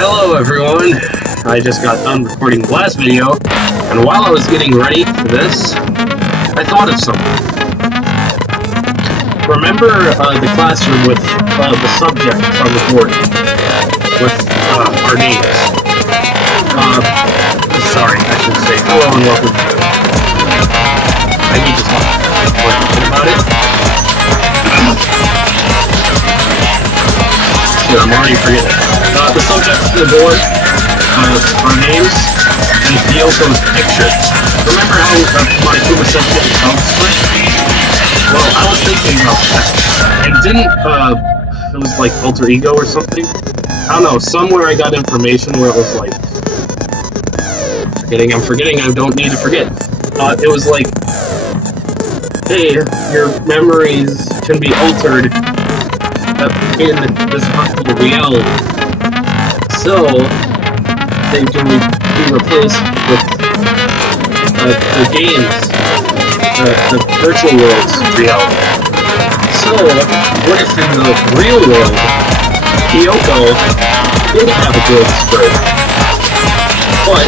Hello everyone! I just got done recording the last video, and while I was getting ready for this, I thought of something. Remember the classroom with the subjects on the board? With our names. Sorry, I should say hello and welcome. I need to talk about it. Shit, I'm already forgetting. The subjects of the board, our names, and Fioko's picture. Remember how my Kuma said to get the tongue split? Well, I was thinking about that. And didn't, it was like alter ego or something? I don't know, somewhere I got information where it was like... I'm forgetting, I don't need to forget. It was like, hey, your memories can be altered in this virtual reality. So, they can be replaced with the games, the virtual world's reality. So, what if in the real world, Kyoko didn't have a growth spurt, but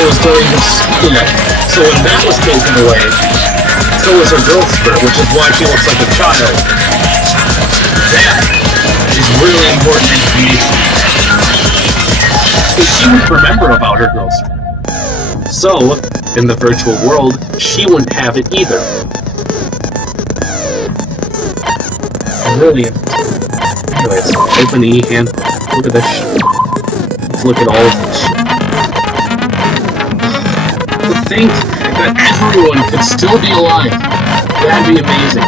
it was during the school night. So when that was taken away, so was her growth spurt, which is why she looks like a child. That is really important information. Because she would remember about her growth spurt. So, in the virtual world, she wouldn't have it either. Really interesting. Anyways, open the handbook. Look at this shit. Let's look at all of this shit. To think that everyone could still be alive. That'd be amazing.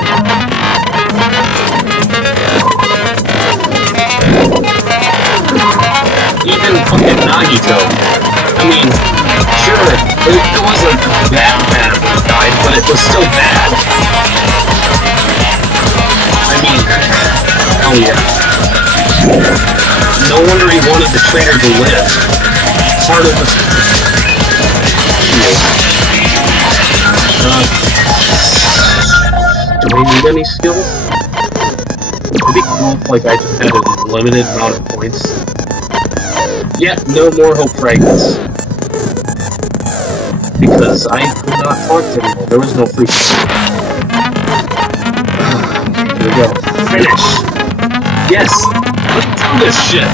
Even fucking Nagito. I mean, sure, it wasn't that bad when he died, but it was still bad. I mean, oh yeah. No wonder he wanted the traitor to live. Part of the... do I need any skills? It'd be cool if, like, I just had a limited amount of points. Yeah, no more hope fragments. Because I could not talk anymore. There was no free time. Here we go. Finish! Yes! Let's do this shit!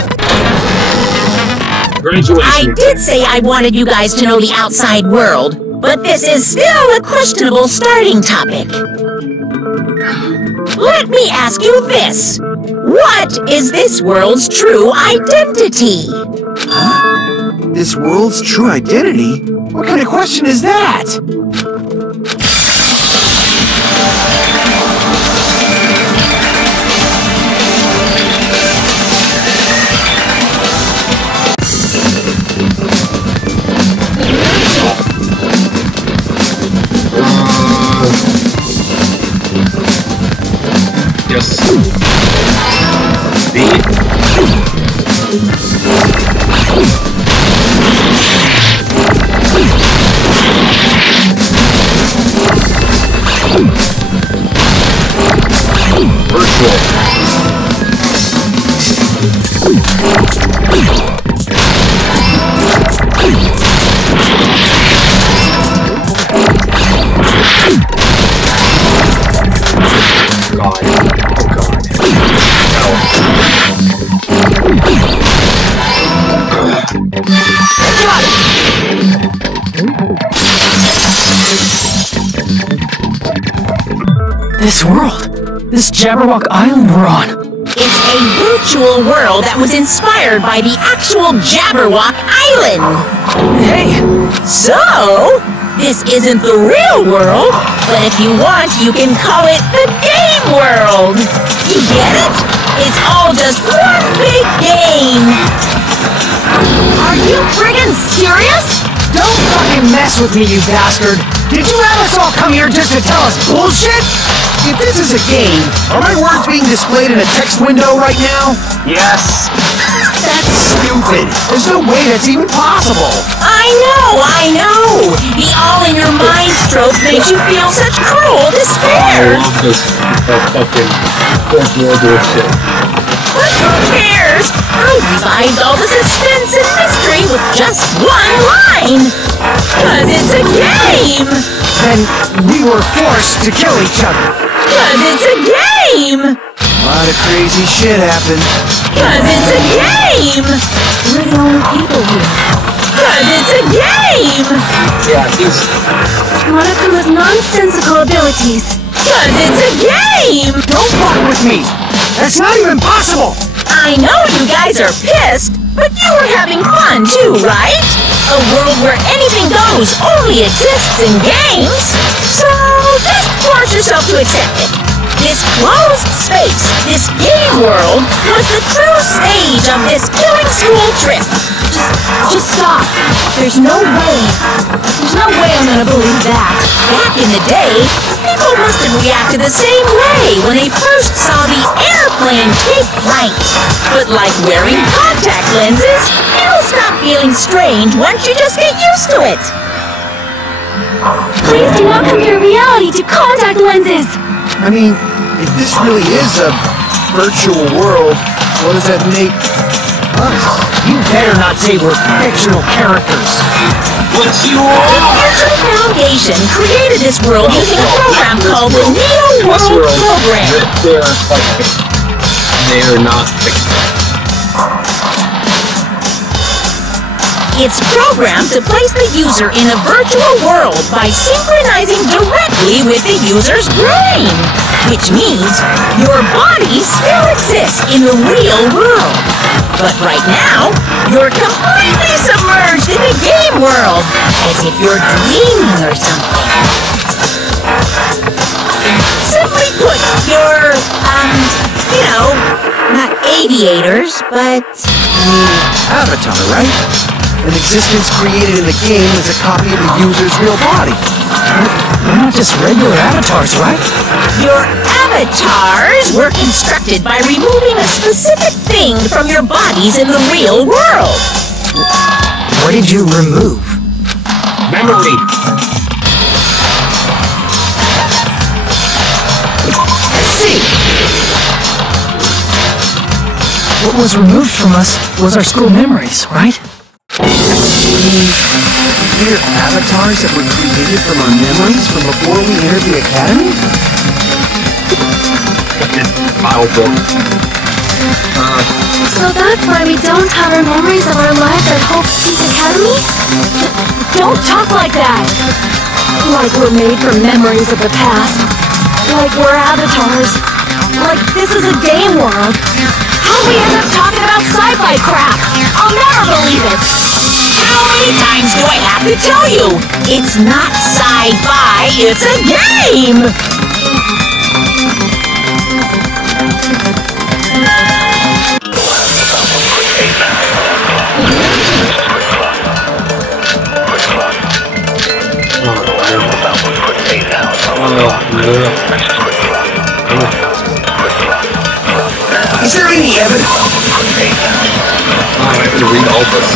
Graduation. I did say I wanted you guys to know the outside world, but this is still a questionable starting topic. Let me ask you this. What is this world's true identity? Huh? This world's true identity? What kind of question is that? Yes. This world, this Jabberwock Island we're on. It's a virtual world that was inspired by the actual Jabberwock Island. Hey! So, this isn't the real world, but if you want, you can call it the game world. You get it? It's all just one big game. Are you friggin' serious? Don't fucking mess with me, you bastard! Did you have us all come here just to tell us bullshit? If this is a game, are my words being displayed in a text window right now? Yes! That's stupid! There's no way that's even possible! I know! The all-in-your-mind trope makes you feel such cruel despair! I love this fucking fourth world war shit. But who cares? years, I revived all the suspense and mystery with just one line. 'Cause it's a game! Then we were forced to kill each other. 'Cause it's a game! A lot of crazy shit happened. 'Cause it's a game! We're the only people here. 'Cause it's a game! Yeah, he's... Monokuma has nonsensical abilities. 'Cause it's a game! Don't fuck with me! That's not even possible! I know you guys are pissed, but you were having fun too, right? A world where anything goes only exists in games. So just force yourself to accept it. This closed space, this game world, was the true stage of this killing school trip. Just stop. There's no way I'm gonna believe that. Back in the day, people must have reacted the same way when they first saw the airplane take flight. But like wearing contact lenses, it'll stop feeling strange once you just get used to it. Please do not compare reality to contact lenses! I mean, if this really is a virtual world, what does that make us? You better not say we're fictional characters. What you The are! Future Foundation created this world using a program called the Neo This World world, Program. they're not fictional. It's programmed to place the user in a virtual world by synchronizing directly with the user's brain. Which means your body still exists in the real world. But right now, you're completely submerged in the game world, as if you're dreaming or something. Simply put, you're, not aviators, but... Avatar, right? An existence created in the game is a copy of the user's real body. We're not just regular avatars, right? Your avatars were constructed by removing a specific thing from your bodies in the real world. What did you remove? Memory! Let's see! What was removed from us was our school memories, right? They're avatars that were created from our memories from before we entered the academy? File book. So that's why we don't have our memories of our lives at Hope Peak Academy? Don't talk like that! Like we're made from memories of the past. Like we're avatars. Like this is a game world. How'd we end up talking about sci-fi crap? I'll never believe it! How many times do I have to tell you? It's not sci-fi, it's a game! Is there any evidence? I have to read all this.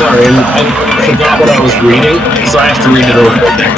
Sorry, I forgot what I was reading, so I have to read it over again.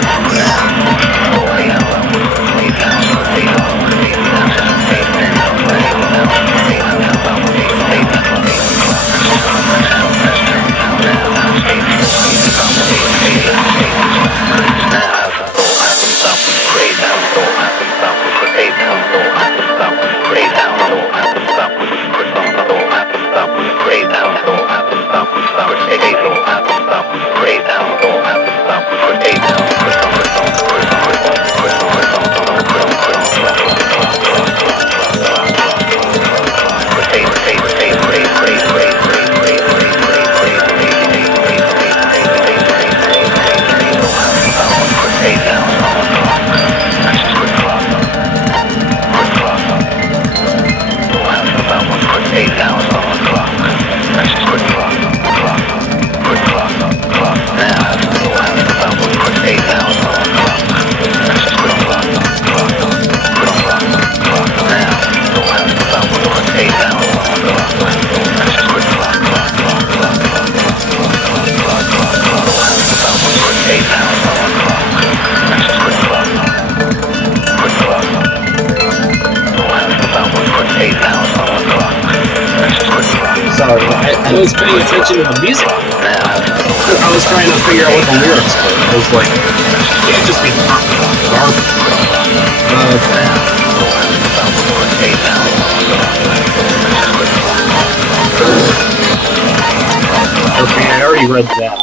was paying attention to the music. I was trying to figure out what the lyrics were. I was like, it can't just be garbage. Okay, I already read that.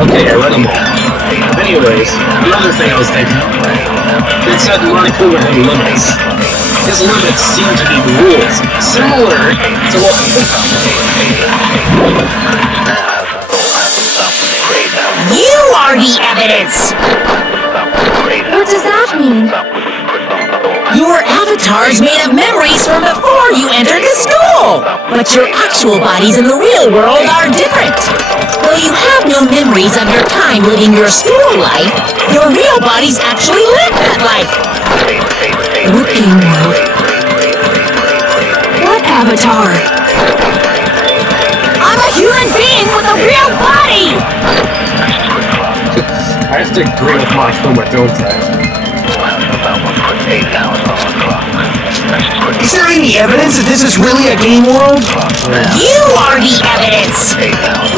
Okay, I read them all. Anyways, another thing I was thinking, it said Monokuma had limits. His limits seem to be the rules, similar to what... You are the evidence! What does that mean? Your avatars made up memories from before you entered the school! But your actual bodies in the real world are different. Though you have no memories of your time living your school life, your real bodies actually live that life. Okay, world. What avatar? I'm a human being with a real body! I have to agree with Monokuma, don't I? Is there any evidence that this is really a game world? You are the evidence!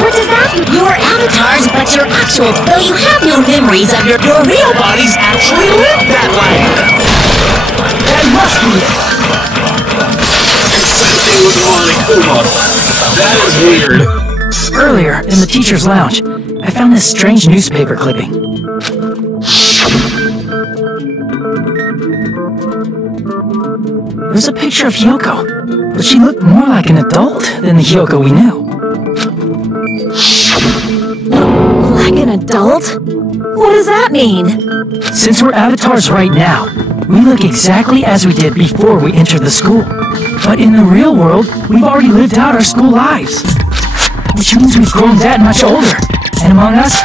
What does that mean? Your avatars, but your actual, though you have no memories of your real bodies actually live that life. That must be it. Same thing with Monokuma. That is weird. Earlier, in the teacher's lounge, I found this strange newspaper clipping. It was a picture of Hyoko, but she looked more like an adult than the Hyoko we knew. Like an adult? What does that mean? Since we're avatars right now, we look exactly as we did before we entered the school. But in the real world, we've already lived out our school lives. Which means we've grown that much older. And among us,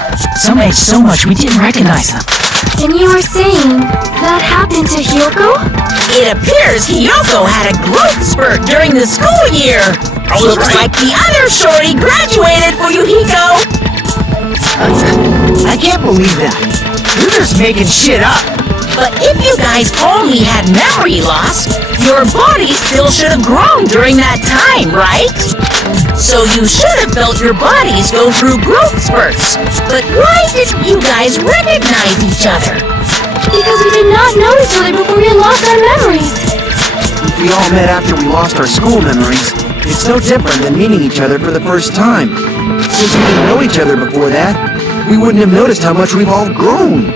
some aged so much we didn't recognize them. And you were saying that happened to Hyoko? It appears Hyoko had a growth spurt during the school year. Looks like the other shorty graduated for Yuhiko. I can't believe that. You're just making shit up. But if you guys only had memory loss, your body still should have grown during that time, right? So you should have felt your bodies go through growth spurts. But why didn't you guys recognize each other? Because we did not know each other before we lost our memories. If we all met after we lost our school memories, it's no different than meeting each other for the first time. Since we didn't know each other before that, we wouldn't have noticed how much we've all grown.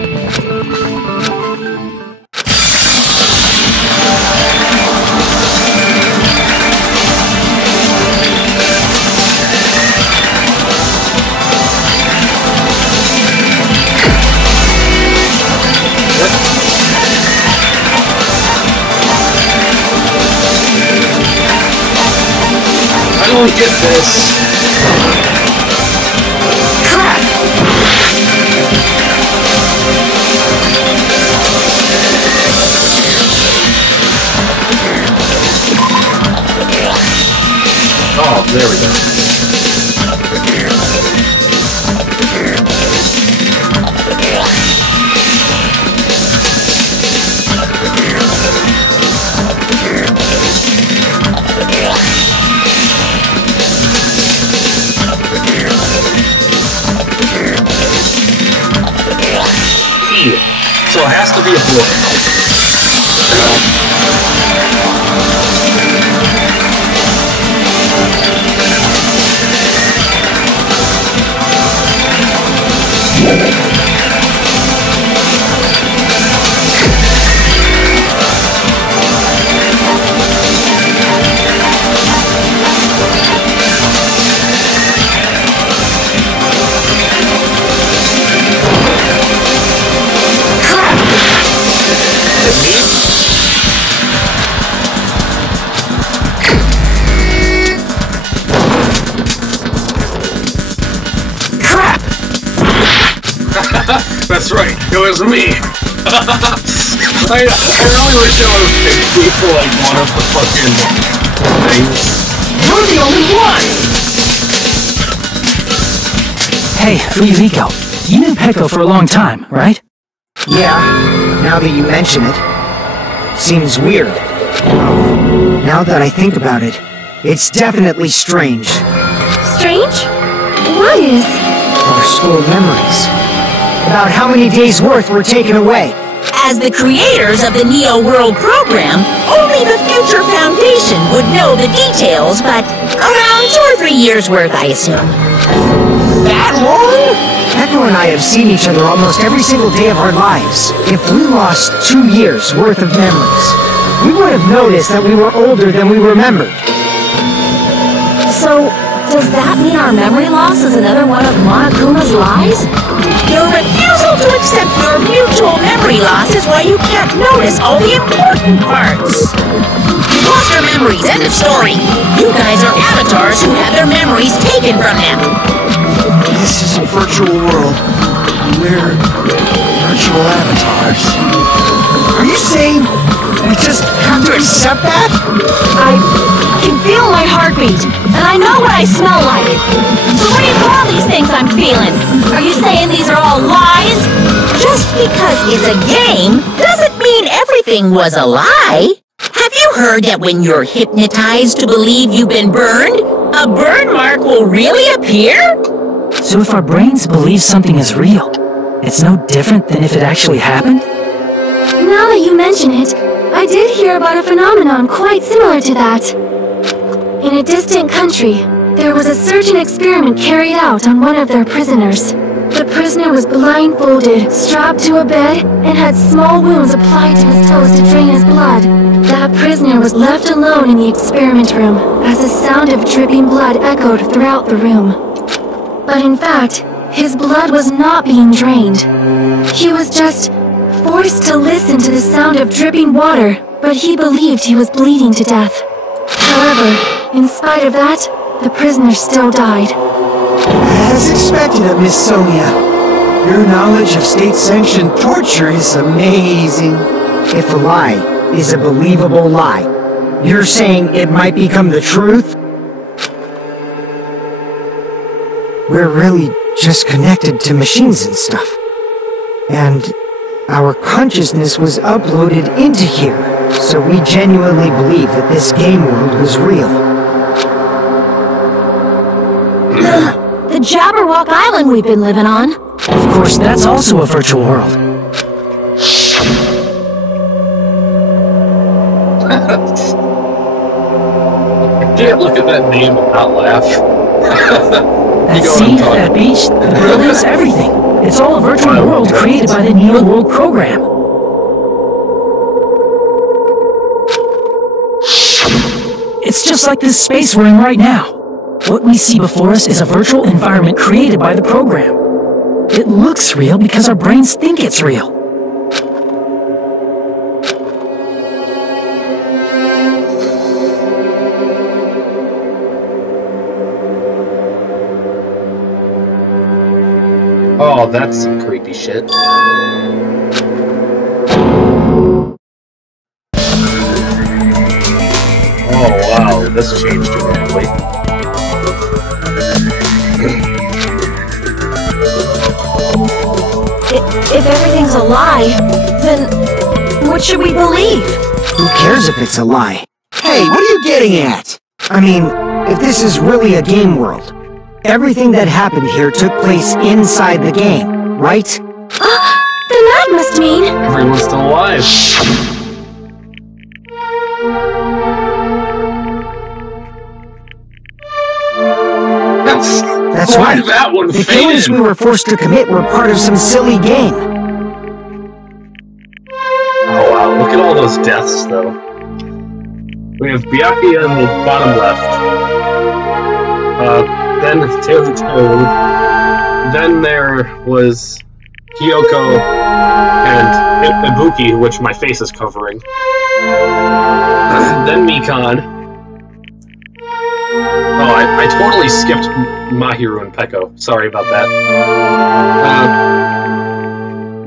I don't get this. Crap! Oh, there we go. So it has to be a book. Crap! That's right, it was me. I really wish I would have picked me for like one of the fucking things. You're the only one! Hey, Fuyuhiko, you knew Peko for a long time, right? Yeah, now that you mention it. Seems weird. Now that I think about it, it's definitely strange. Strange? What is? Our school memories. About how many days' worth were taken away. As the creators of the Neo World program, only the Future Foundation would know the details, but around 2 or 3 years worth, I assume. That long? Peko and I have seen each other almost every single day of our lives. If we lost 2 years' worth of memories, we would have noticed that we were older than we remembered. So, does that mean our memory loss is another one of Monokuma's lies? Your refusal to accept your mutual memory loss is why you can't notice all the important parts. You lost your memories, end of story. You guys are avatars who have their memories taken from them. This is a virtual world. We're virtual avatars. Are you saying we just have to accept that? I can feel my heartbeat, and I know what I smell like. So what do you call these things I'm feeling? Are you saying these are all lies? Just because it's a game doesn't mean everything was a lie. Have you heard that when you're hypnotized to believe you've been burned, a burn mark will really appear? So if our brains believe something is real, it's no different than if it actually happened? Now that you mention it, I did hear about a phenomenon quite similar to that. In a distant country, there was a certain experiment carried out on one of their prisoners. The prisoner was blindfolded, strapped to a bed, and had small wounds applied to his toes to drain his blood. That prisoner was left alone in the experiment room as the sound of dripping blood echoed throughout the room. But in fact, his blood was not being drained. He was just forced to listen to the sound of dripping water, but he believed he was bleeding to death. However, in spite of that, the prisoner still died. As expected of Miss Sonia, your knowledge of state-sanctioned torture is amazing. If a lie is a believable lie, you're saying it might become the truth? We're really just connected to machines and stuff. And our consciousness was uploaded into here, so we genuinely believe that this game world was real. The Jabberwock Island we've been living on. Of course, that's also a virtual world. I can't look at that name and not laugh. That scene, that beach, the buildings, everything. It's all a virtual world created by the Neo World program. It's just like this space we're in right now. What we see before us is a virtual environment created by the program. It looks real because our brains think it's real. Oh, that's some creepy shit. Oh wow, this changed dramatically. If everything's a lie, then what should we believe? Who cares if it's a lie? Hey, what are you getting at? I mean, if this is really a game world, everything that happened here took place inside the game, right? Then that must mean... Everyone's still alive. That's Why right. did that one The fade killings in? we were forced to commit were part of some silly game. Oh wow, look at all those deaths though. We have Byakuya in the bottom left. Then Taylor Toad. Then there was Kyoko and Ibuki, which my face is covering. Then Mikan. Oh, I totally skipped Mahiru and Peko. Sorry about that.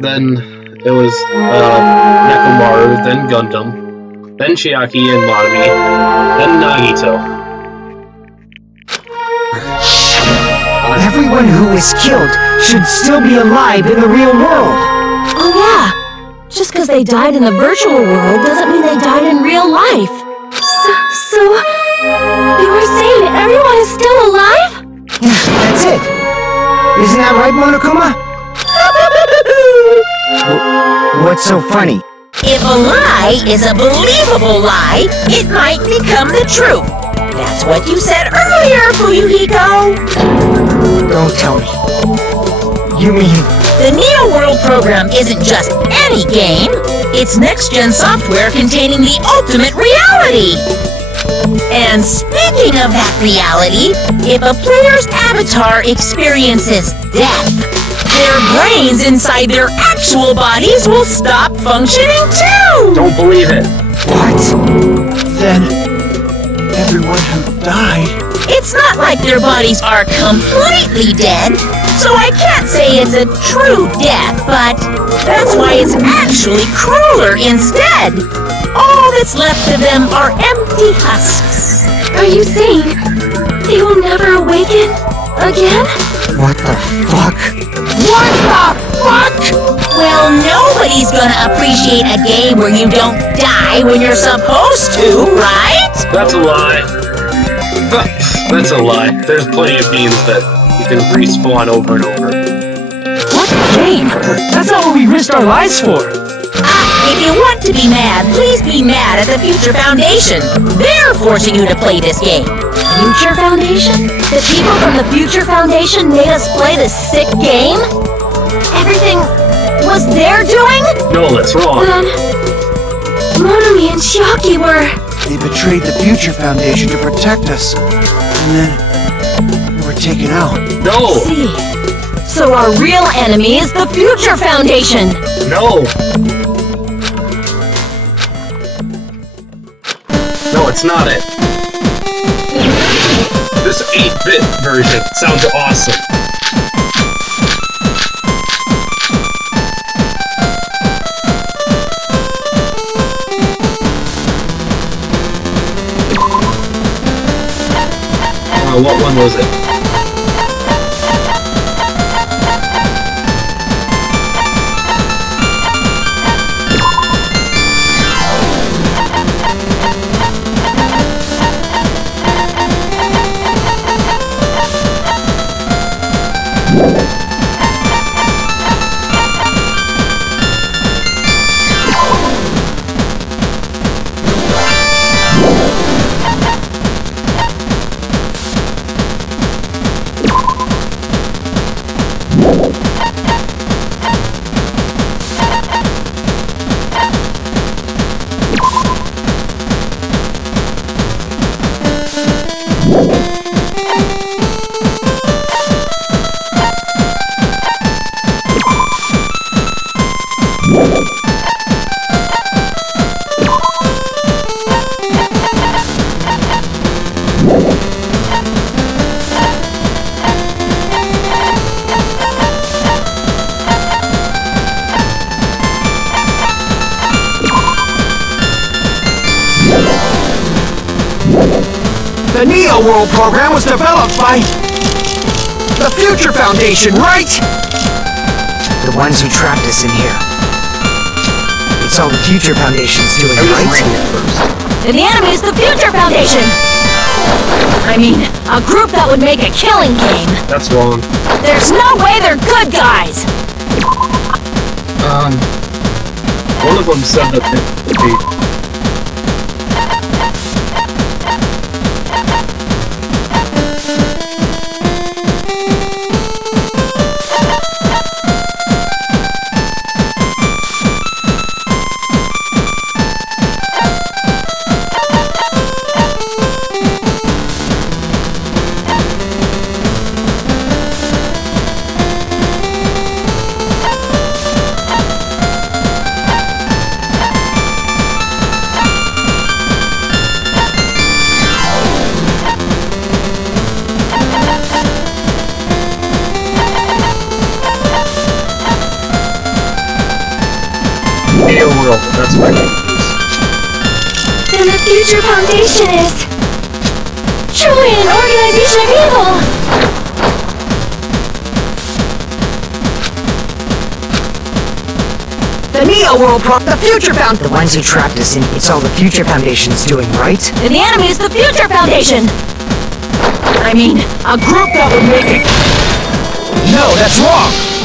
then it was Nekomaru, then Gundam, then Chiaki and Madomi, then Nagito. Everyone who is killed should still be alive in the real world. Oh yeah, just because they died in the virtual world doesn't mean they died in real life. So you were saying everyone is still alive? Yeah, that's it. Isn't that right, Monokuma? What's so funny? If a lie is a believable lie, it might become the truth. That's what you said earlier, Fuyuhiko. Don't tell me. You mean... The Neo World program isn't just any game. It's next-gen software containing the ultimate reality. And speaking of that reality, if a player's avatar experiences death, their brains inside their actual bodies will stop functioning too! Don't believe it. What? Then everyone who died... It's not like their bodies are completely dead, so I can't say it's a true death, but that's why it's actually crueler instead. All that's left of them are empty husks. Are you saying they will never awaken again? What the fuck? What the fuck? Well, nobody's gonna appreciate a game where you don't die when you're supposed to, right? That's a lie. That's a lie. There's plenty of beans that you can respawn over and over. What game? That's not what we risked our lives for. If you want to be mad, please be mad at the Future Foundation. They're forcing you to play this game. Future Foundation? The people from the Future Foundation made us play this sick game? Everything was their doing? No, that's wrong. Then Monomi and Chiaki were... They betrayed the Future Foundation to protect us. And then we were taken out. No! See. So our real enemy is the Future Foundation! No! No, it's not it. This 8-bit version sounds awesome. What one was it? The Neo World program was developed by... the Future Foundation, right? The ones who trapped us in here. It's all the Future Foundation's doing, right? And the enemy is the Future Foundation! I mean, a group that would make a killing game. That's wrong. There's no way they're good guys! One of them said that they And the Future Foundation is truly an organization of evil! The Neo World the Future The ones who trapped us in it's all the Future Foundation's doing, right? And the enemy is the Future Foundation! I mean, a group that would make it... No, that's wrong!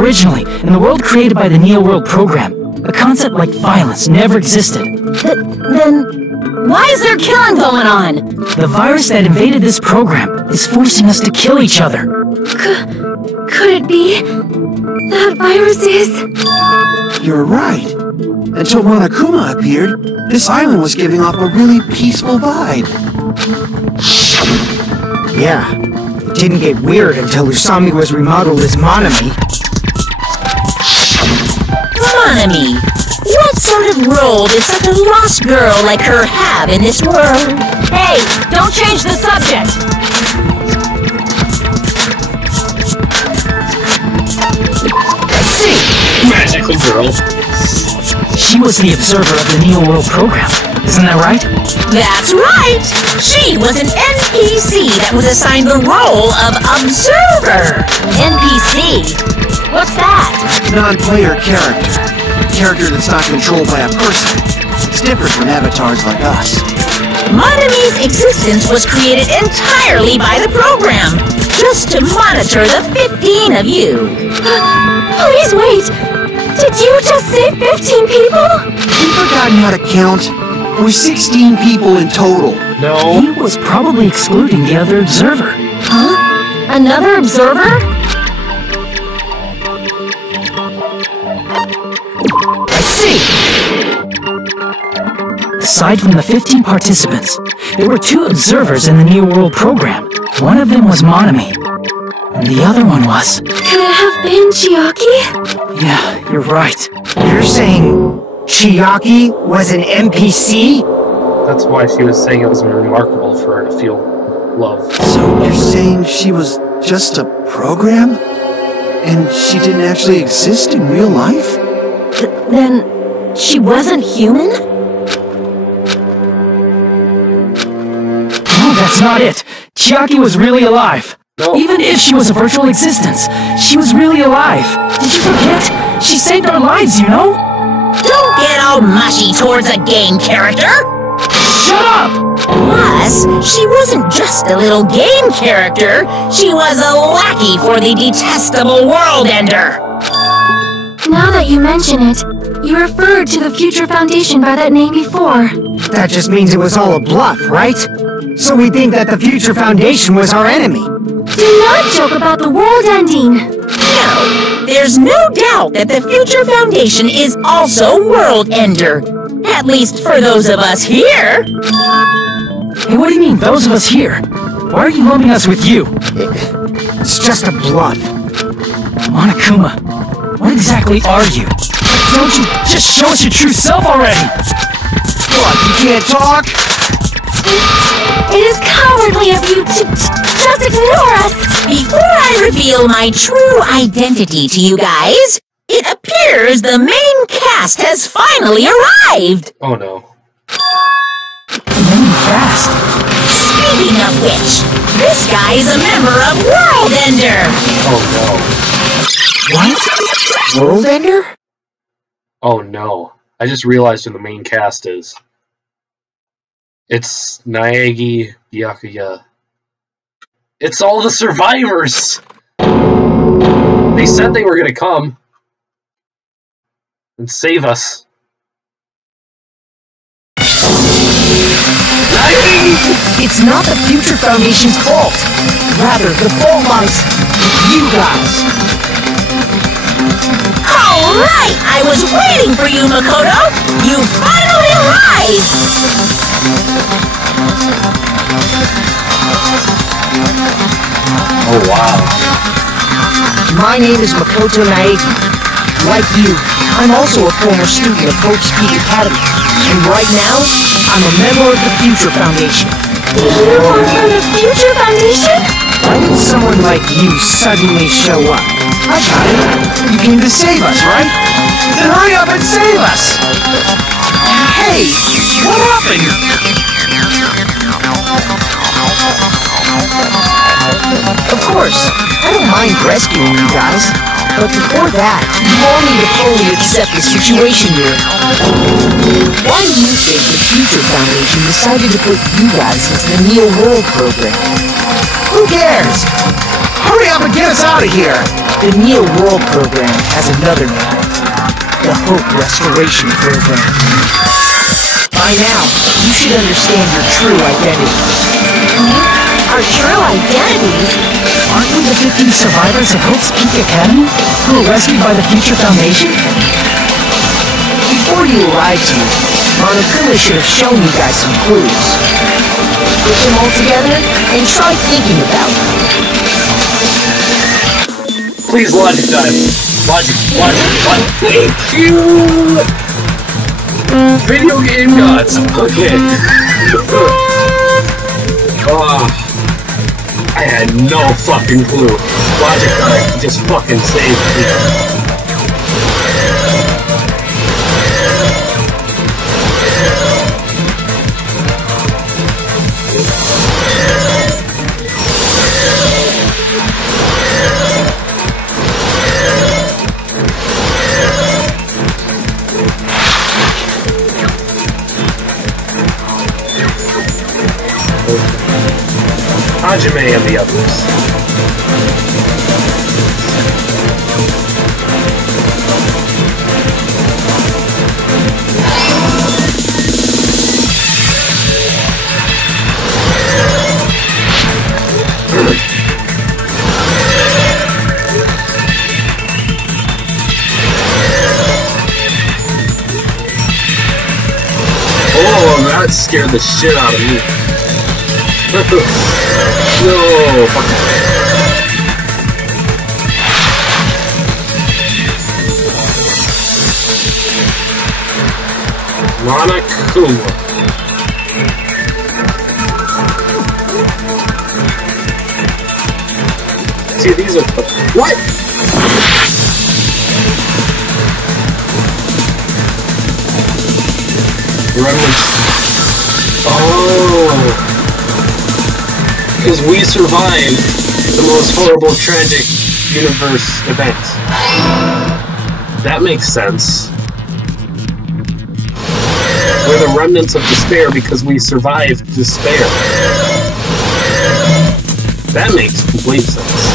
Originally, in the world created by the Neo World program, a concept like violence never existed. Then, why is there killing going on? The virus that invaded this program is forcing us to kill each other. Could it be that virus is... You're right. Until Monokuma appeared, this island was giving off a really peaceful vibe. Yeah, it didn't get weird until Usami was remodeled as Monami. Monami, what sort of role does such a lost girl like her have in this world? Hey, don't change the subject! Let's see! Magical girl. She was the observer of the Neo World program, isn't that right? That's right! She was an NPC that was assigned the role of observer. NPC? What's that? Non-player character. A character that's not controlled by a person. It's different from avatars like us. Monami's existence was created entirely by the program, just to monitor the 15 of you. Please wait! Did you just say 15 people? You've forgotten how to count? We're 16 people in total. No. He was probably excluding the other observer. Huh? Another observer? I see! Aside from the 15 participants, there were 2 observers in the Neo World program. One of them was Monami, and the other one was... Could it have been Chiaki? Yeah, you're right. You're saying Chiaki was an NPC? That's why she was saying it was remarkable for her to feel love. So you're saying she was just a program? And she didn't actually exist in real life? Then, she wasn't human? No, that's not it. Chiaki was really alive. No. Even if she was a virtual existence, she was really alive. Did you forget? She saved our lives, you know? Don't get all mushy towards a game character! Shut up! Plus, she wasn't just a little game character, she was a lackey for the detestable World Ender! Now that you mention it, you referred to the Future Foundation by that name before. That just means it was all a bluff, right? So we think that the Future Foundation was our enemy. Do not joke about the world ending! No, there's no doubt that the Future Foundation is also World Ender. At least for those of us here. Hey, what do you mean, those of us here? Why are you lumping us with you? It's just a bluff. Monokuma, what exactly are you? Don't you just show us your true self already? What, you can't talk? It is cowardly of you to just ignore us! Before I reveal my true identity to you guys, it appears the main cast has finally arrived! Oh no. Main cast? Speaking of which, this guy is a member of World Ender! Oh What? World Ender? no. Oh no. I just realized who the main cast is. It's Naegi Byakuya. It's all the survivors! They said they were gonna come and save us. It's not the Future Foundation's fault. Rather, the fault lies with you guys. Alright! I was waiting for you, Makoto! You finally arrived! Oh wow. My name is Makoto Naegi. Like you, I'm also a former student of Hope's Peak Academy. And right now, I'm a member of the Future Foundation. You are from the Future Foundation? Why did someone like you suddenly show up? I got it. You came to save us, right? Then hurry up and save us! Hey, what happened? Of course, I don't mind rescuing you guys. But before that, you all need to fully accept the situation you're in. Why do you think the Future Foundation decided to put you guys into the Neo World program? Who cares? Hurry up and get us out of here! The Neo World program has another name. The Hope Restoration Program. By now, you should understand your true identity. Our true identities? Aren't we the 15 survivors of Hope's Peak Academy who were rescued by the Future Foundation? Before you arrived here, Monokuma should have shown you guys some clues. Put them all together and try thinking about them. Please, logic time. Logic. Thank you! Video game gods. Okay. I had no fucking clue. Logic time just fucking saved me. Hajime and the others. Oh, that scared the shit out of me. No, fuck. Monokuma. See, these are what? Remnants. Oh. Because we survived the most horrible, tragic universe event. That makes sense. We're the remnants of despair because we survived despair. That makes complete sense.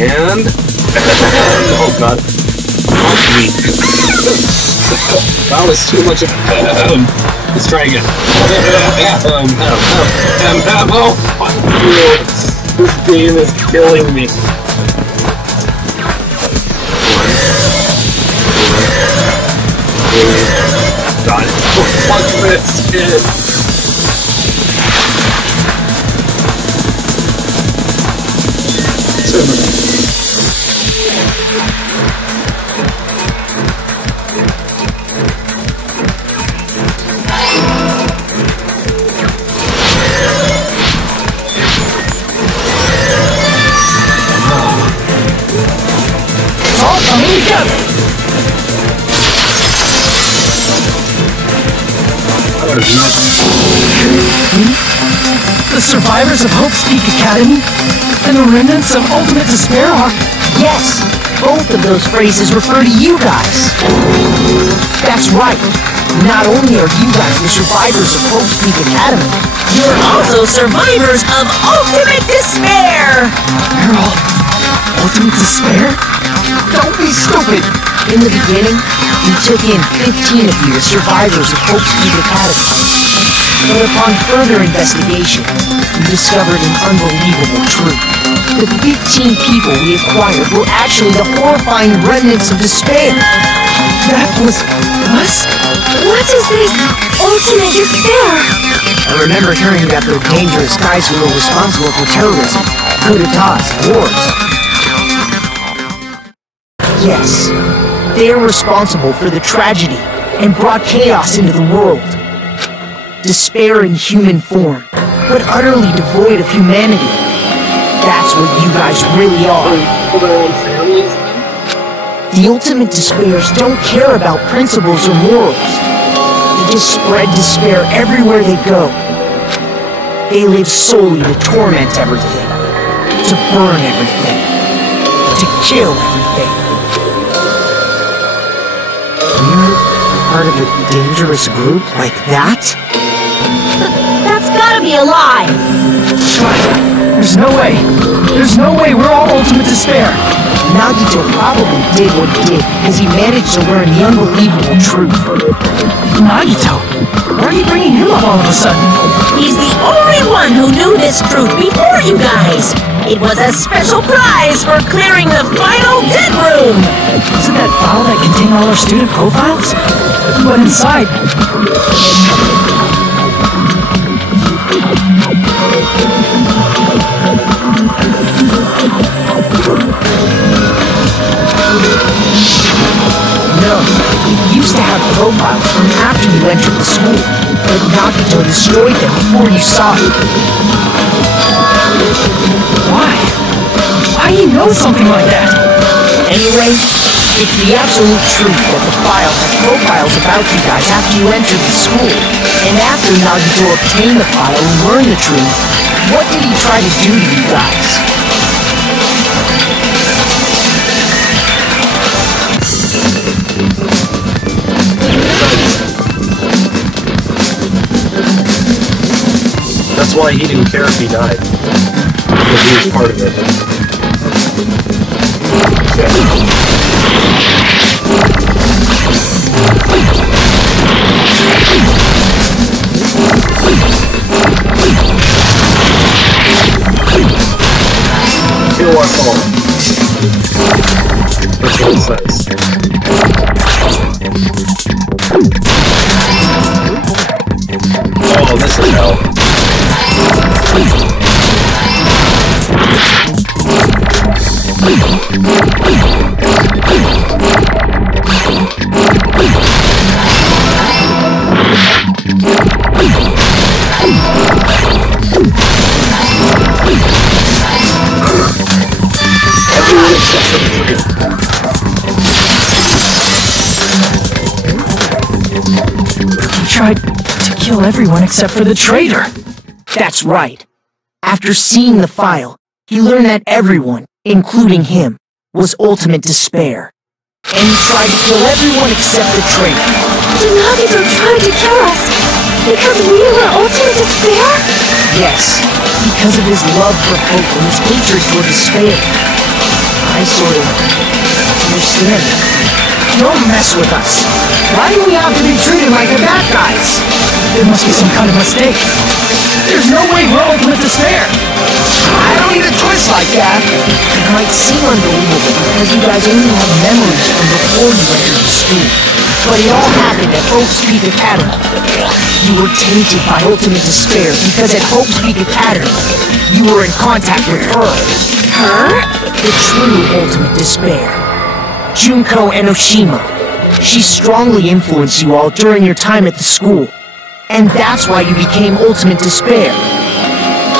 And... oh god. That was too much of... let's try again. Oh, fuck you. This game is killing me. God, fuck this shit. The survivors of Hope's Peak Academy and the remnants of Ultimate Despair are... Yes, both of those phrases refer to you guys. That's right. Not only are you guys the survivors of Hope's Peak Academy, You're also survivors of Ultimate Despair! You're all... Ultimate Despair? don't be stupid. In the beginning, we took in 15 of you as survivors of Hope's Peak Academy. But upon further investigation, we discovered an unbelievable truth. The 15 people we acquired were actually the horrifying remnants of despair. That was us? What is this ultimate despair? I remember hearing that the dangerous guys who were responsible for terrorism, coup d'etats, wars. Yes, they are responsible for the tragedy and brought chaos into the world. Despair in human form, but utterly devoid of humanity. That's what you guys really are. For their own families, then? The ultimate despairs don't care about principles or morals. They just spread despair everywhere they go. They live solely to torment everything, to burn everything, to kill everything. You're part of a dangerous group like that? That's gotta be a lie! There's no way. There's no way we're all ultimate despair. Nagito probably did what he did because he managed to learn the unbelievable truth. Nagito? Why are you bringing him up all of a sudden? He's the only one who knew this truth before you guys. It was a special prize for clearing the final dead room. Isn't that file that contained all our student profiles? But inside... No, it used to have profiles from after you entered the school, but Nagito destroyed them before you saw it. Why? Why do you know something like that? Anyway, it's the absolute truth that the file had profiles about you guys after you entered the school. And after Nagito obtained the file and learned the truth, what did he try to do to you guys? That's why he didn't care if he died. Because he was part of it. Kill us all. That's what it says. Oh, this is hell. He tried to kill everyone except for the traitor. That's right. After seeing the file, he learned that everyone, including him, was ultimate despair. And he tried to kill everyone except the traitor. Did Nagito try to kill us because we were ultimate despair? Yes, because of his love for hope and his hatred for despair. I sort of understand that. Don't mess with us. Why do we have to be treated like the bad guys? There must be some kind of mistake. There's no way we're ultimate despair. I don't need a twist like that. It might seem unbelievable because you guys only have memories from before you entered the school. But it all happened at Hope's Peak Academy. You were tainted by ultimate despair because at Hope's Peak Academy, you were in contact with her. Her? The true ultimate despair. Junko Enoshima. She strongly influenced you all during your time at the school. And that's why you became ultimate despair.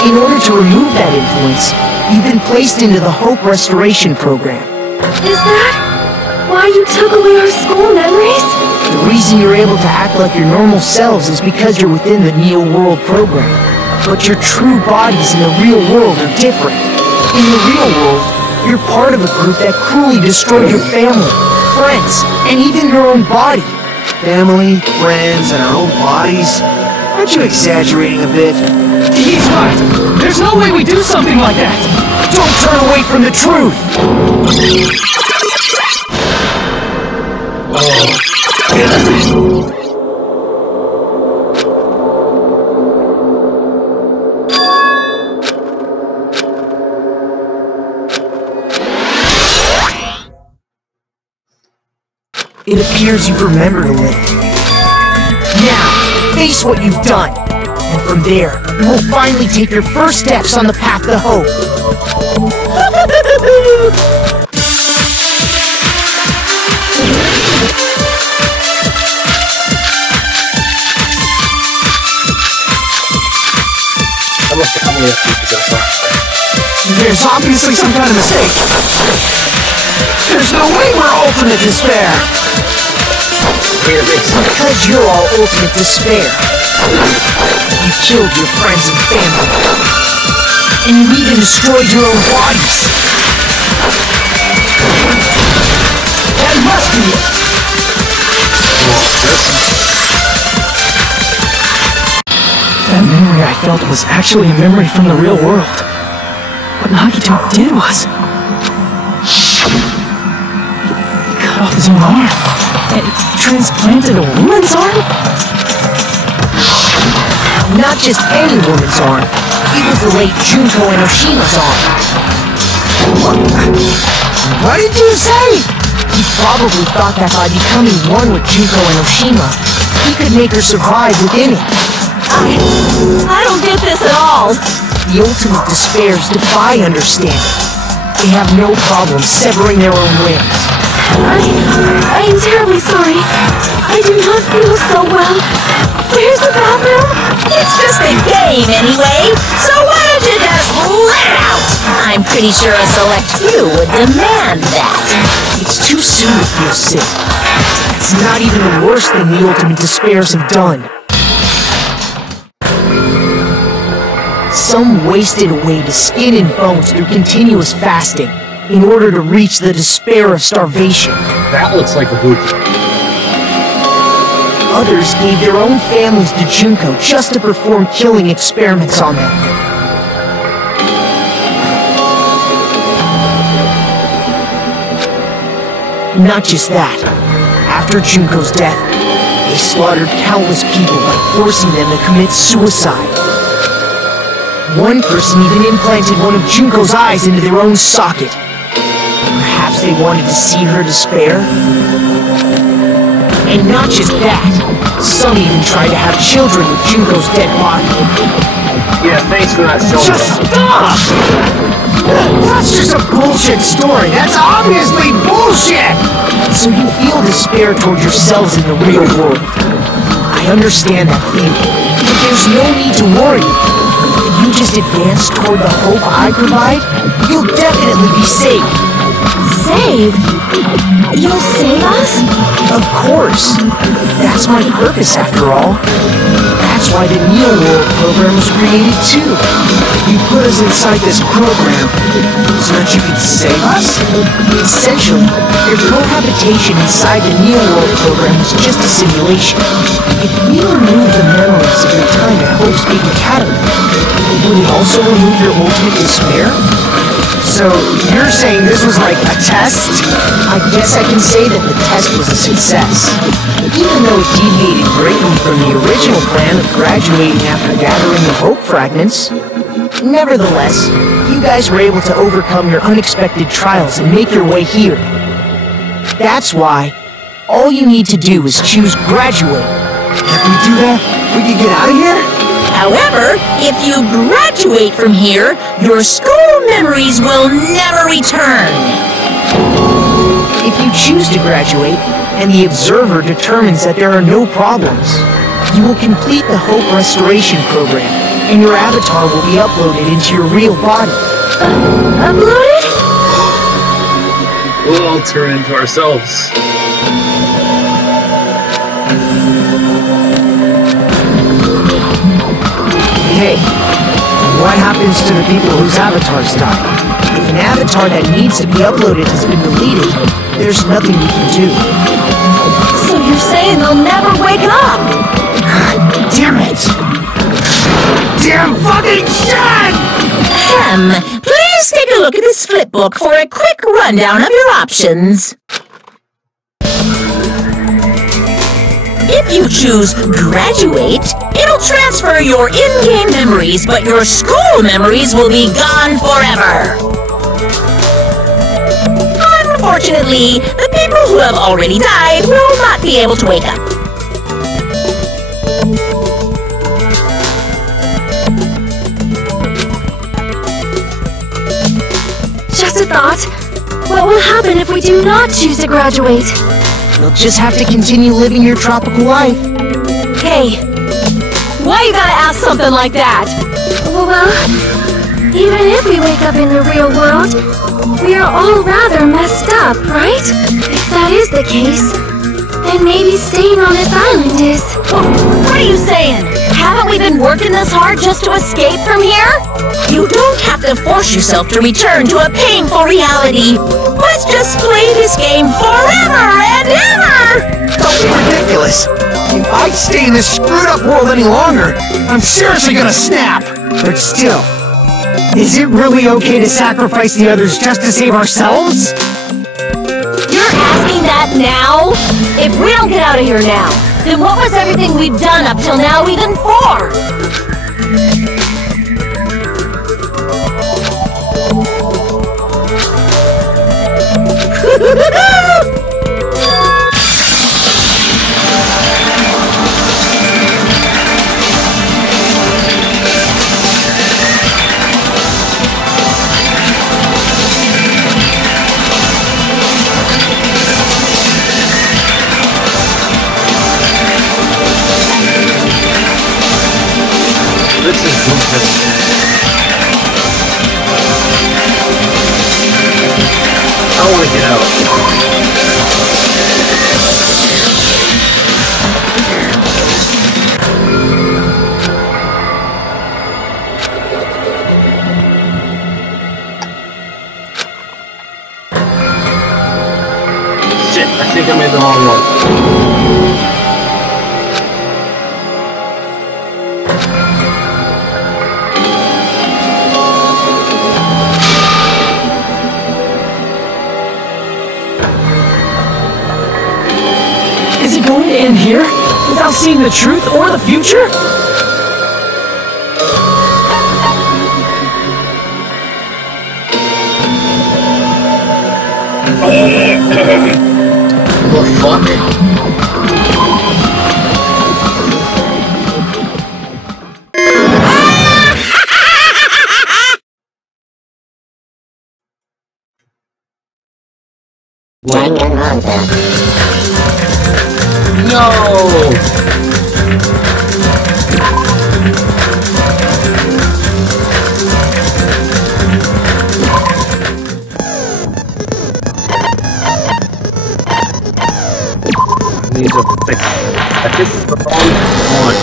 In order to remove that influence, you've been placed into the Hope Restoration Program. Is that why you took away our school memories? The reason you're able to act like your normal selves is because you're within the Neo World program. But your true bodies in the real world are different. In the real world, you're part of a group that cruelly destroyed your family, friends, and even your own body. Family, friends, and our own bodies? Aren't you exaggerating a bit? He's right. There's no way we do something like that. Don't turn away from the truth! It appears you've remembered a little. Now, face what you've done. And from there, you will finally take your first steps on the path to hope. There's obviously some kind of mistake. There's no way we're ultimate despair. Because you're all ultimate despair. You killed your friends and family. And you even destroyed your own bodies. That must be it. That memory I felt was actually a memory from the real world. What Nagito did was... he cut off his own arm and transplanted a woman's arm? Not just any woman's arm. It was the late Junko Enoshima's arm. What did you say? He probably thought that by becoming one with Junko Enoshima, he could make her survive within it. I don't get this at all. The ultimate despairs defy understanding. They have no problem severing their own limbs. I am terribly sorry. I do not feel so well. Where's the bathroom? It's just a game anyway, so why don't you just let it out? I'm pretty sure a select few would demand that. It's too soon to feel sick. It's not even the worst thing the ultimate despairs have done. Some wasted away to skin and bones through continuous fasting in order to reach the despair of starvation. That looks like a boot. Others gave their own families to Junko just to perform killing experiments on them. Not just that. After Junko's death, they slaughtered countless people by forcing them to commit suicide. One person even implanted one of Junko's eyes into their own socket. Perhaps they wanted to see her despair? And not just that, some even tried to have children with Junko's dead body. Yeah, thanks for not showing Just that. stop! That's just a bullshit story. That's obviously bullshit! So you feel despair toward yourselves in the real world. I understand that feeling, but there's no need to worry. If you just advance toward the hope I provide, you'll definitely be safe. Save? You'll save us? Of course. That's my purpose, after all. That's why the Neo World program was created, too. You put us inside this program so that you could save us? Essentially, your cohabitation inside the Neo World program was just a simulation. If we remove the memories of your time at Hope Speak Academy, would it also remove your ultimate despair? So, you're saying this was like a test? I guess I can say that the test was a success. Even though it deviated greatly from the original plan of graduating after gathering the hope fragments, nevertheless, you guys were able to overcome your unexpected trials and make your way here. That's why all you need to do is choose graduate. If we do that, we can get out of here? However, if you graduate from here, your school memories will never return. If you choose to graduate, and the observer determines that there are no problems, you will complete the Hope Restoration Program, and your avatar will be uploaded into your real body. Uploaded? We'll all turn into ourselves. Hey, what happens to the people whose avatars die? If an avatar that needs to be uploaded has been deleted, there's nothing we can do. So you're saying they'll never wake up? Damn it! Damn fucking shit! Please take a look at this flipbook for a quick rundown of your options. If you choose graduate, it'll transfer your in-game memories, but your school memories will be gone forever. Unfortunately, the people who have already died will not be able to wake up. Just a thought. What will happen if we do not choose to graduate? You'll just have to continue living your tropical life. Hey, why you gotta ask something like that? Well, Even if we wake up in the real world, we are all rather messed up, right? If that is the case, then maybe staying on this island is... What are you saying? Haven't we been working this hard just to escape from here? You don't have to force yourself to return to a painful reality. Let's just play this game forever and ever! Don't be ridiculous. If I stay in this screwed up world any longer, I'm seriously gonna snap. But still, is it really okay to sacrifice the others just to save ourselves? You're asking that now? If we don't get out of here now, then what was everything we've done up till now even for? This is stupid. I want to get out. Shit, I think I made the wrong one. Is it going to end here? Without seeing the truth or the future? The fuck? Danganronpa. No! Need to fix it. I think it's the wrong one.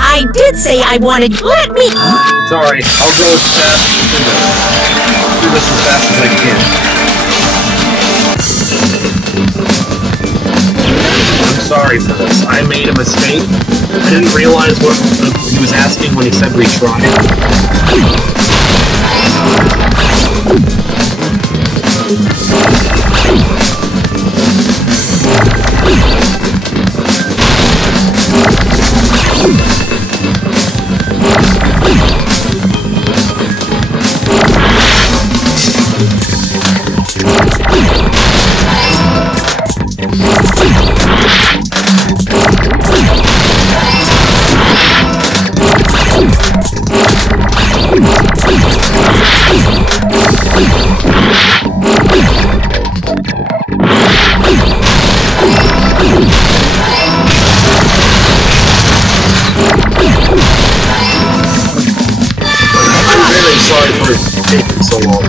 I did say I wanted... Let me... Sorry, I'll go as fast through this. Do this as fast as I can. I'm sorry for this. I made a mistake. I didn't realize what he was asking when he said retry. So long.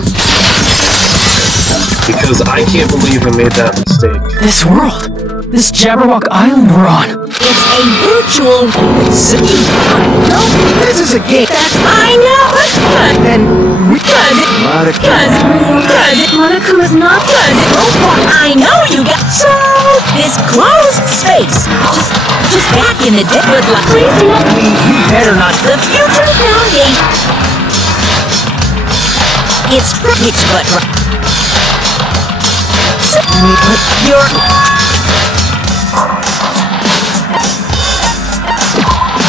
Because I can't believe I made that mistake. This world! This Jabberwock Island we're on! It's a virtual... No, this is a game. I know! Then we Monaco is not I know you got... So, this closed space. Just back in the day. Good luck. Please do not... You better not. The future foundation. It's pitch but you're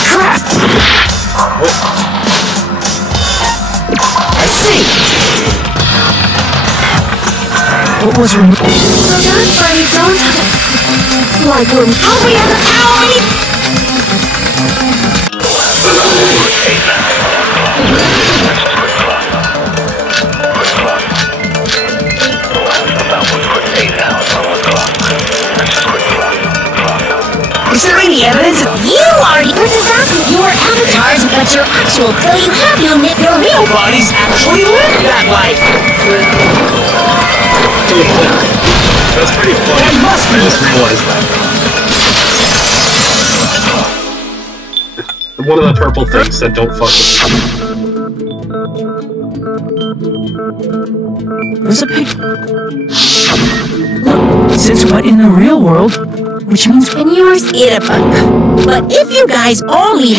Crap! I see! What was removed? So that's why we don't have... Like we're... how we have the power. Is there any evidence? You are your avatars, but your actual Well, you have to admit your real Bodies actually live that life. That's pretty funny. That must be. I just realized that. One of the purple things said don't fuck with me. There's a picture. Since we're in the real world, which means and yours eat a bug. But if you guys only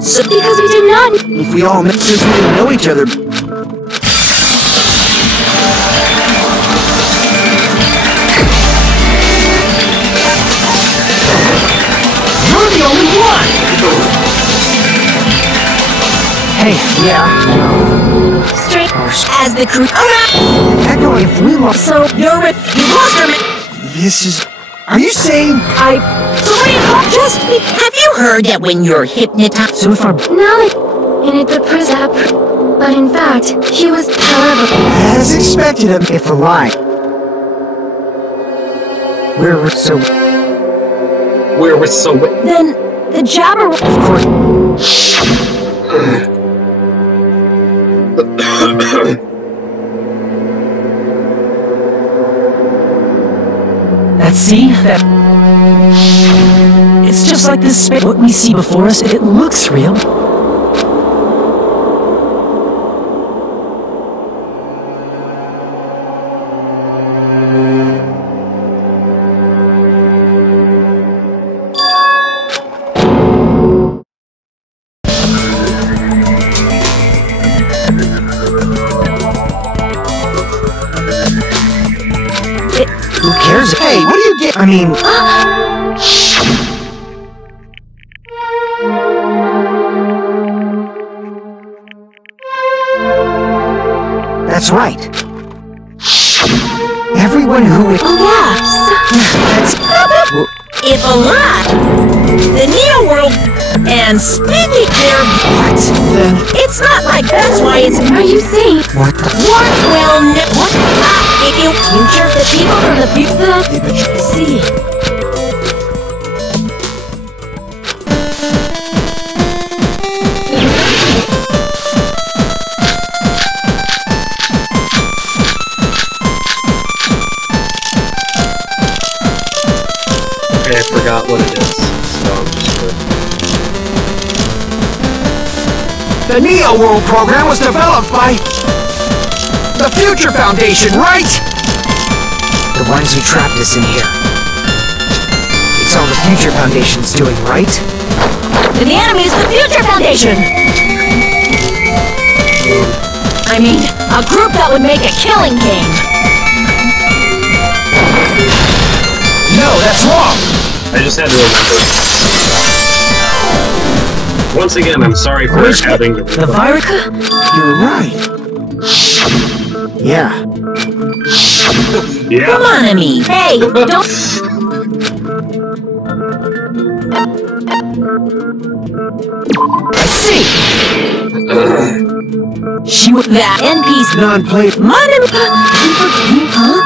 so because we did not If we all met since we didn't know each other. You're the only one. hey, Yeah. straight as the crew around. Echo, if we lost. So you lost your This is. Are you saying? just have you heard that when you're hypnotized so if our Now that in it the prison, but in fact, he was, however, As expected of if alive. We're so. We're so. then the jabber Of course. see that it's just like this space. What we see before us, it looks real. Who cares? Hey, what do you get? I mean... That's right. Everyone who is... That's... if alive, the Neo world, and speaking their what? Then... It's not like that's why it's. Are you saying? What the... What? Well, no. What? If you future the people from the future, see. Okay, I forgot what it is, so I'm just gonna... The Neo World program was developed by... the Future Foundation, right? The ones who trapped us in here. It's all the Future Foundation's doing, right? The enemy is the Future Foundation! I mean, a group that would make a killing game. No, that's wrong! I just had to remember. Once again, I'm sorry for having to... The virus. You're right. Yeah. Come Yeah. on, Amy. Hey, don't. I see! She was that NPC. Non-play... Money. Huh?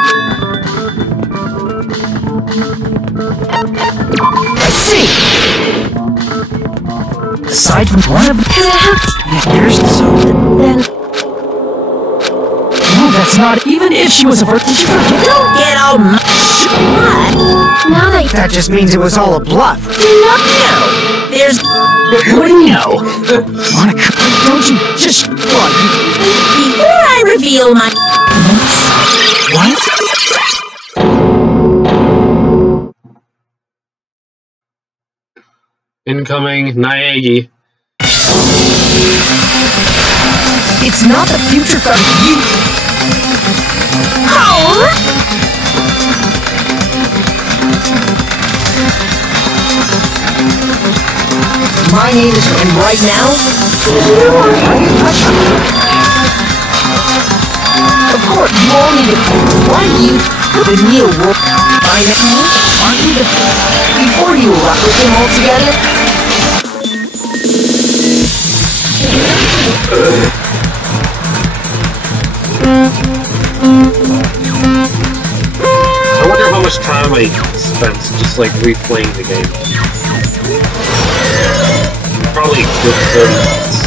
I see! Aside from one of Here's Then no, that's not. Even if she was a virgin, did you forget? don't get all what? Now that That just means it was all a bluff. No, there's What do you know? Monica, don't you just what? before I reveal my. What? Incoming Naegi. It's not the Future Foundation. Oh! My name is... And right now... Of course, you all need to... Why do you... The Neo World... I know... Aren't you the... Before you rock with them all together? I wonder how much time I spent just like replaying the game. Probably a good 30 minutes.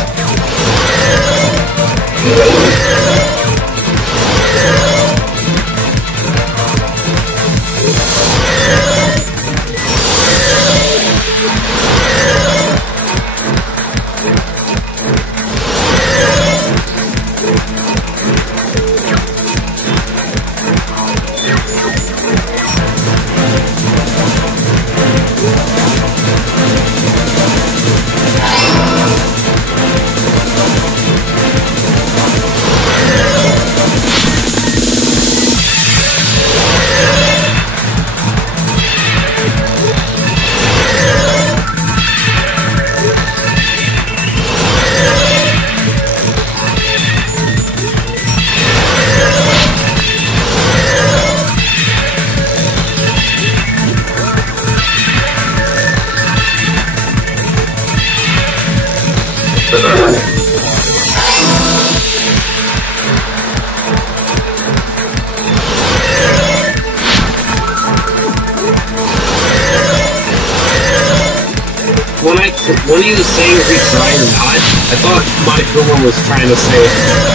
When he was saying retry or not, I thought Monokuma was trying to say,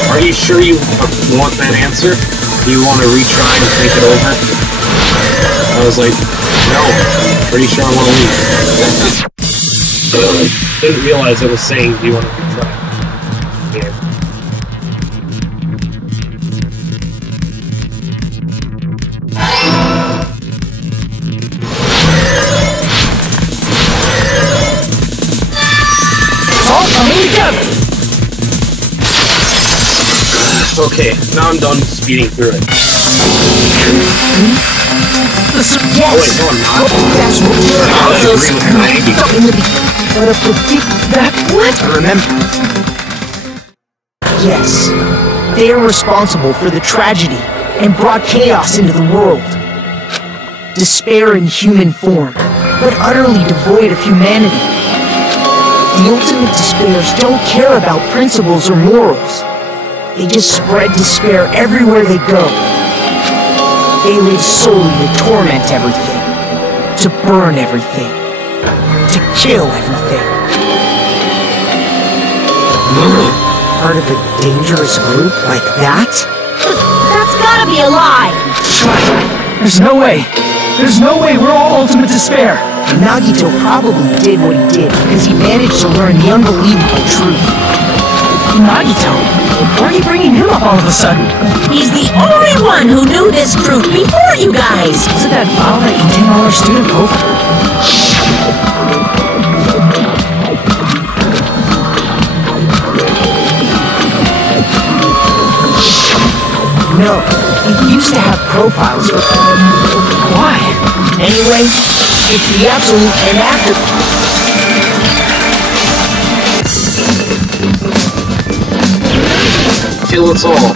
are you sure you want that answer? Do you want to retry and think it over? I was like, no, pretty sure I want to leave. Didn't realize I was saying, do you want to retry? Yeah. Okay, now I'm done speeding through it. Yes. Oh wait, no I'm not. That's what we're I also agree with Maggie. But that what? Remember? Yes. They are responsible for the tragedy and brought chaos into the world. Despair in human form, but utterly devoid of humanity. The ultimate despairs don't care about principles or morals. They just spread despair everywhere they go. They live solely to torment everything, to burn everything, to kill everything. Part of a dangerous group like that? That's gotta be a lie! There's no way. There's no way we're all ultimate despair. Nagito probably did what he did because he managed to learn the unbelievable truth. Nagito? Why are you bringing him up all of a sudden? He's the only one who knew this truth before you guys! Was it that file that contained all our student profile? No, it used to have profiles for... Why? Anyway, it's the absolute inactive... Kill us all.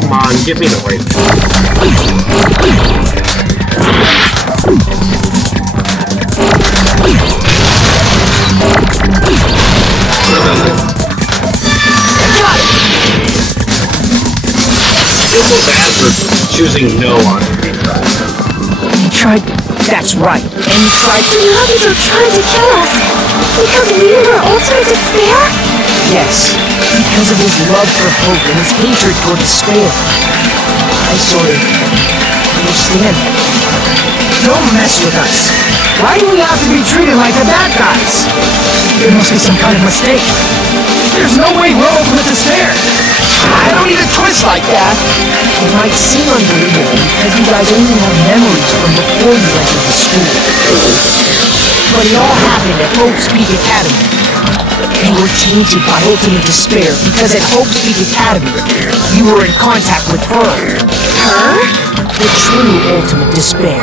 Come on, give me the right. Feel so bad for choosing no on retry. He tried... That's right, and he tried to... Nagito tried to kill us because we were ultimate despair? Yes, because of his love for hope and his hatred for despair. I sort of understand. Don't mess with us. Why do we have to be treated like the bad guys? There must be some kind of mistake. There's no way we're ultimate despair! I don't need a twist like that! It might seem unbelievable because you guys only have memories from before you entered the school. But it all happened at Hope's Peak Academy. You were tainted by ultimate despair because at Hope's Peak Academy, you were in contact with her. Her? The true ultimate despair.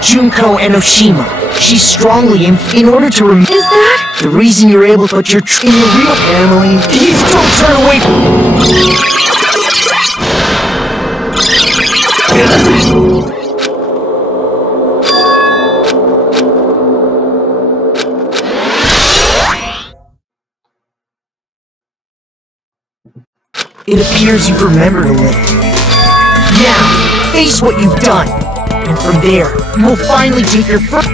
Junko Enoshima. She's strongly in order to remove. Is that? The reason you're able to put your in your real family. Please don't turn away from. It appears you've remembered a little. Now, face what you've done. And from there, you will finally take your first.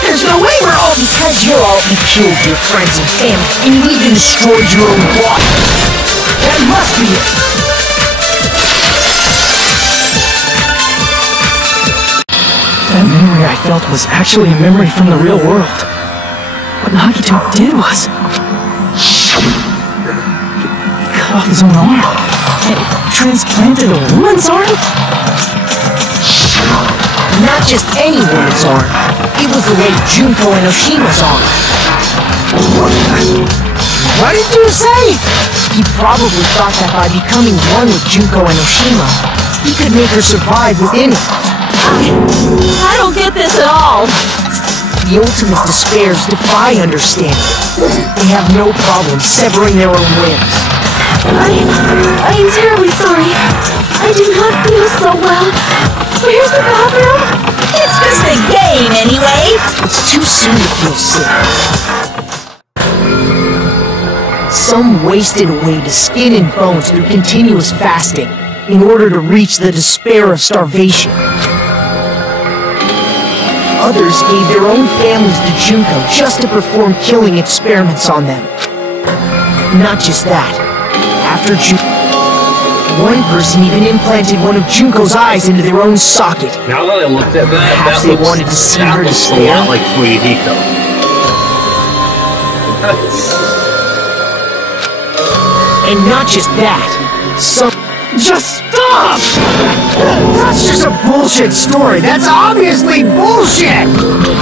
There's no way we're all because you're all you killed your friends and family, and you even destroyed your own body. That must be it. That memory I felt was actually a memory from the real world. What Nagito did was... He cut off his own arm and transplanted a woman's arm? Not just any woman's arm. It was the late Junko Enoshima's arm. What did you say? He probably thought that by becoming one with Junko Enoshima, he could make her survive within it. I don't get this at all. The ultimate despairs defy understanding. They have no problem severing their own limbs. I am terribly sorry. I do not feel so well. Where's the bathroom? It's just a game, anyway. It's too soon to feel sick. Some wasted away to skin and bones through continuous fasting in order to reach the despair of starvation. Others gave their own families to Junko just to perform killing experiments on them. Not just that. After one person even implanted one of Junko's eyes into their own socket. Now that I looked at that, Perhaps they wanted to see her despair. That looks a lot like Fuyuhiko. And not just that. Just stop! That's just a bullshit story. That's obviously bullshit!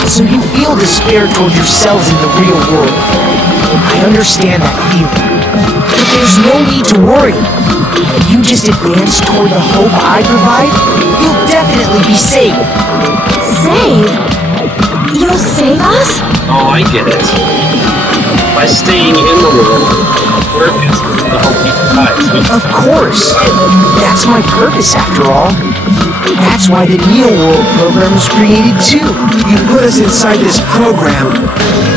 So you feel despair toward yourselves in the real world. I understand that feeling. But there's no need to worry. If you just advance toward the hope I provide, you'll definitely be saved. Save? You'll save us? Oh, I get it. By staying in the world, where is the hope he provides? Of course. That's my purpose, after all. That's why the Neo World program was created, too. You put us inside this program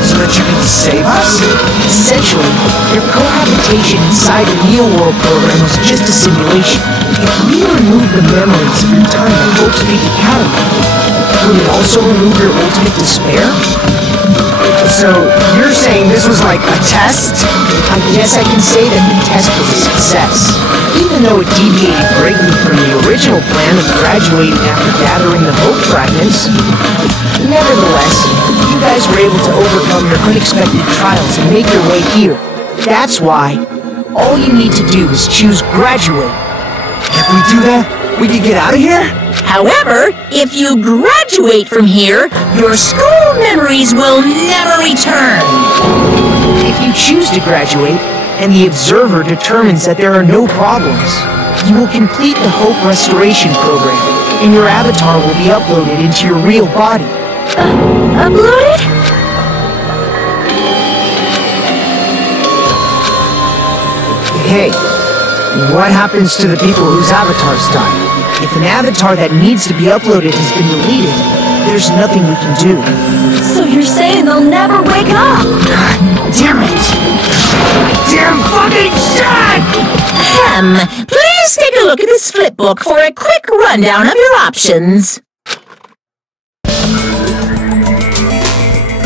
so that you can save us? Essentially, your cohabitation inside the Neo World program was just a simulation. If we remove the memories of your time at Hope's Peak Academy, would it also remove your ultimate despair? So, you're saying this was like a test? I guess I can say that the test was a success. Even though it deviated greatly from the original plan of graduating after gathering the Hope fragments, nevertheless, you guys were able to overcome your unexpected trials and make your way here. That's why all you need to do is choose graduate. If we do that, we can get out of here? However, if you graduate from here, your school memories will never return. If you choose to graduate, and the observer determines that there are no problems, you will complete the Hope Restoration Program, and your avatar will be uploaded into your real body. Uploaded? Hey, what happens to the people whose avatars die? If an avatar that needs to be uploaded has been deleted, there's nothing we can do. So you're saying they'll never wake up? Damn it! Damn fucking shit! Please take a look at this flipbook for a quick rundown of your options.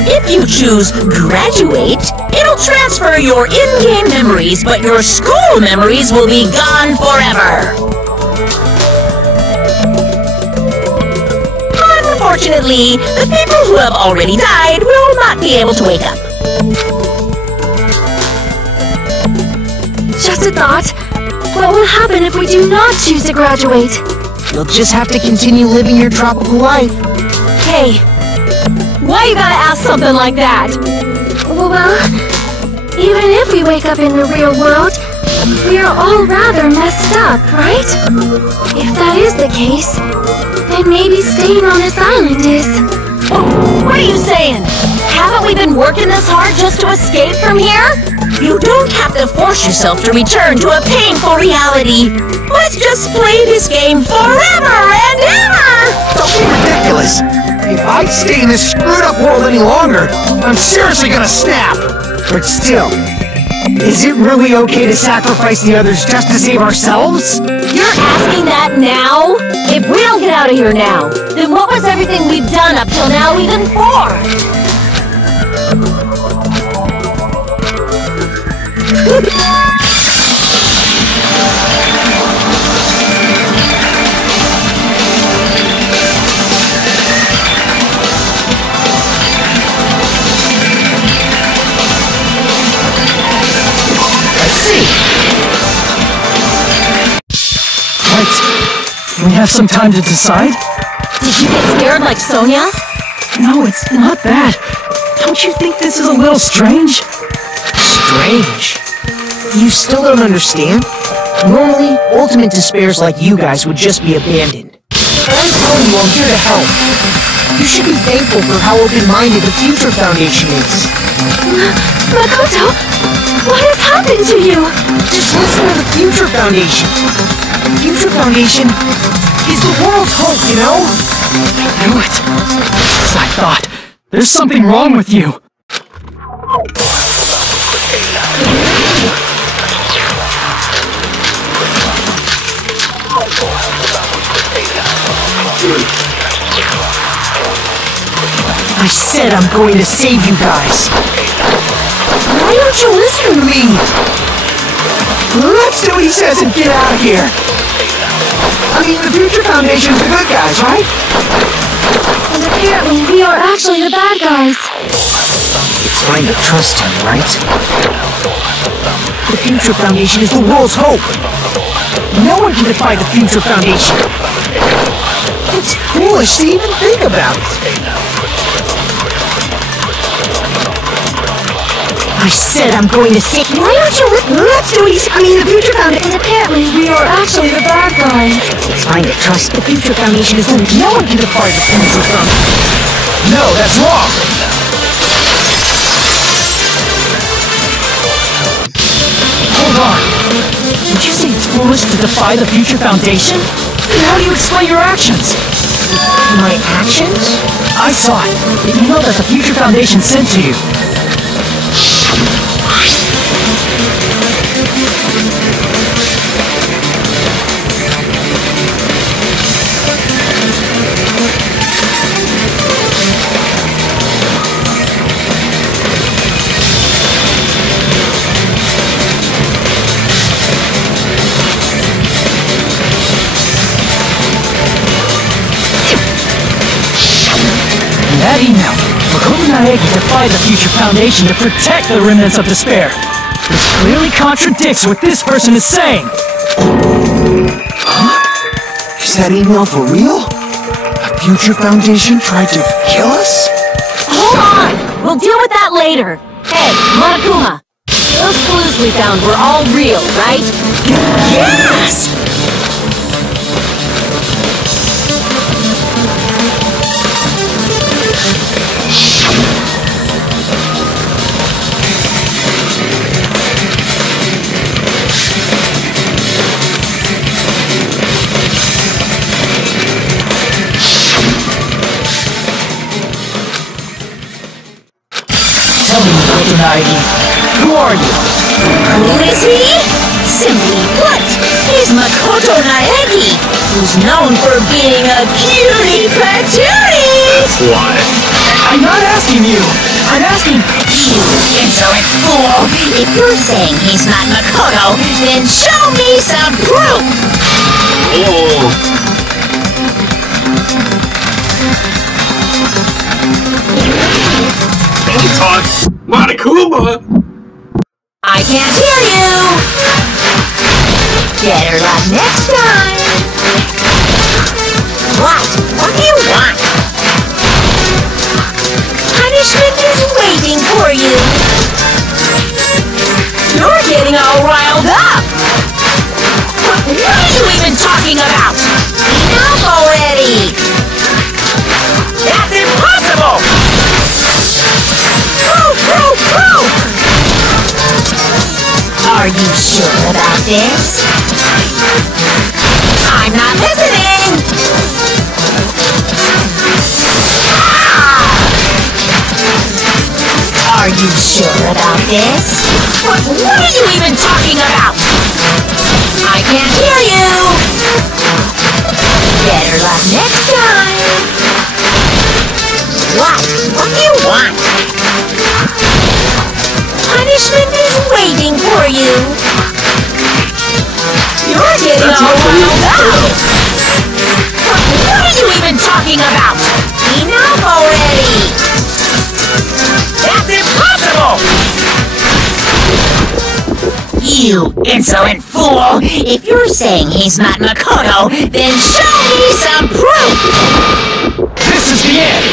If you choose Graduate, it'll transfer your in-game memories, but your school memories will be gone forever. Unfortunately, the people who have already died will not be able to wake up. Just a thought. What will happen if we do not choose to graduate? You'll just have to continue living your tropical life. Hey, why you gotta ask something like that? Well, even if we wake up in the real world, we are all rather messed up, right? If that is the case, then maybe staying on this island is... What are you saying? Haven't we been working this hard just to escape from here? You don't have to force yourself to return to a painful reality. Let's just play this game forever and ever! Don't be ridiculous! If I stay in this screwed up world any longer, I'm seriously gonna snap! But still, is it really okay to sacrifice the others just to save ourselves? You're asking that now? If we don't get out of here now, then what was everything we've done up till now even for? Can we have some time to decide? Did you get scared like Sonia? No, it's not that. Don't you think this is a little strange? Strange? You still don't understand? Normally, ultimate despairs like you guys would just be abandoned. But I'm telling you, I'm here to help. You should be thankful for how open-minded the Future Foundation is. Makoto, what has happened to you? Just listen to the Future Foundation. The Future Foundation is the world's hope, you know? I knew it. As I thought. There's something wrong with you. I said I'm going to save you guys. Why don't you listen to me? Let's do what he says and get out of here. I mean, the Future Foundation's the good guys, right? And apparently we are actually the bad guys. It's fine to trust him, right? The Future Foundation is the world's hope. No one can defy the Future Foundation. It's foolish to even think about it. I said I'm going to save you. Why don't you let's do what he said. I mean, the Future Foundation. And apparently we are actually the bad guys. It's fine to trust the Future Foundation is the... No one can defy the Future Foundation. No, that's wrong. Hold on. Did you say it's foolish to defy the Future Foundation? Then how do you explain your actions? My actions? I saw it. The email that the Future Foundation sent to you. In that email, Makoto Naegi defied the Future Foundation to protect the remnants of despair, which clearly contradicts what this person is saying. Huh? Is that email for real? The Future Foundation tried to kill us? Hold on! We'll deal with that later. Hey, Monokuma! Those clues we found were all real, right? Yes! Tell me, Makoto Naegi, who are you? Who is he? Simply put, he's Makoto Naegi, who's known for being a cutie patootie! That's why. I'm not asking you. I'm asking... You insolent fool! If you're saying he's not Makoto, then show me some proof! Oh. Don't talk, Monokuma! I can't hear you! Better luck next time! What? What do you want? Punishment is waiting for you! You're getting all riled up! What are you even talking about? Enough already! That's impossible! Proof! Are you sure about this? I'm not listening! Are you sure about this? What are you even talking about? I can't hear you! Better luck next time! What? What do you want? Punishment is waiting for you! You're getting all riled up! What are you even talking about? Enough already! That's impossible! You insolent fool! If you're saying he's not Makoto, then show me some proof! This is the end!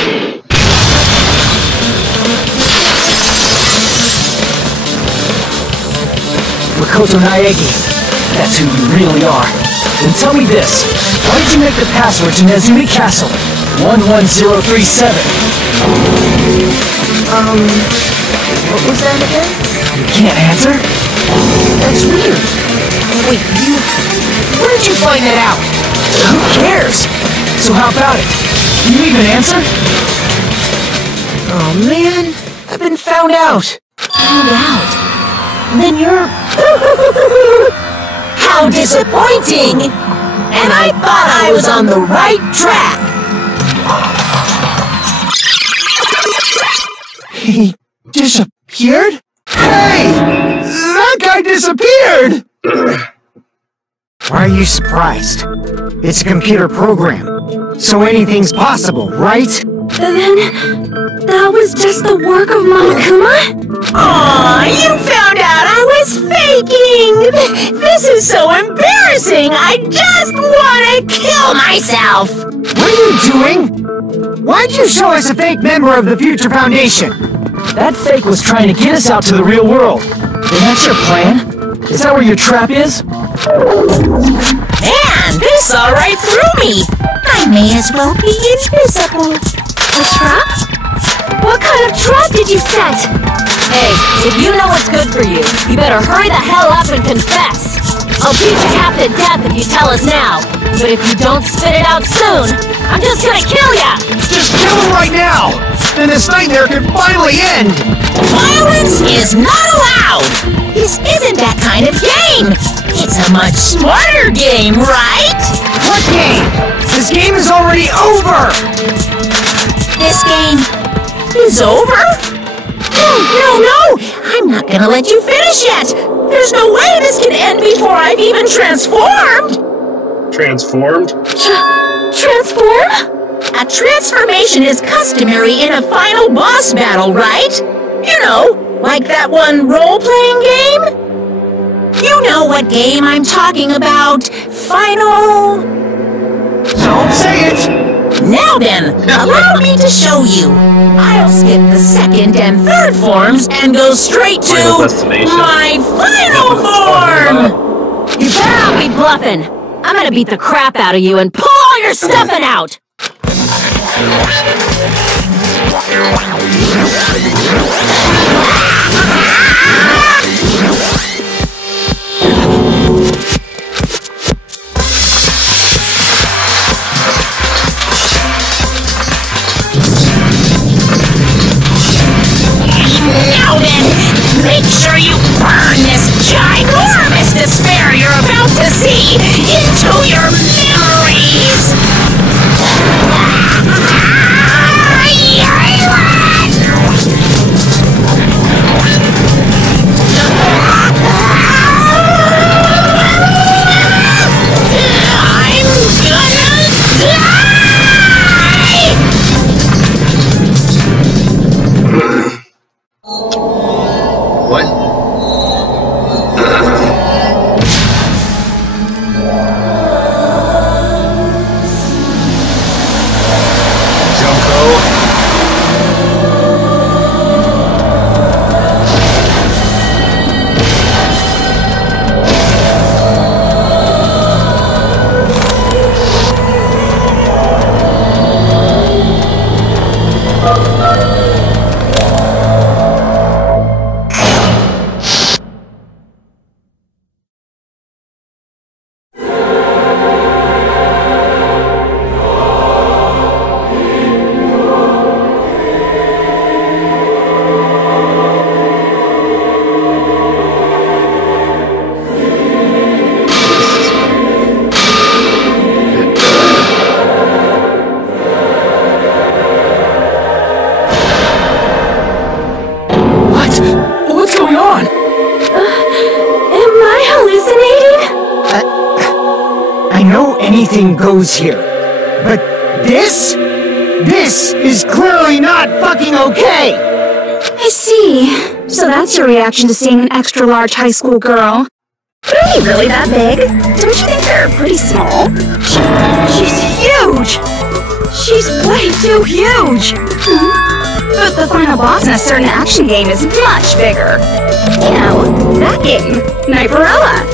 Makoto Naegi, that's who you really are. Then tell me this, why did you make the password to Nezumi Castle? 11037. What was that again? You can't answer? That's weird. Wait, where did you find that out? Who cares? So how about it? Can you even answer? Oh man, I've been found out. Found out? Then you're... How disappointing! And I thought I was on the right track! He disappeared? Hey! That guy disappeared! Why are you surprised? It's a computer program, so anything's possible, right? Then, that was just the work of Monokuma? Aw, you found out I was faking! This is so embarrassing! I just want to kill myself! What are you doing? Why'd you show us a fake member of the Future Foundation? That fake was trying to get us out to the real world. Then that's your plan? Is that where your trap is? Man, this saw right through me! I may as well be invisible! A trap? What kind of trap did you set? Hey, if you know what's good for you, you better hurry the hell up and confess! I'll beat you half to death if you tell us now, but if you don't spit it out soon, I'm just gonna kill ya! Just kill him right now! Then this nightmare can finally end! Violence is not allowed! This isn't that kind of game! It's a much smarter game, right? What game? This game is already over! This game is over? No! I'm not gonna let you finish yet! There's no way this can end before I've even transformed! Transformed? Transform? A transformation is customary in a final boss battle, right? You know, like that one role-playing game? You know what game I'm talking about. Final... Don't say it! Now then, allow me to show you. I'll skip the second and third forms and go straight to Final destination. my final form! You better not be bluffing. I'm gonna beat the crap out of you and pull all your stuffing out! Now then, make sure you burn this ginormous despair you're about to see into your memories! know anything goes here. But this is clearly not fucking okay! I see. So that's your reaction to seeing an extra-large high school girl. But are they really that big? Don't you think they're pretty small? She's huge! She's way too huge! But the final boss in a certain action game is much bigger. You know, that game, Nightbarella.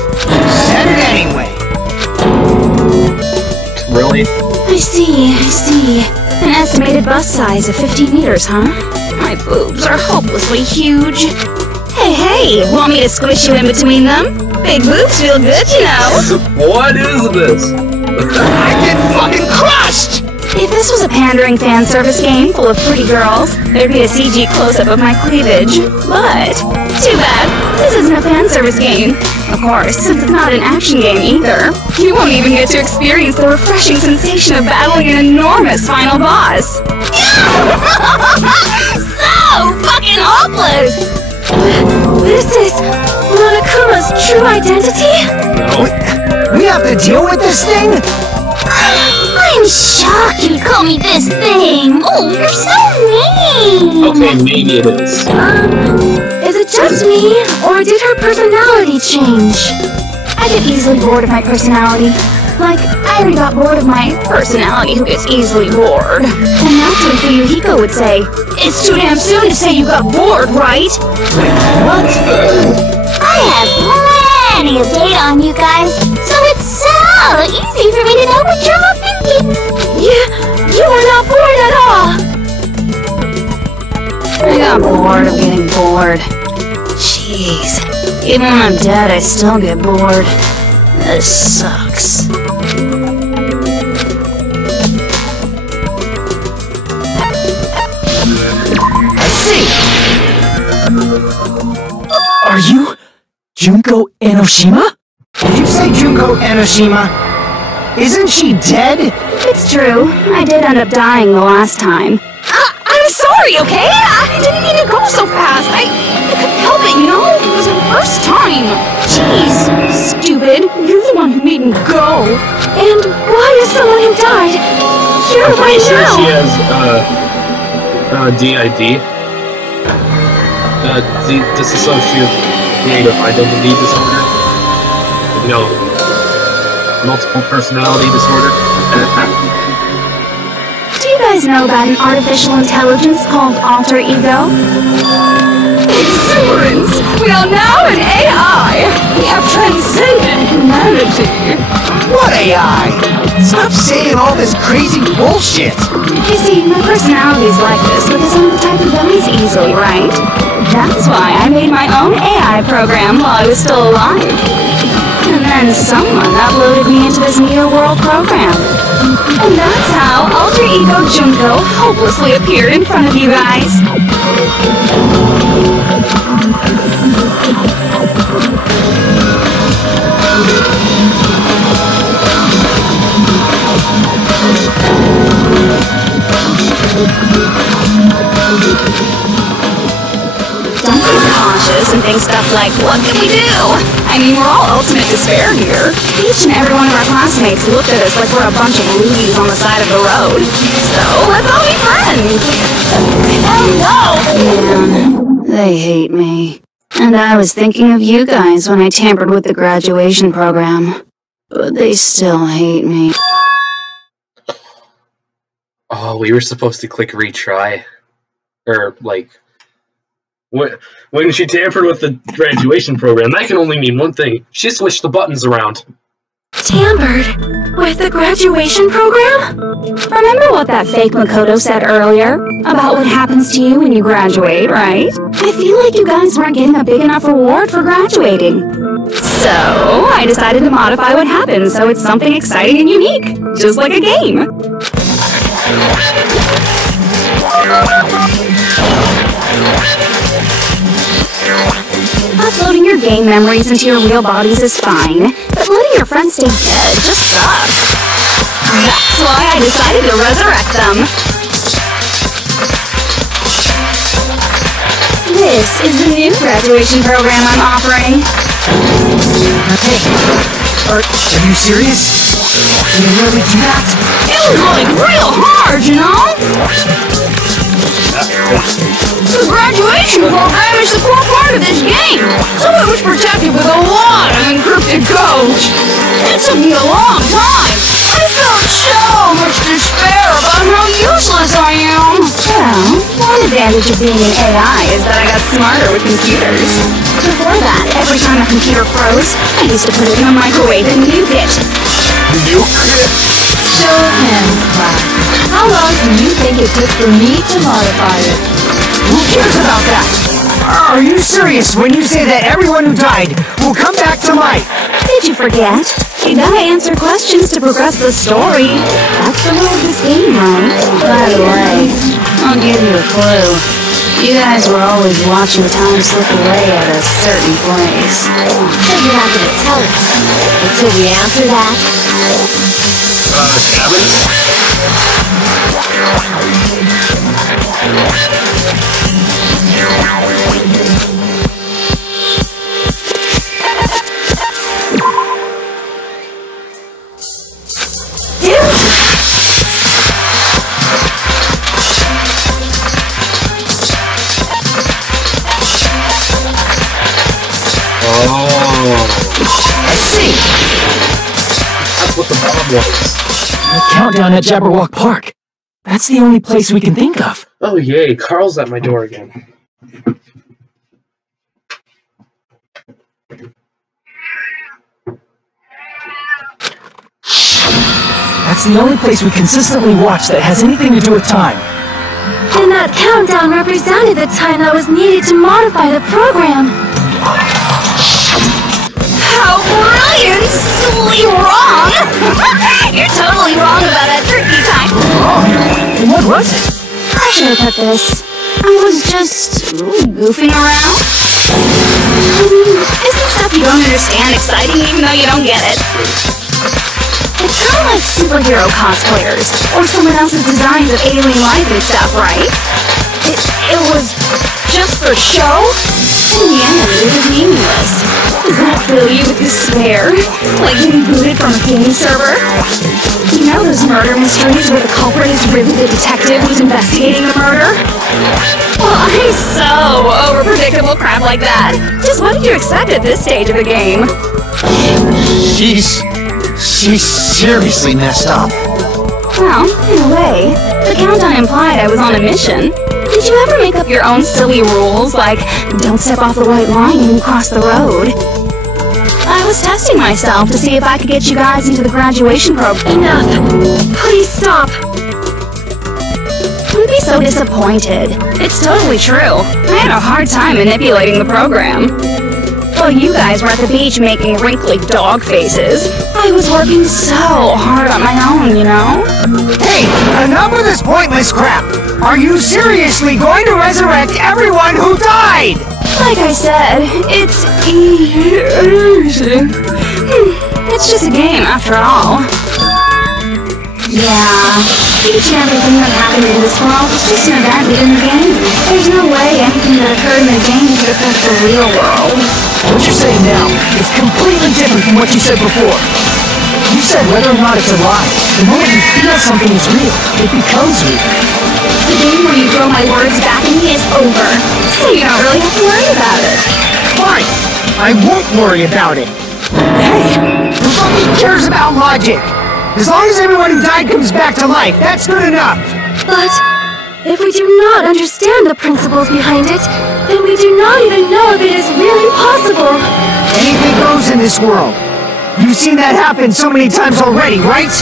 Said it anyway. Really? I see. An estimated bust size of 15 meters, huh? My boobs are hopelessly huge. Hey, want me to squish you in between them? Big boobs feel good, you know. What is this? I've been fucking crushed! If this was a pandering fan service game full of pretty girls, there'd be a CG close-up of my cleavage. But, too bad, this isn't a fan service game. Of course, since it's not an action game either, you won't even get to experience the refreshing sensation of battling an enormous final boss. So fucking hopeless! What is this? Monokuma's true identity? We have to deal with this thing? I'm shocked you'd call me this thing! Oh, you're so mean! Okay, maybe it is. Is it just me, or did her personality change? I get easily bored of my personality. Like, I already got bored of my personality who gets easily bored. And that's when Fuyuhiko would say, "It's too damn soon to say you got bored, right?" What? I have plenty of data on you guys, so it's so easy for me to know what you're all thinking. You are not bored at all. I got bored of getting bored. Jeez, even when I'm dead, I still get bored. This sucks. I see! Are you Junko Enoshima? Did you say Junko Enoshima? Isn't she dead? It's true. I did end up dying the last time. I'm sorry, okay? I didn't mean to go so fast. I couldn't help it, you know? It was my first time. Jeez, stupid. You're the one who made me go. And why is someone who died here I'm pretty right sure now? she has, DID. Dissociative identity disorder. You know, multiple personality disorder. Do you guys know about an artificial intelligence called alter ego? Exuberance! We are now an AI! We have transcended humanity! What AI? Stop saying all this crazy bullshit! You see, my personality's like this because I'm the type who dies easily, right? That's why I made my own AI program while I was still alive. And then someone uploaded me into this Neo-World program. And that's how Alter Ego Junko hopelessly appeared in front of you guys. Don't get cautious and think stuff like, what can we do? I mean, we're all ultimate despair here. Each and every one of our classmates looked at us like we're a bunch of loogies on the side of the road. So, let's all be friends! Oh no! Man, they hate me. And I was thinking of you guys when I tampered with the graduation program. But they still hate me. Oh, we were supposed to click retry. Or, like... When she tampered with the graduation program, that can only mean one thing. She switched the buttons around. Tampered? With the graduation program? Remember what that fake Makoto said earlier? About what happens to you when you graduate, right? I feel like you guys weren't getting a big enough reward for graduating. So, I decided to modify what happens so it's something exciting and unique. Just like a game. Uploading your game memories into your real bodies is fine, but letting your friends stay dead just sucks. That's why I decided to resurrect them. This is the new graduation program I'm offering. Hey, Are you serious? Can you really do that? It was like real hard, you know? The graduation program is the core part of this game, so it was protected with a lot of encrypted codes. It took me a long time. I felt so much despair about how useless I am. Well, one advantage of being an AI is that I got smarter with computers. Before that, every time a computer froze, I used to put it in a microwave and nuke it. Nuke it? Show of hands, class. How long do you think it took for me to modify it? Who cares about that? Are you serious when you say that everyone who died will come back to life? Did you forget? You gotta answer questions to progress the story. That's the rule of this game, right? By the way, I'll give you a clue. You guys were always watching time slip away at a certain place. So you're not gonna tell us until we answer that? Cabins? I see. That's what the bomb was. The countdown at Jabberwock Park. That's the only place we can think of. Oh yay, Carl's at my door again. That's the only place we consistently watch that has anything to do with time. And that countdown represented the time that was needed to modify the program. How brilliantly wrong! You're totally wrong about that turkey time. And what was it? I should have put this. I was just goofing around. Isn't stuff you don't understand exciting even though you don't get it? It's kind of like superhero cosplayers, or someone else's designs of alien life and stuff, right? It was just for show? In the end, it was meaningless. Does that fill you with despair? Like getting booted from a game server? You know those murder mysteries where the culprit is really the detective who's investigating the murder? Well, I'm so over predictable crap like that. Just what did you expect at this stage of the game? She's seriously messed up. Well, in a way, the countdown implied I was on a mission. Did you ever make up your own silly rules, like don't step off the white line when you cross the road? I was testing myself to see if I could get you guys into the graduation program. Enough! Please stop! Don't be so disappointed. It's totally true. I had a hard time manipulating the program. While you guys were at the beach making wrinkly dog faces, I was working so hard on my own, you know? Hey, enough of this pointless crap! Are you seriously going to resurrect everyone who died? Like I said, it's easy. It's just a game after all. Yeah, each and everything that happened in this world is just an event within the game. There's no way anything that occurred in the game could affect the real world. What you're saying now is completely different from what you said before. You said whether or not it's a lie. The moment you feel something is real, it becomes real. The game where you throw my words back at me is over, so you don't really have to worry about it. Fine, I won't worry about it. Hey, who fucking cares about logic? As long as everyone who died comes back to life, that's good enough. But if we do not understand the principles behind it, then we do not even know if it is really possible. Anything goes in this world. You've seen that happen so many times already, right?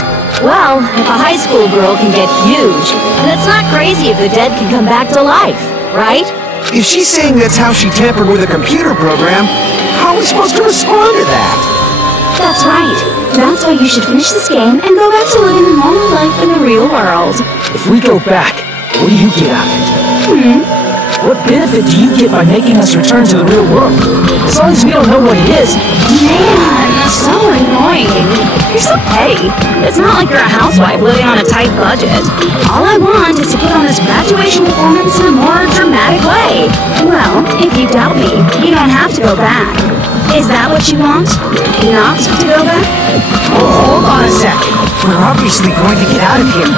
Well, if a high school girl can get huge, then it's not crazy if the dead can come back to life, right? If she's saying that's how she tampered with a computer program, how are we supposed to respond to that? That's right. That's why you should finish this game and go back to living a normal life in the real world. If we go back, what do you get out of it? What benefit do you get by making us return to the real world? As long as we don't know what it is. Man, so annoying. You're so petty. It's not like you're a housewife living on a tight budget. All I want is to put on this graduation performance in a more dramatic way. Well, if you doubt me, you don't have to go back. Is that what you want? Not to go back? Oh, hold on a sec. We're obviously going to get out of here.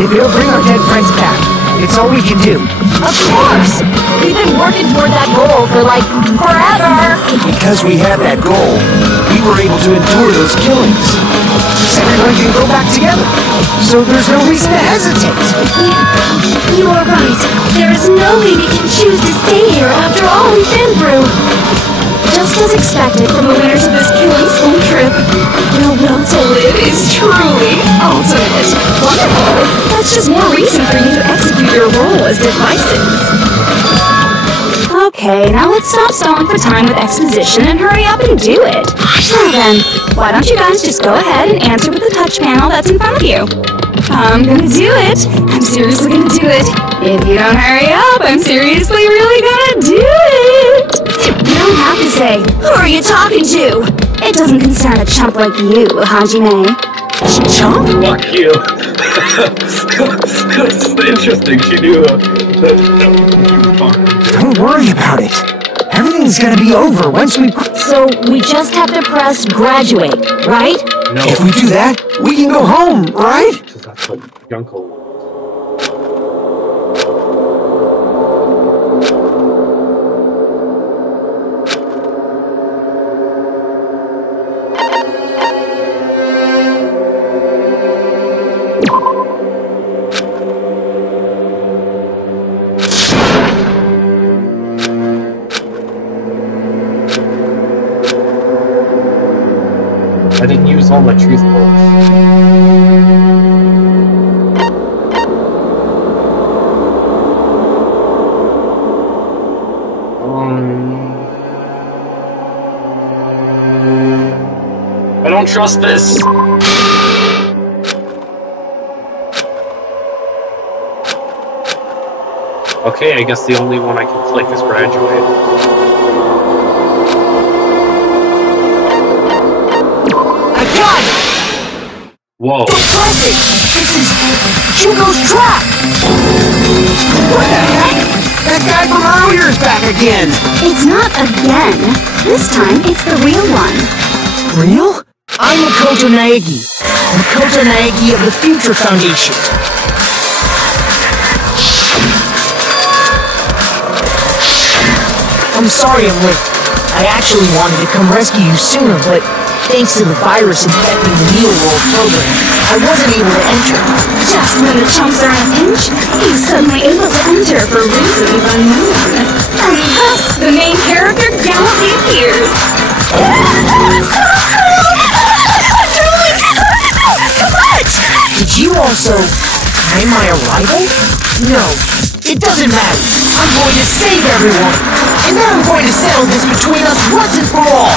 If it'll bring our dead friends back, it's all we can do. Of course! We've been working toward that goal for, like, forever! Because we had that goal, we were able to endure those killings. Everyone can go back together, so there's no reason to hesitate. You are right. There is no way we can choose to stay here after all we've been through. Just as expected from the winners of this killing school trip, your will to live is truly ultimate. Wonderful! That's just more reason for you to execute your role as devices. Okay, now let's stop stalling for time with exposition and hurry up and do it. Now then, why don't you guys just go ahead and answer with the touch panel that's in front of you? I'm gonna do it. I'm seriously gonna do it. If you don't hurry up, I'm seriously really gonna do it. You don't have to say, who are you talking to? It doesn't concern a chump like you, Hajime. Chump? Fuck you. It's interesting. She knew Don't worry about it. Everything's gonna be over once we... So we just have to press graduate, right? No. If we do that, we can go home, right? That's what Junko. I didn't use all my truth bullets. I don't trust this! Okay, I guess the only one I can click is graduate. Whoa. Don't press it! This is... Junko's trap! What the heck? That guy from earlier is back again! It's not again. This time, it's the real one. Real? I'm Makoto Naegi. Makoto Naegi of the Future Foundation. I'm sorry I'm late. I actually wanted to come rescue you sooner, but thanks to the virus infecting the Neo World program, I wasn't able to enter. Just when the chumps are in a pinch, he's suddenly able to enter for reasons unknown. And thus, the main character gallantly appears. What? Did you also time my arrival? No, it doesn't matter. I'm going to save everyone, and then I'm going to settle this between us once and for all.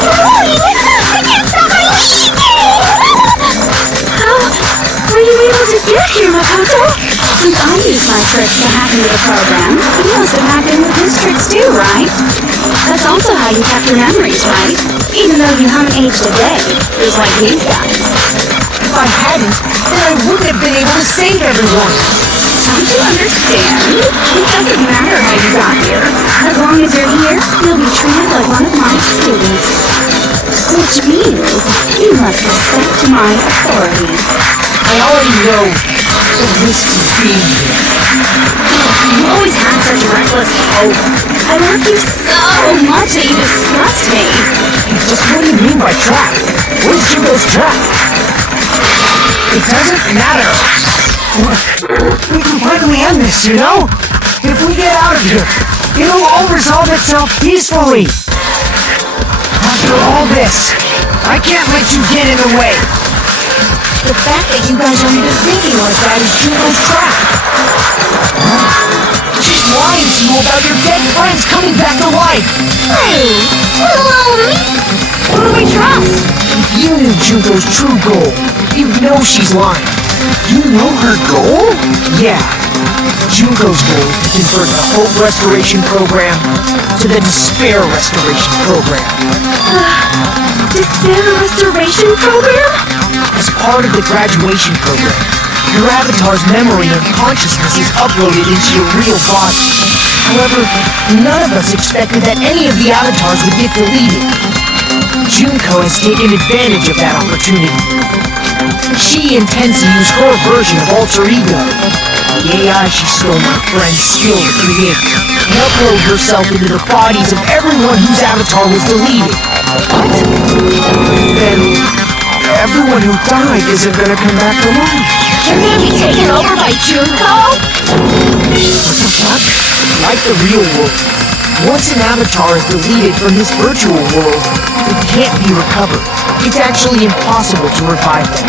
I can't stop believing! How were you able to get here, Makoto? Since I used my tricks to hack into the program, you must have hacked in with his tricks too, right? That's also how you kept your memories, right? Even though you haven't aged a day, just like these guys. If I hadn't, then I wouldn't have been able to save everyone. Don't you understand? It doesn't matter how you got here. As long as you're here, you'll be treated like one of my students. Which means you must respect my authority. I already know the risks of being here. You always had such reckless hope. I love you so much that you disgust me. Just what do you mean by trap? Where's Junko's trap? It doesn't matter. We can finally end this, you know? If we get out of here, it'll all resolve itself peacefully. After all this, I can't let you get in the way. The fact that you guys are even thinking like that is Junko's trap. She's lying to you about your dead friends coming back to life. Hey, who do we trust? If you knew Junko's true goal, you'd know she's lying. You know her goal? Yeah. Junko's goal is to convert the Hope Restoration Program to the Despair Restoration Program. despair restoration program? As part of the graduation program, your avatar's memory and consciousness is uploaded into your real body. However, none of us expected that any of the avatars would get deleted. Junko has taken advantage of that opportunity. She intends to use her version of Alter Ego, the AI she stole my friend's skill to create, and upload herself into the bodies of everyone whose avatar was deleted. Then, everyone who died isn't gonna come back to life. You're gonna be taken over by Junko? What the fuck? Like the real world, once an avatar is deleted from this virtual world, it can't be recovered. It's actually impossible to revive them.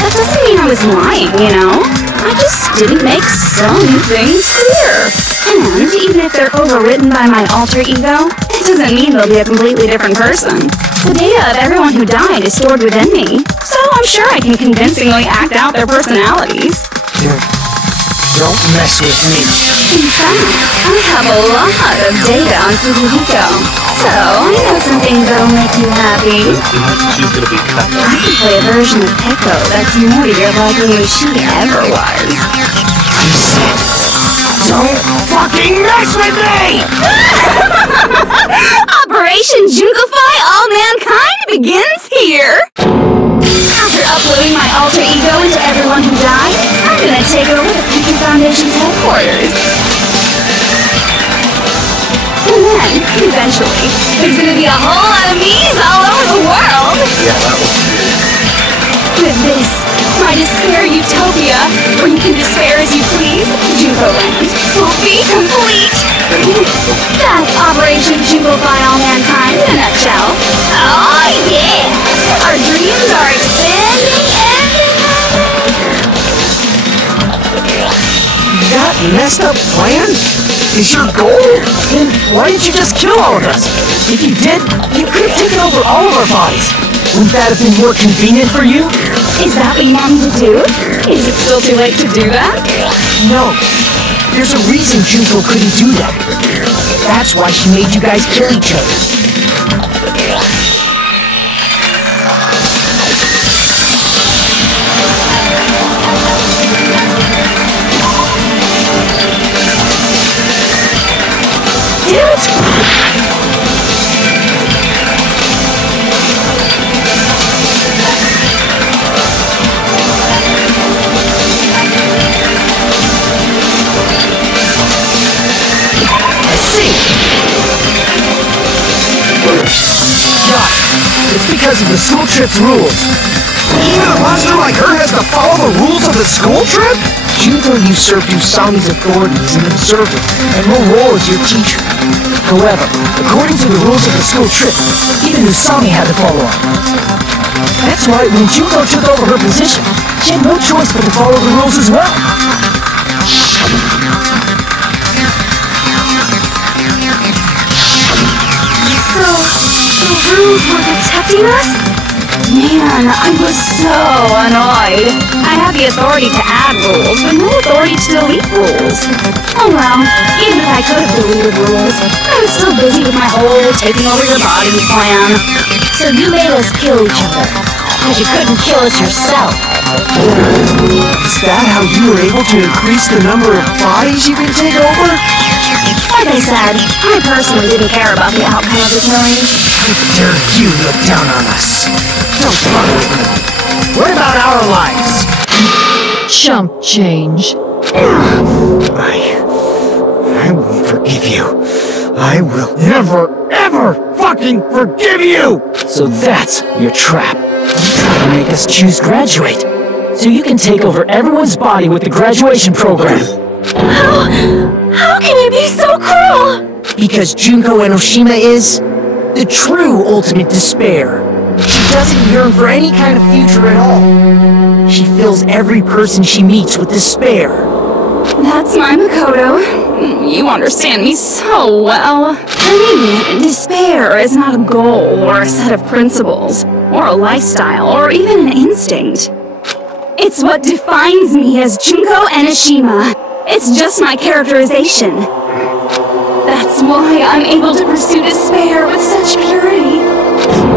That doesn't mean I was lying, you know? I just didn't make some things clear. And even if they're overwritten by my alter ego, it doesn't mean they'll be a completely different person. The data of everyone who died is stored within me, so I'm sure I can convincingly act out their personalities. Don't mess with me. In fact, I have a lot of data on Furuhiko, so I know some things that'll make you happy. She's gonna be cut. I can play a version of Echo that's more to your liking than she ever was. I said, don't fucking mess with me! Operation Junkify All Mankind begins here! After uploading my alter ego into everyone who died, I'm gonna take over the Future Foundation's headquarters. And then, eventually, there's gonna be a whole lot of me's all over the world! Yeah, that was With this, my despair utopia, where you can despair as you please, Junko Land, will be complete! That's Operation Junkify All Mankind in a nutshell. Oh yeah! Our dreams are expanding That messed up plan is your goal? Then why didn't you just kill all of us? If you did, you could have taken over all of our bodies. Wouldn't that have been more convenient for you? Is that what you want me to do? Is it still too late to do that? No. There's a reason Junko couldn't do that. That's why she made you guys kill each other. It's because of the school trip's rules. Even a monster like her has to follow the rules of the school trip? Junko usurped Usami's authority as an observer, and her role as your teacher. However, according to the rules of the school trip, even Usami had to follow on. That's why when Junko took over her position, she had no choice but to follow the rules as well. So, the rules were protecting us? Man, I was so annoyed. I had the authority to add rules, but no authority to delete rules. Oh well, even if I could have deleted rules, I was still busy with my whole taking over your bodies plan. So you made us kill each other, because you couldn't kill us yourself. Is that how you were able to increase the number of bodies you can take over? Like I said, I personally didn't care about the outcome of the killings. How dare you look down on us? Don't fuck with me. What about our lives? Chump change. I won't forgive you. I will never, ever fucking forgive you! So that's your trap. You try to make us choose graduate, so you can take over everyone's body with the graduation program. How can you be so cruel? Because Junko Enoshima is the true ultimate despair. She doesn't yearn for any kind of future at all. She fills every person she meets with despair. That's my Makoto. You understand me so well. I mean, despair is not a goal or a set of principles, or a lifestyle, or even an instinct. It's what defines me as Junko Enoshima. It's just my characterization. That's why I'm able to pursue despair with such purity.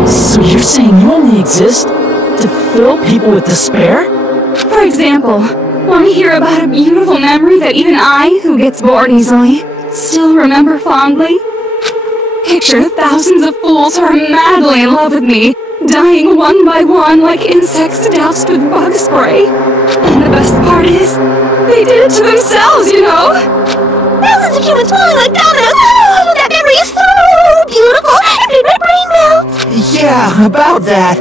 So You're saying you only exist to fill people with despair? For example, want to hear about a beautiful memory that even I, who gets bored easily, still remember fondly? Picture thousands of fools who are madly in love with me, dying one by one like insects doused with bug spray. And the best part is, they did it to themselves, you know? Thousands of humans falling like dominoes! Oh, that memory is so beautiful! It made my brain melt! Yeah, about that.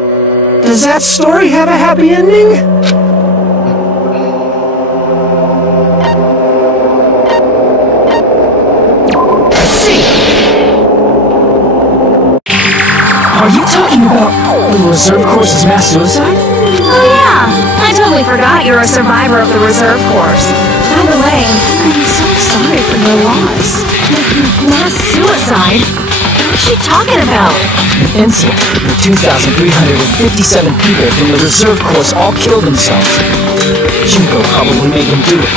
Does that story have a happy ending? Are you talking about the reserve course's mass suicide? Oh yeah, I totally forgot you're a survivor of the reserve course. By the way, I'm so sorry for your loss. Mass suicide? What's she talking about? An incident where 2,357 people from the reserve course all killed themselves. Junko probably made them do it.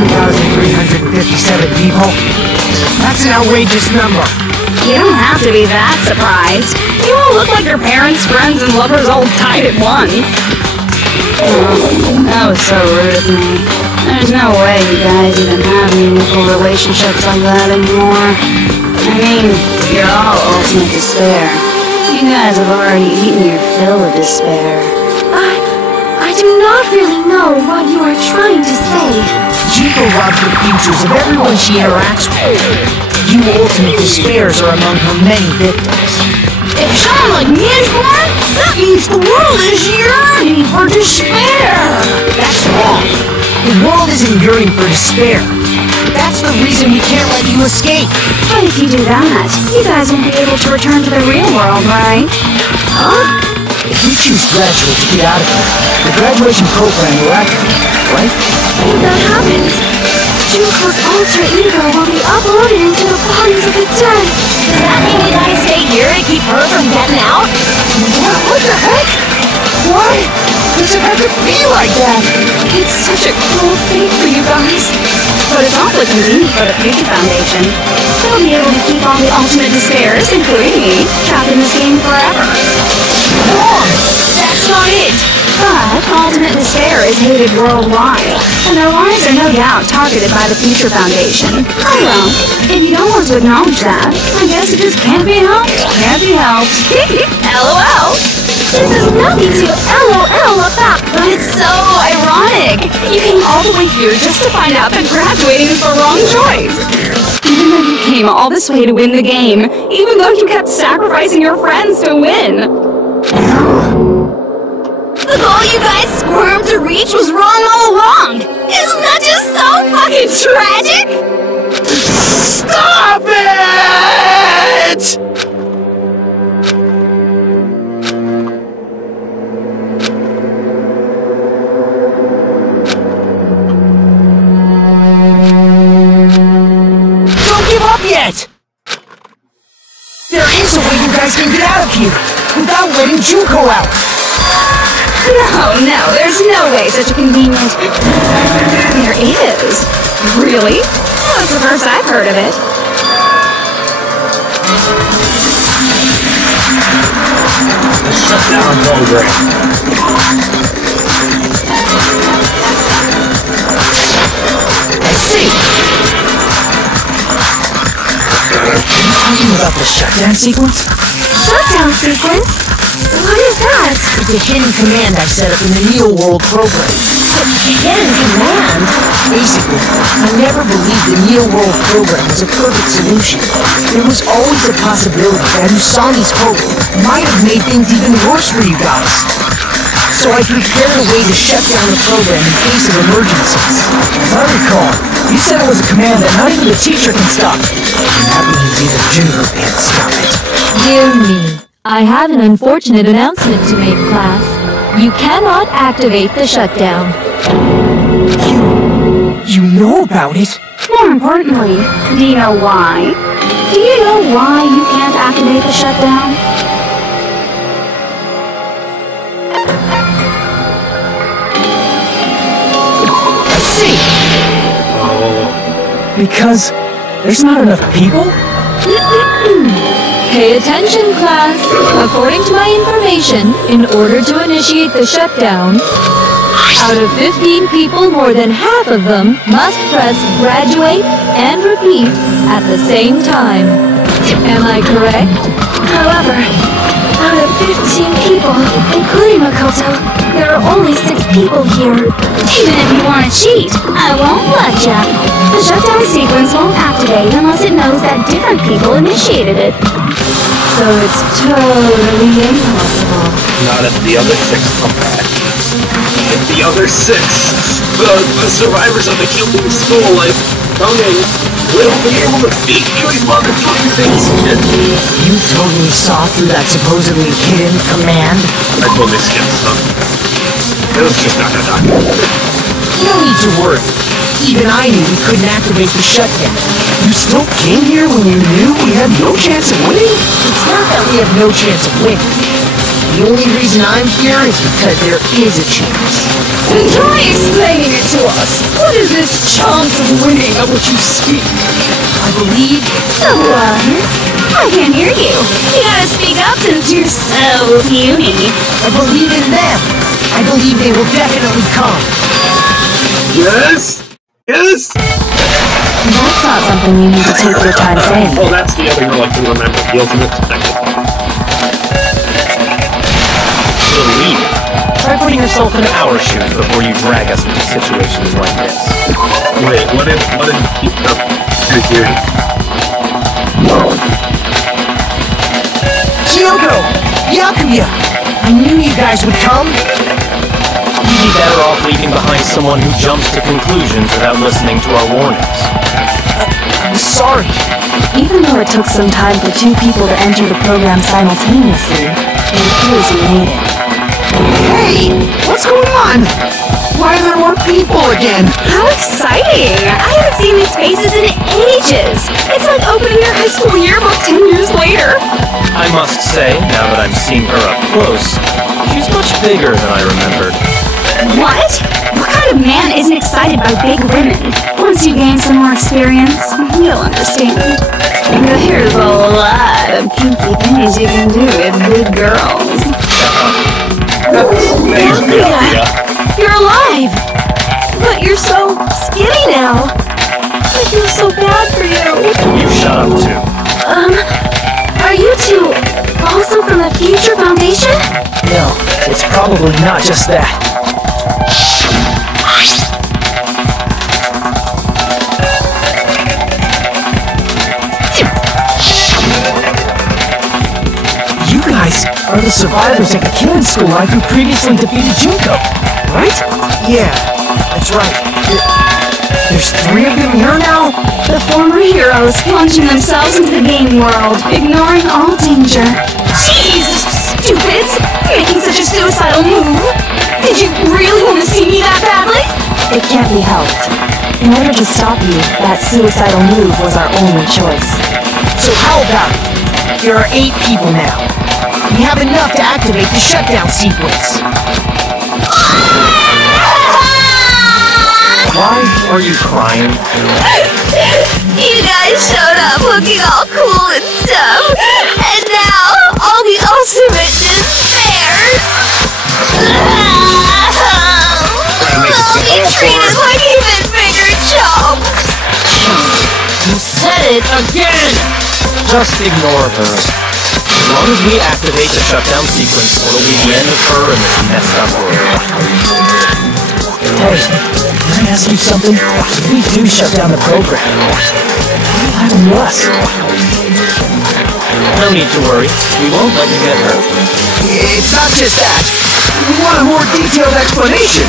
2,357 people? That's an outrageous number. You don't have to be that surprised. You all look like your parents, friends, and lovers all tied at once. Oh, that was so rude of me. There's no way you guys even have meaningful relationships like that anymore. I mean, you're all ultimate despair. You guys have already eaten your fill of despair. I do not really know what you are trying to say. Junko robs the futures of everyone she interacts with. You ultimate despairs are among her many victims. If someone like me is born, that means the world is yearning for despair. That's wrong. The world isn't yearning for despair. That's the reason we can't let you escape. But if you do that, you guys won't be able to return to the real world, right? Huh? If you choose graduate to get out of here, the graduation program will activate, right? If that happens, Junko's alter ego will be uploaded into the bodies of the dead. Does that mean we gotta stay here to keep her from getting out? What the heck? Why does it have to be like that? It's such a cruel fate for you guys. But it's awfully convenient for the Future Foundation. They'll be able to keep all the ultimate despairs, including me, trapped in this game forever. Wrong! That's not it! But ultimate despair is hated worldwide, and their lives are no doubt targeted by the Future Foundation. Oh well, if you don't want to acknowledge that, I guess it just can't be helped. Can't be helped. LOL! This is nothing to LOL about. But it's so ironic. You came all the way here just to find out that graduating is the wrong choice. Even though you came all this way to win the game, even though you kept sacrificing your friends to win. The goal you guys squirmed to reach was wrong all along! Isn't that just so fucking tragic? Stop it! Don't give up yet! There is a way you guys can get out of here without letting Junko out! No, there's no way such a convenient... There is. Really? Well, that's the first I've heard of it. Shut down program. I see! Are you talking about the shutdown sequence? Shutdown sequence? What is that? It's a hidden command I set up in the Neo World program. Hidden command? Basically, I never believed the Neo World program was a perfect solution. There was always a possibility that Usami's hope might have made things even worse for you guys. So I prepared a way to shut down the program in case of emergencies. As I recall, you said it was a command that not even the teacher can stop. And that means even Junko can't stop it. Dear me, I have an unfortunate announcement to make, class. You cannot activate the shutdown. You know about it? More importantly, do you know why? Do you know why you can't activate the shutdown? I see! Oh. Because there's not enough people? Pay attention, class. According to my information, in order to initiate the shutdown, out of 15 people, more than half of them must press graduate and repeat at the same time. Am I correct? However, out of 15 people, including Makoto, there are only 6 people here. Even if you want to cheat, I won't let ya. The shutdown sequence won't activate unless it knows that different people initiated it. So it's totally impossible. Not if the other 6 come back. If the other 6, the survivors of the killing school, like, coming, will be able to beat you in motherfucking things. You totally saw through that supposedly hidden command? I totally skipped stuff. It was just not gonna die. No need to worry. Even I knew we couldn't activate the shutdown. You still came here when you knew we had no chance of winning? It's not that we have no chance of winning. The only reason I'm here is because there is a chance. Try explaining it to us. What is this chance of winning of which you speak? I believe... What? I can't hear you. You gotta speak up since you're so puny. I believe in them. I believe they will definitely come. Yes! Yes! That's not something you need to take your time saying. Oh, that's the other girl I can remember. The ultimate detective. Believe it. Try putting yourself in our shoes before you drag us into situations like this. Wait, what if here's here. Kyoko! Yakuya! I knew you guys would come! You'd be better off leaving behind someone who jumps to conclusions without listening to our warnings. I'm sorry. Even though it took some time for 2 people to enter the program simultaneously, it appears you made it. Hey! What's going on? Why are there more people again? How exciting! I haven't seen these faces in ages. It's like opening your high school yearbook 10 years later. I must say, now that I'm seeing her up close, she's much bigger than I remembered. What? What kind of man isn't excited by big women? Once you gain some more experience, you'll understand. There's a lot of kinky things you can do with big girls. Yeah. You're alive! But you're so skinny now. I feel so bad for you. You shut up, too. Are you two also from the Future Foundation? No, it's probably not just that. You guys are the survivors at the killing school life who previously defeated Junko, right? Yeah, that's right. There's 3 of them here now? The former heroes plunging themselves into the game world, ignoring all danger. Jeez, stupids! Making such a suicidal move! Did you really want to see me that badly? It can't be helped. In order to stop you, that suicidal move was our only choice. So how about it? There are 8 people now. We have enough to activate the shutdown sequence. Why are you crying? You guys showed up looking all cool and stuff, and now all the ultimate despairs. I'll be treated like even bigger chumps. You said it again! Just ignore her. As long as we activate the shutdown sequence, it'll be the end of her and this messed up world. Hey, can I ask you something? If we do shut down the program, what'll happen to us? No need to worry. We won't let you get hurt. It's not just that. We want a more detailed explanation.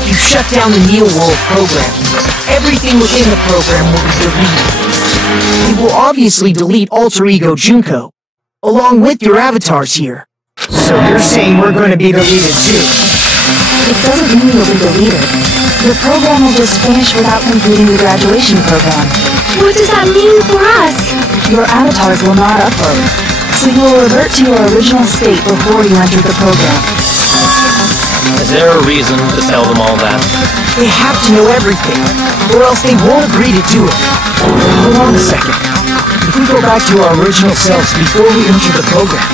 If you shut down the Neo World program, everything within the program will be deleted. It will obviously delete Alter Ego Junko, along with your avatars here. So you're saying we're going to be deleted too? It doesn't mean you'll be deleted. The program will just finish without completing the graduation program. What does that mean for us? Your avatars will not upload, so you'll revert to your original state before you enter the program. Is there a reason to tell them all that? They have to know everything, or else they won't agree to do it. Hold on a second. if we go back to our original selves before we enter the program.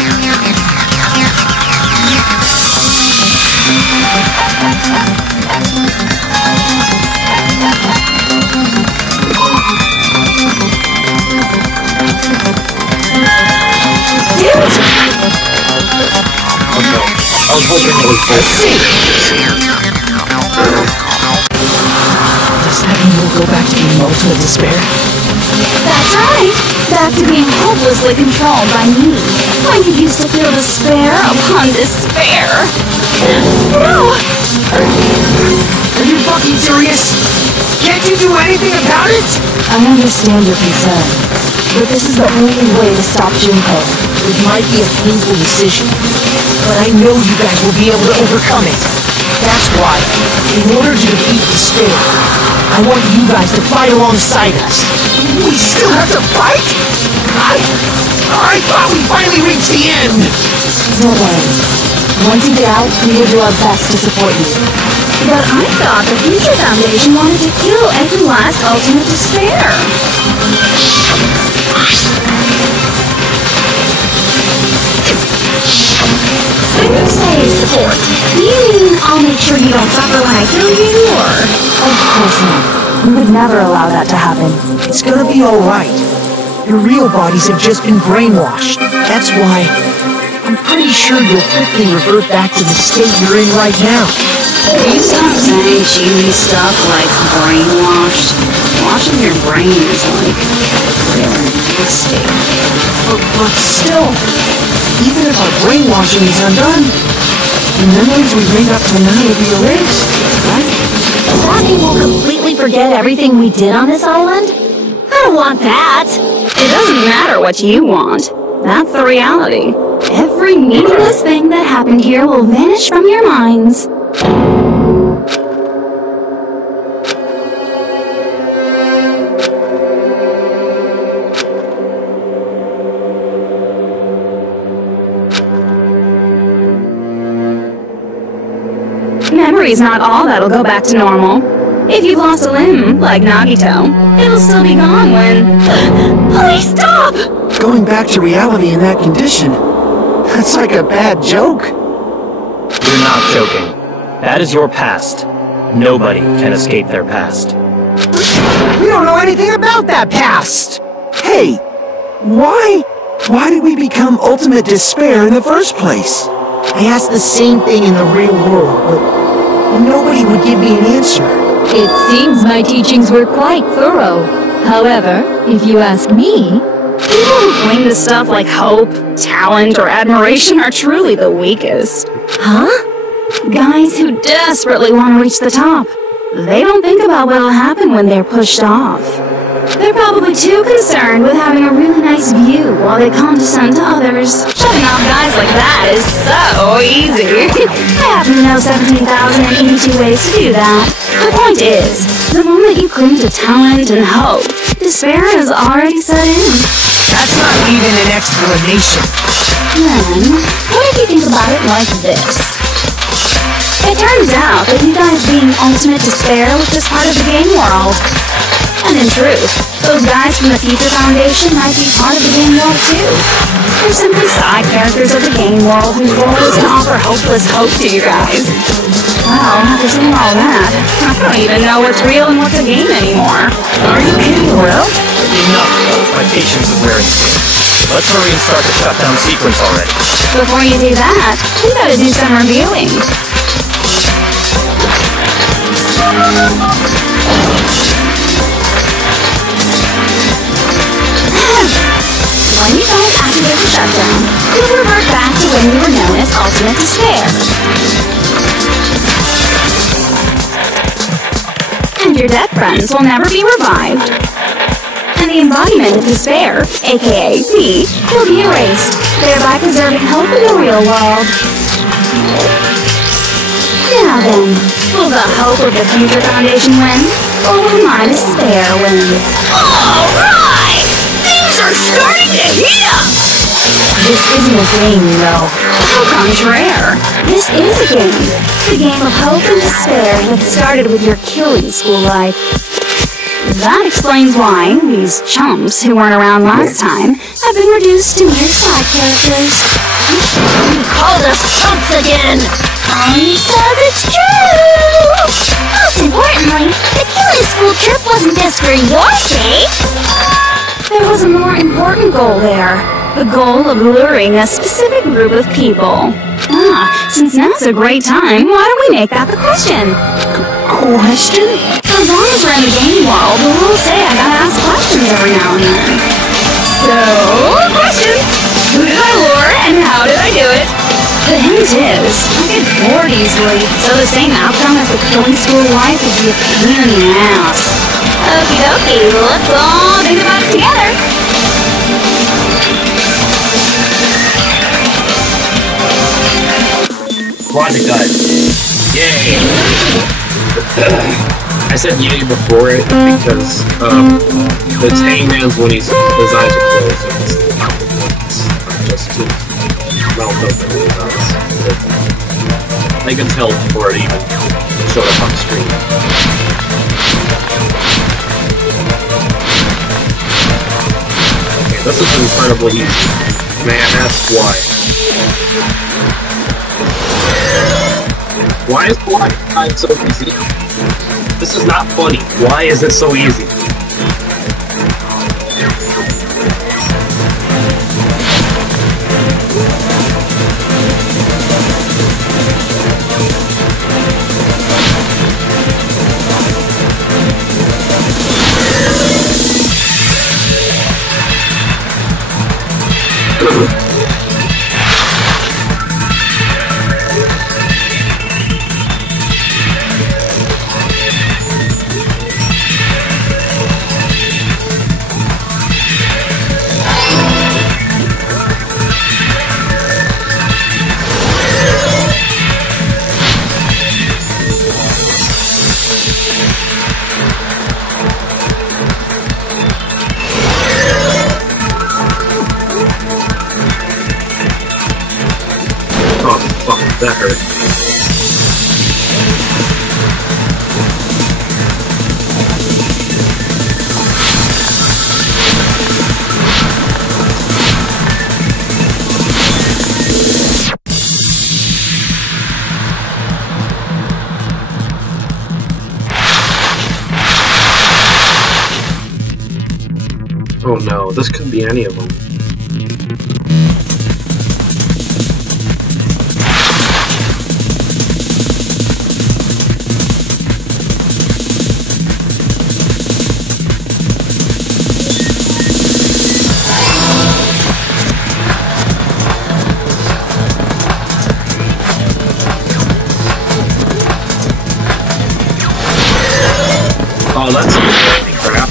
Oh no. I was hoping it was Let's see! Does that mean we'll go back to being ultimate despair? That's right! Back to being hopelessly controlled by me. When you used to feel despair upon despair. No! Are you fucking serious? Can't you do anything about it? I understand your concern, but this is the only way to stop Junko. It might be a painful decision, but I know you guys will be able to overcome it. That's why, in order to defeat despair, I want you guys to fight alongside us. We still have to fight? I thought we finally reached the end! Don't worry. Once you get out, we will do our best to support you. But I thought the Future Foundation wanted to kill every last ultimate despair. When you say support, do you mean I'll make sure you don't suffer when I kill you, or...? Of course not. We would never allow that to happen. It's gonna be alright. Your real bodies have just been brainwashed. That's why I'm pretty sure you'll quickly revert back to the state you're in right now. Can you stop saying cheesy stuff like brainwashed? Washing your brain is like really nasty. But still, even if our brainwashing is undone, the memories we bring up till now will be erased, right? Does that mean we'll completely forget everything we did on this island? I don't want that! It doesn't matter what you want. That's the reality. Every meaningless thing that happened here will vanish from your minds. Memory's not all that'll go back to normal. If you've lost a limb, like Nagito, it'll still be gone when... Please stop! Going back to reality in that condition, that's like a bad joke. You're not joking. That is your past. Nobody can escape their past. We don't know anything about that past! Hey, why did we become ultimate despair in the first place? I asked the same thing in the real world, but nobody would give me an answer. It seems my teachings were quite thorough. However, if you ask me... People who cling to stuff like hope, talent, or admiration are truly the weakest. Huh? Guys who desperately want to reach the top. They don't think about what'll happen when they're pushed off. They're probably too concerned with having a really nice view while they condescend to others. Shutting off guys like that is so easy. I happen to know 17,082 ways to do that. The point is, the moment you cling to talent and hope, despair has already set in. That's not even an explanation. Then, what if you think about it like this? It turns out that you guys being ultimate despair was just part of the game world. And in truth, those guys from the Future Foundation might be part of the game world too. They're simply side characters of the game world whose role is to offer hopeless hope to you guys. Well, after seeing all that, I don't even know what's real and what's a game anymore. Are you kidding, Will? Enough. My patience is wearing thin. Let's hurry and start the shutdown sequence already. Before you do that, we gotta do some reviewing. When you guys activate the shutdown, you'll revert back to when you were known as Ultimate Despair. And your dead friends will never be revived. And the embodiment of despair, aka me, will be erased, thereby preserving hope in the real world. Now then, will the hope of the Future Foundation win? Or will my despair win? Alright! Things are starting to heat up! This isn't a game, you know. How contraire. This is a game. The game of hope and despair that started with your killing school life. That explains why these chumps who weren't around last time have been reduced to mere side characters. You called us chumps again! Because it's true! Most importantly, the killing school trip wasn't just for your sake. There was a more important goal there. The goal of luring a specific group of people. Since now's a great time, why don't we make that the question? Question? As long as we're in the game world, the rules say I gotta ask questions every now and then. So, question! Who did I lure and how did I do it? The hint is, I get bored easily, so the same outcome as the killing school life would be a pain in the ass. Okie dokie, let's all think about it together. Logic guy. Yay! I said yay before it because it's Hangman's when his eyes are closed. It's just to melt open his eyes. I can tell before it even showed up on screen. Okay, this is incredibly easy. May I ask why? Why is Blind Side so easy? This is not funny. Why is it so easy? That hurt. Oh no, this could be any of them. Oh, that's some baloney crap.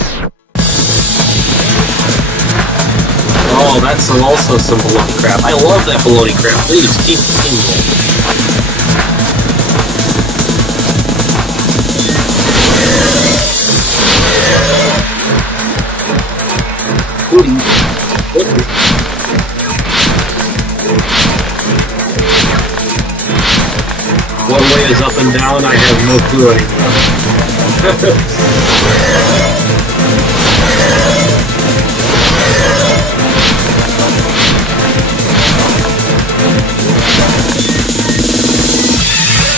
Oh, that's also some baloney crap. I love that baloney crap. Please, keep it. One way is up and down, I have no clue anymore.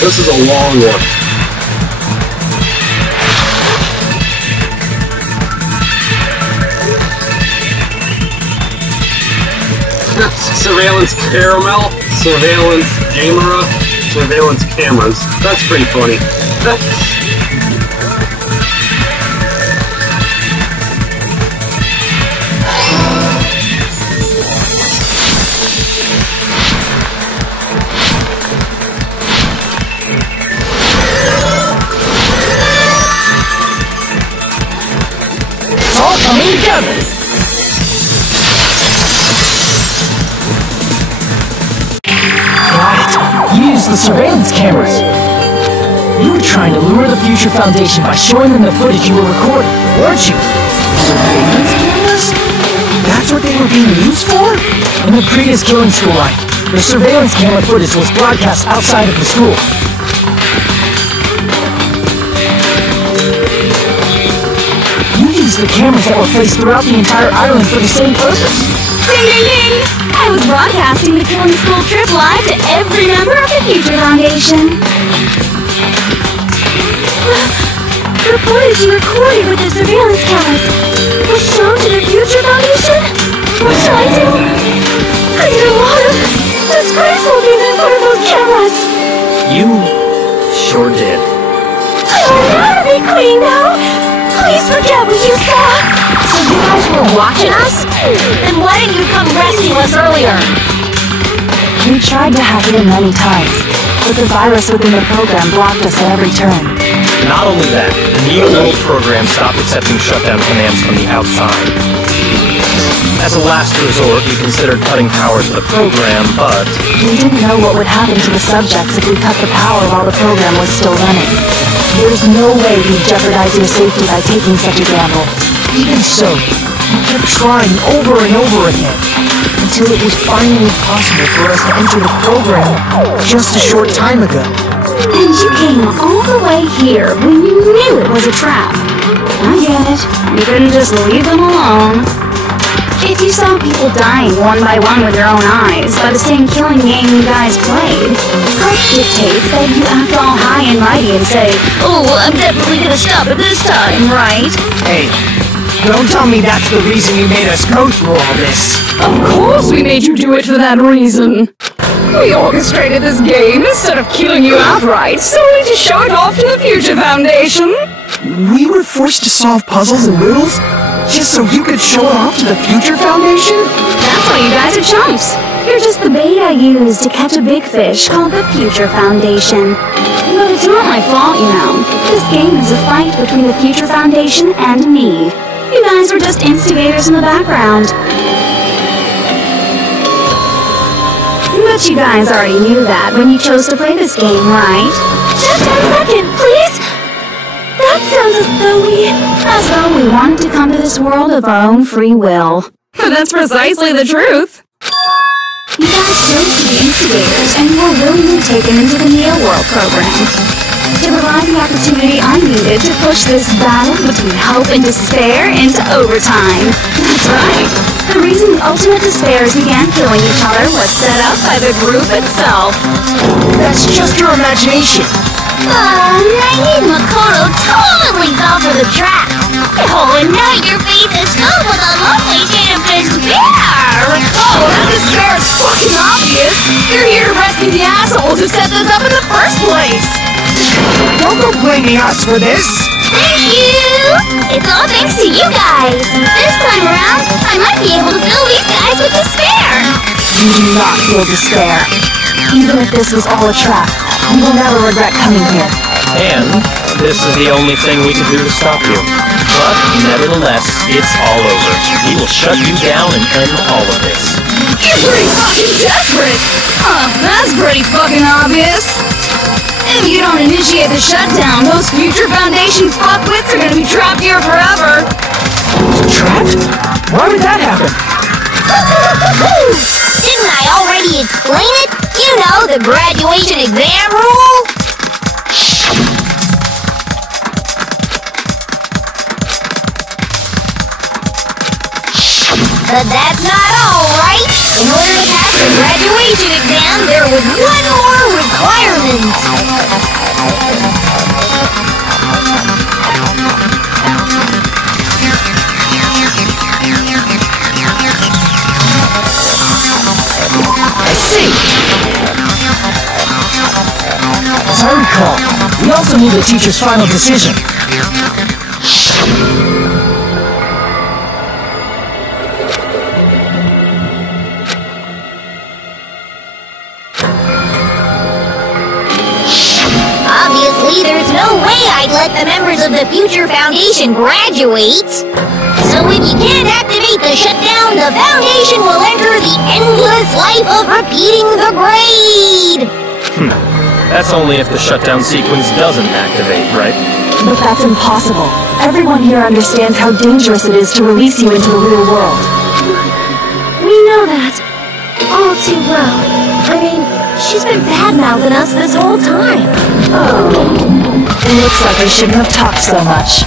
This is a long one. Surveillance caramel, surveillance camera, surveillance cameras. That's pretty funny. It's all coming together! Use the surveillance cameras. You were trying to lure the Future Foundation by showing them the footage you were recording, weren't you? Surveillance cameras? That's what they were being used for? In the previous killing school life, the surveillance camera footage was broadcast outside of the school. the cameras that were placed throughout the entire island for the same purpose. Ding ding ding! I was broadcasting the Killing School trip live to every member of the Future Foundation. The footage you recorded with the surveillance cameras was shown to the Future Foundation? What should I do? I did a lot of disgraceful things in front of those cameras. You sure did. I will never be queen now. Please forget what you saw. So you guys were watching us? Then why didn't you come rescue us earlier? We tried to hack in many times, but the virus within the program blocked us at every turn. Not only that, the Neo World program stopped accepting shutdown commands from the outside. As a last resort, we considered cutting power to the program, but We didn't know what would happen to the subjects if we cut the power while the program was still running. There's no way we'd jeopardize your safety by taking such a gamble. Even so, we kept trying over and over again, until it was finally possible for us to enter the program just a short time ago. And you came all the way here when you knew it was a trap. I get it. You couldn't just leave them alone. If you saw people dying one by one with your own eyes by the same killing game you guys played, heart dictates that you act all high and mighty and say, "Oh, I'm definitely gonna stop it this time, right?" Hey, don't tell me that's the reason you made us go through all this. Of course we made you do it for that reason. We orchestrated this game instead of killing you outright, solely to show it off to the Future Foundation. We were forced to solve puzzles and riddles just so you could show it off to the Future Foundation? That's why you guys are chumps. You're just the bait I used to catch a big fish called the Future Foundation. But it's not my fault, you know. This game is a fight between the Future Foundation and me. You guys were just instigators in the background. But you guys already knew that when you chose to play this game, right? Just a second, please. That sounds as though we wanted to come to this world of our own free will. But that's precisely the truth. You guys chose to be instigators and were willingly taken into the Neo World program to provide the opportunity I needed to push this battle between hope and despair into overtime. That's right. The reason the ultimate despairs began killing each other was set up by the group itself. That's just your imagination. Naive Makoto totally fell for the trap. Oh, and now your face is filled with a lovely damn despair. Oh, that despair is fucking obvious. You're here to rescue the assholes who set this up in the first place. Don't go blaming us for this. Thank you. It's all thanks to you guys. This time around, I might be able to fill these guys with despair. You do not feel despair. Even if this was all a trap, you will never regret coming here. And this is the only thing we can do to stop you. But nevertheless, it's all over. We will shut you down and end all of this. You're pretty fucking desperate. That's pretty fucking obvious. If you don't initiate the shutdown, those Future Foundation fuckwits are gonna be trapped here forever. Trapped? Why would that happen? Didn't I already explain it? You know, the graduation exam rule? But that's not all, right? In order to pass the graduation exam, there was one more requirement. I see. As I recall, we also need the teacher's final decision. Obviously, there's no way I'd let the members of the Future Foundation graduate. So if you can't activate the shutdown, the Foundation will enter the endless life of repeating the grade. That's only if the shutdown sequence doesn't activate, right? But that's impossible. Everyone here understands how dangerous it is to release you into the real world. we know that all too well. I mean, she's been bad-mouthing us this whole time. It looks like I shouldn't have talked so much.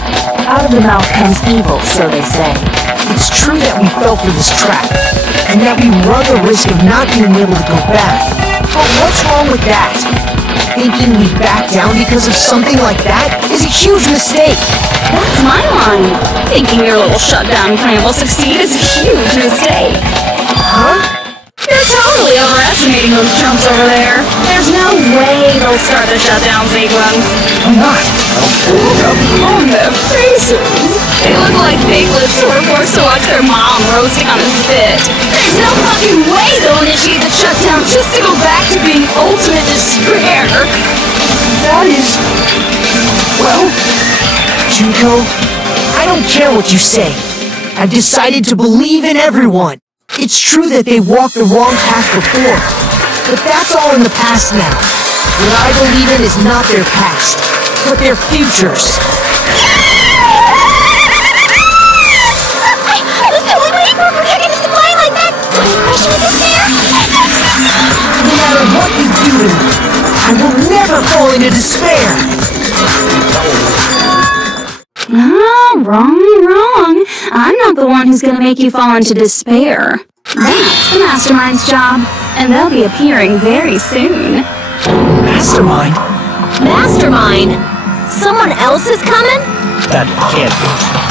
Out of the mouth comes evil, so they say. It's true that we fell for this trap, and that we run the risk of not being able to go back. But what's wrong with that? Thinking we back down because of something like that is a huge mistake. That's my line. Thinking your little shutdown plan will succeed is a huge mistake. Huh? You're totally overestimating those chumps over there. There's no way they'll start the shutdown sequence. Why not? On their faces, they look like piglets who are forced to watch their mom roasting on a spit. There's no fucking way they'll initiate the shutdown just to go back to being ultimate despair. That is... Well, Junko, I don't care what you say. I've decided to believe in everyone. It's true that they walked the wrong path before, but that's all in the past now. What I believe in is not their past, but their futures. I was totally waiting for protagonist to fly like that. What a question with despair. No matter what you do to me, I will never fall into despair. Oh, wrong. I'm not the one who's gonna make you fall into despair. That's the Mastermind's job, and they'll be appearing very soon. Mastermind? Mastermind? Someone else is coming? That can't be.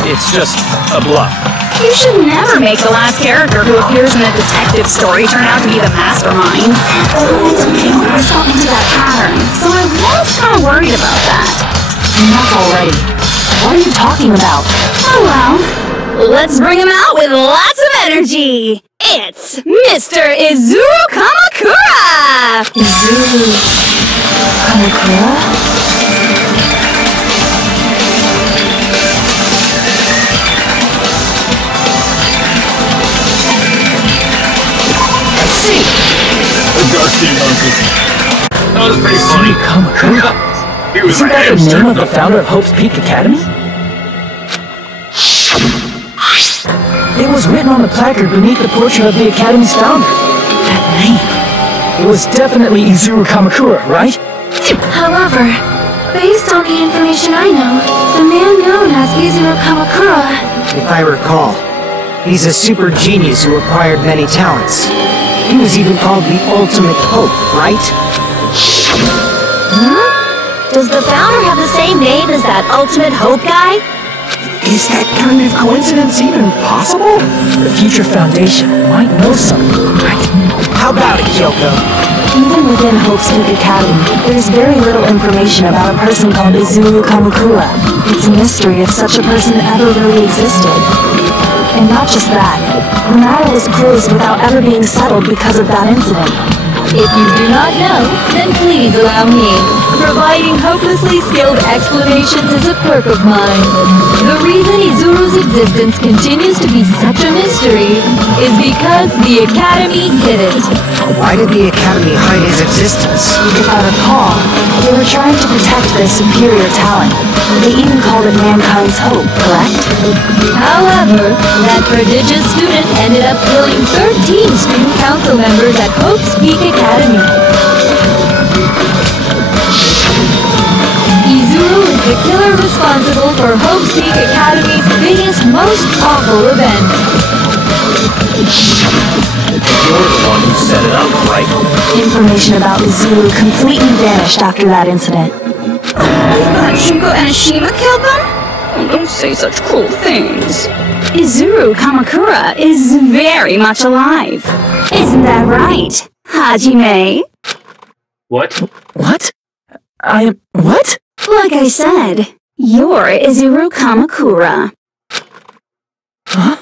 It's just a bluff. You should never make the last character who appears in a detective story turn out to be the Mastermind. We're fall into that pattern, so I was kind of worried about that. Enough already. What are you talking about? Oh well, let's bring him out with lots of energy. It's Mr. Izuru Kamakura! Izuru Kamakura? I see. The dark team monkey. That was pretty funny. Kamakura? He was Isn't a that the hamster. name of the founder of Hope's Peak Academy? It was written on the placard beneath the portrait of the Academy's founder. That name. It was definitely Izuru Kamakura, right? However, based on the information I know, the man known as Izuru Kamakura... If I recall, he's a super genius who acquired many talents. He was even called the Ultimate Hope, right? Does the founder have the same name as that Ultimate Hope guy? Is that kind of coincidence even possible? The Future Foundation might know something, right? How about it, Kyoko? Even within Hope's Peak Academy, there's very little information about a person called Izuru Kamakura. It's a mystery if such a person ever really existed. And not just that, the matter was closed without ever being settled because of that incident. If you do not know, then please allow me. Providing hopelessly skilled explanations is a perk of mine. The reason Izuru's existence continues to be such a mystery is because the Academy hid it. Why did the Academy hide his existence? If I recall, they were trying to protect their superior talent. They even called it mankind's hope, correct? However, that prodigious student ended up killing 13 student council members at Hope's Peak Academy. Izuru is the killer responsible for Hope's Peak Academy's biggest, most awful event. You're the one who set it up, right? Information about Izuru completely vanished after that incident. Junko and Ashima killed them? Oh, don't say such cruel things. Izuru Kamakura is very much alive. Isn't that right, Hajime? What? What? I am... what? Like I said, you're Izuru Kamakura. Huh?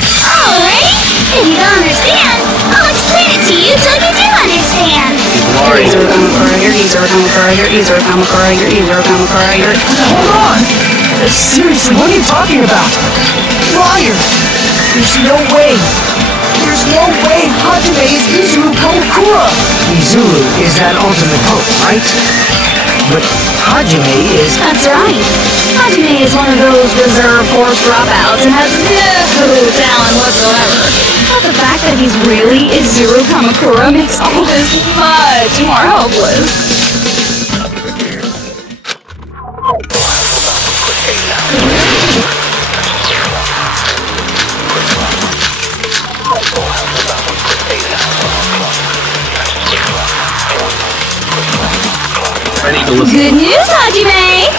Alright, if you don't understand, I'll explain it to you till you do understand. You're Izuru Kamakura, you're Izuru Kamakura, you're Izuru Kamakura, you're Izuru Kamakura, you're... Hold on! Seriously, what are you talking about? Liar! There's no way! There's no way Hajime is Izuru Kamakura! Izuru is that ultimate hope, right? But Hajime is... That's right. Hajime is one of those reserve course dropouts and has no talent whatsoever. But the fact that he's really Izuru Kamakura makes all this much more hopeless. I need to listen. Good news, Hajime!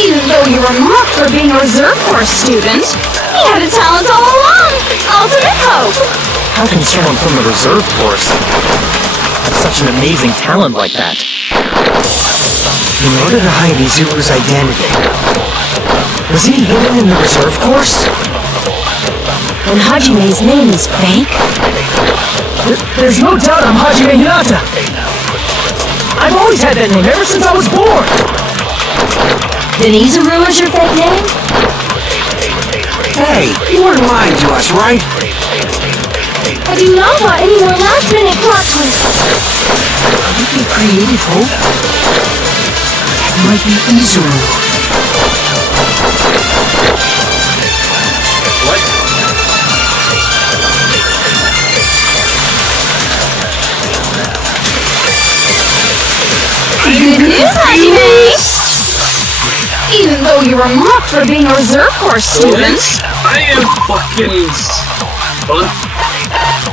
Even though you were mocked for being a reserve corps student, he had a talent all along! Ultimate hope! How can someone from the reserve corps have such an amazing talent like that? In order to hide Izuru's identity, was he hidden in the reserve corps? And Hajime's name is fake? There's no doubt I'm Hajime Hinata! I've always had that name ever since I was born! Then Izuru is your fake name? Hey, you weren't lying to us, right? I do not want any more last-minute plot twists. Could it be creative hope? That might be Izuru. What? Good news, Hajime! Even though you were mocked for being a reserve corps student, I am fucking...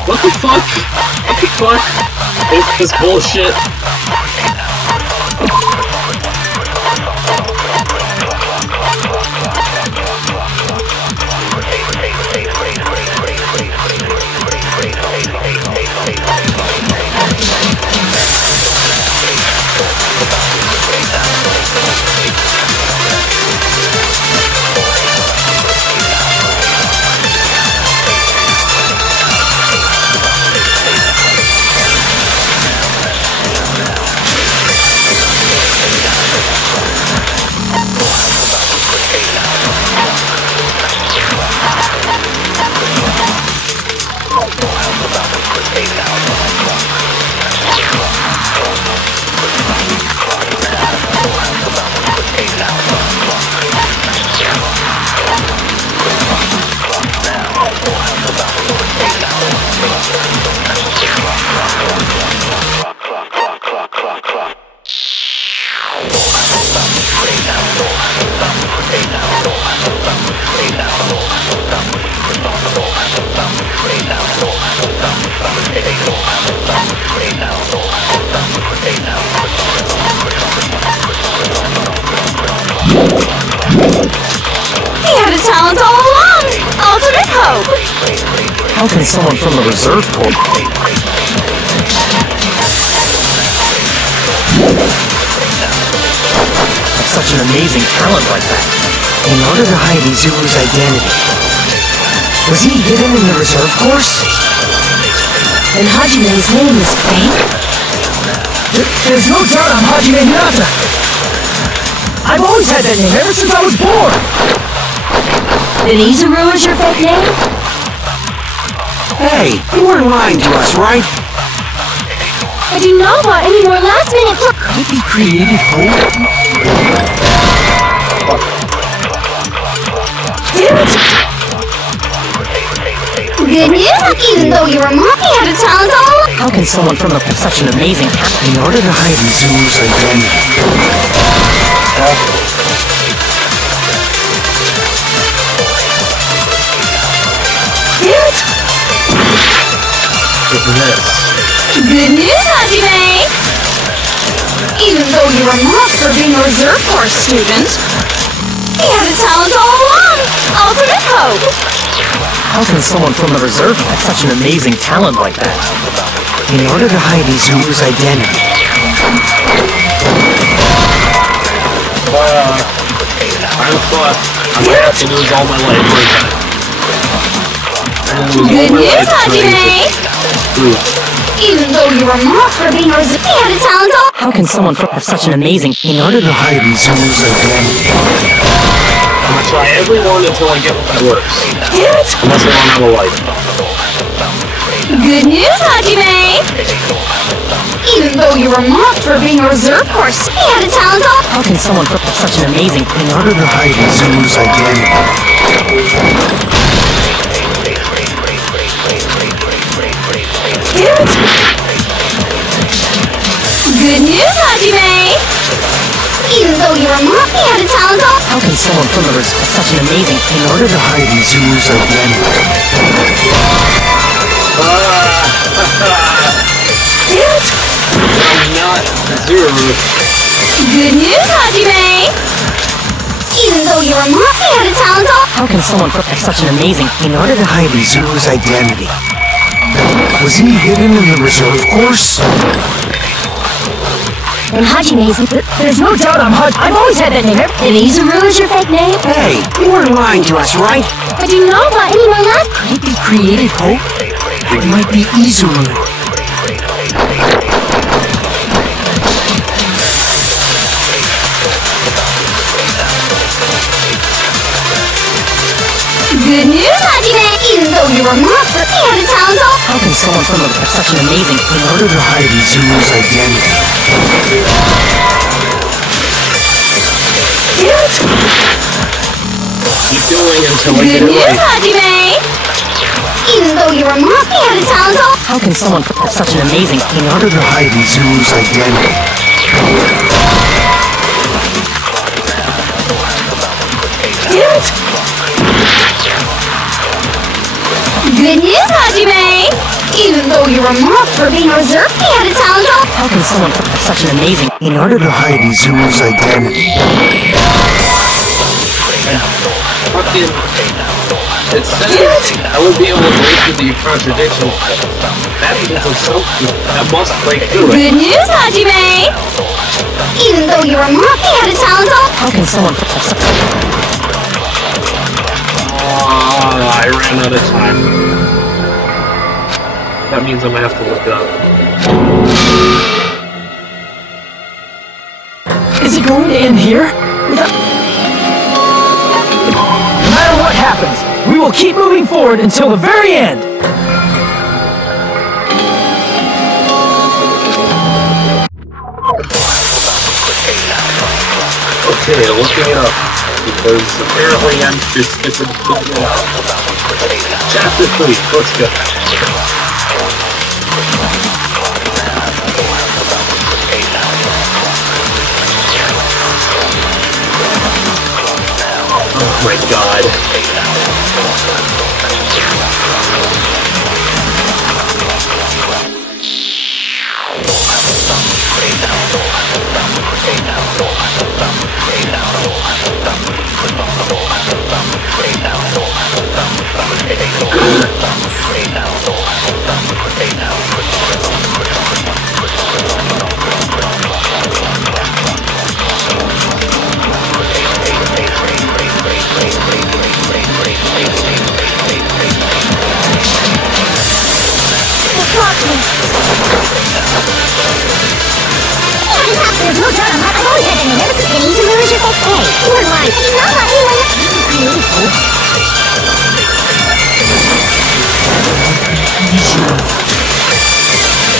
What the fuck? What the fuck is this bullshit? he had a talent all along! Ultimate hope! How can someone from the reserve corps have such an amazing talent like that? In order to hide Izuru's identity, was he hidden in the reserve corps? And Hajime's name is fake? There's no doubt I'm Hajime Hinata! I've always had that name ever since I was born! Then Izuru is your fake name? Hey, you weren't lying to us, right? I do not want any more last-minute plot. Could it be creative hope? Good news! Even though you were mocked, he had a talent all along! How can someone from the have such an amazing talent? In order to hide Izuru's identity, Good news, Hajime! Even though you were mocked for being a reserve corps student, he had a talent all along! Ultimate hope! How can someone from the reserve have such an amazing talent like that? in order to hide Izuru's identity, I'm fucked. I'm gonna have to lose all my life for that. Good news, Hajime! Even though you were mocked for being a reserve, he had a talent all... How can someone have such an amazing... in order to hide Izuru's identity, I'm gonna try every one until I get what that works. Unless I don't have a life. Good news, Hajime! Even though you were mocked for being a reserve corps, he had a talent all... How can someone have such an amazing... in order to hide Izuru's identity, Good news, Hajime! Even though you were mocked, he had a talent all... How can someone from the reserve have such an amazing... in order to hide Izuru's identity, I'm not Zero. Good news, Hajime! Even though your mom had a talent, How can someone protect such an amazing... In order to hide Izuru's identity, wasn't he hidden in the reserve course? And Hajime's, there's no doubt I've always had that name. And Izuru is your fake name? Hey, you weren't lying to us, right? I do not want anyone left. Could it be created hope? It might be Izuru. good news, Hajime! Even though you were not the had a talent, How can someone from such an amazing... In order to hide Izuru's identity. Keep going until I get good it news, right. Hajime! Even though you were not the had a talent, How can someone from such an amazing... In order to hide Izuru's identity. good news, Hajime! Even though you were mocked for being reserved, he had a talent. How can someone from such an amazing... In order to hide Izuru's identity. Fucking... It says I would be able to break through the contradiction. That means of something that must break through it. Good news, Hajime! Even though you were mocked, he had a talent. How can someone from such... I ran out of time. That means I'm gonna have to look it up. Is it going to end here? No matter what happens, we will keep moving forward until the very end! Okay, looking it up. Because apparently I'm just skipping Chapter 3, let's go. Oh my god. There's no doubt I've always had that name. Ever since Izuru is your fake name. You weren't lying. I do not want anyone left. Creative hope.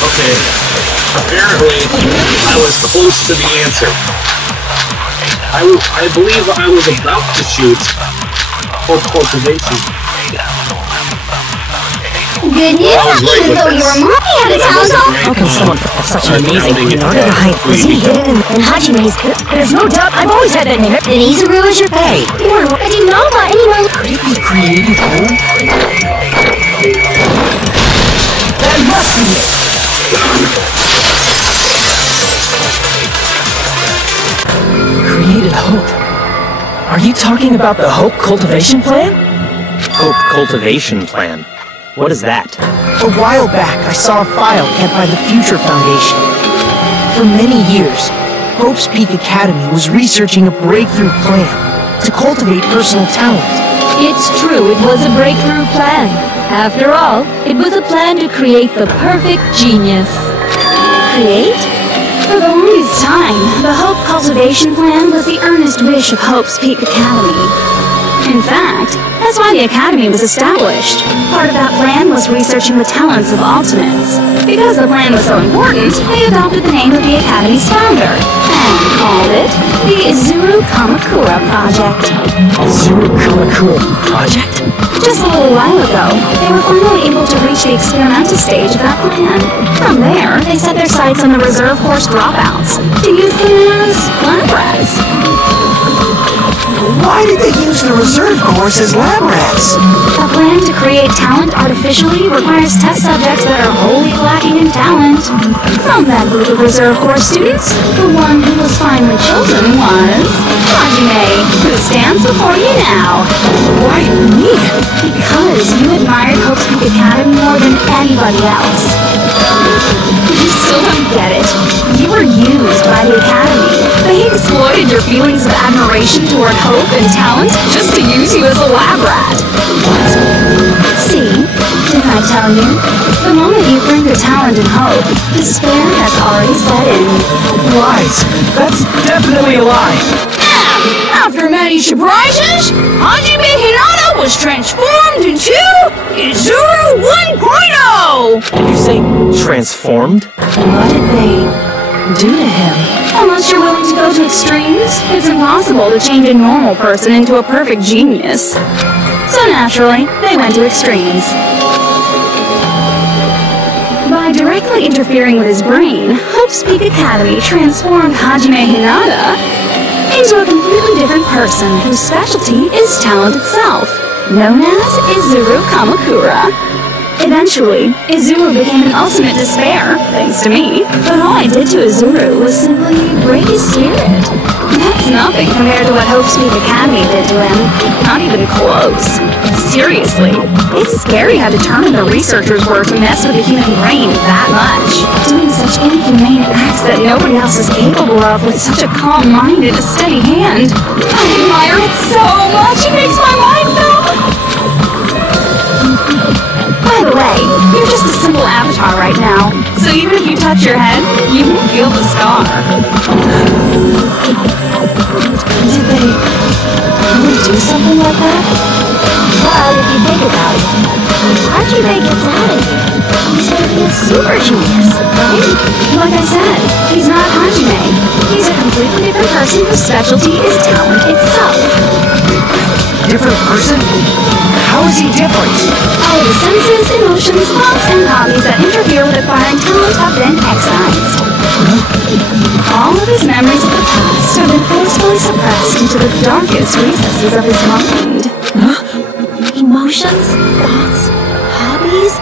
Okay. Apparently, I was close to the answer. I believe I was about to shoot for cultivation. Good news, even though you were mocked, he had a talent. How can someone from such an amazing... In order to hide and Hajime's, there's no doubt I've always had that name. And Izuru is your fake. I do not want anyone. Could it be created hope? That must be it! Created hope. Are you talking about the Hope Cultivation Plan? Hope Cultivation Plan. What is that? A while back, I saw a file kept by the Future Foundation. For many years, Hope's Peak Academy was researching a breakthrough plan to cultivate personal talent. It's true, it was a breakthrough plan. After all, it was a plan to create the perfect genius. Create? For the longest time, the Hope Cultivation Plan was the earnest wish of Hope's Peak Academy. In fact, that's why the Academy was established. Part of that plan was researching the talents of Ultimates. Because the plan was so important, they adopted the name of the Academy's founder and called it the Izuru Kamakura Project. Izuru Kamakura Project? Just a little while ago, they were finally able to reach the experimental stage of that plan. From there, they set their sights on the reserve course dropouts to use them as lab rats. Why did they use the reserve course as lab rats? A plan to create talent artificially requires test subjects that are wholly lacking in talent. From that group of reserve corps students, the one who was finally chosen was Hajime, who stands before you now. Why me? Because you admired Hope's Peak Academy more than anybody else. You still don't get it. You were used by the Academy. They exploited your feelings of admiration toward Hope and talent just to use you as a lab rat. See, didn't I tell you? The moment you bring the talent and Hope, despair has already set in. Lies. That's definitely a lie. After many surprises, Hajime Hinata was transformed into Izuru 1.0! You say transformed? What did they do to him? Unless you're willing to go to extremes, it's impossible to change a normal person into a perfect genius. So naturally, they went to extremes. By directly interfering with his brain, Hope's Peak Academy transformed Hajime Hinata into a completely different person whose specialty is talent itself, known as Izuru Kamakura. Eventually, Izuru became an ultimate despair, thanks to me, but all I did to Izuru was simply break his spirit. That's nothing compared to what Hope's Peak Academy did to him. Not even close. Seriously, it's scary how determined the researchers were to mess with the human brain that much. Doing such inhumane acts that nobody else is capable of with such a calm mind and a steady hand. I admire it so much, it makes my mind melt. By the way, you're just a simple avatar right now, so even if you touch your head, you won't feel the scar. Did they really do something like that? Well, if you think about it, Hajime gets out of here. He's gonna be a super genius, right? Like I said, he's not Hajime. He's a completely different person whose specialty is talent itself. Different person? How is he different? All of the senses, emotions, thoughts, and hobbies that interfere with acquiring talent have been excised. All of his memories of the past have been forcefully suppressed into the darkest recesses of his mind. Emotions? Thoughts? Hobbies?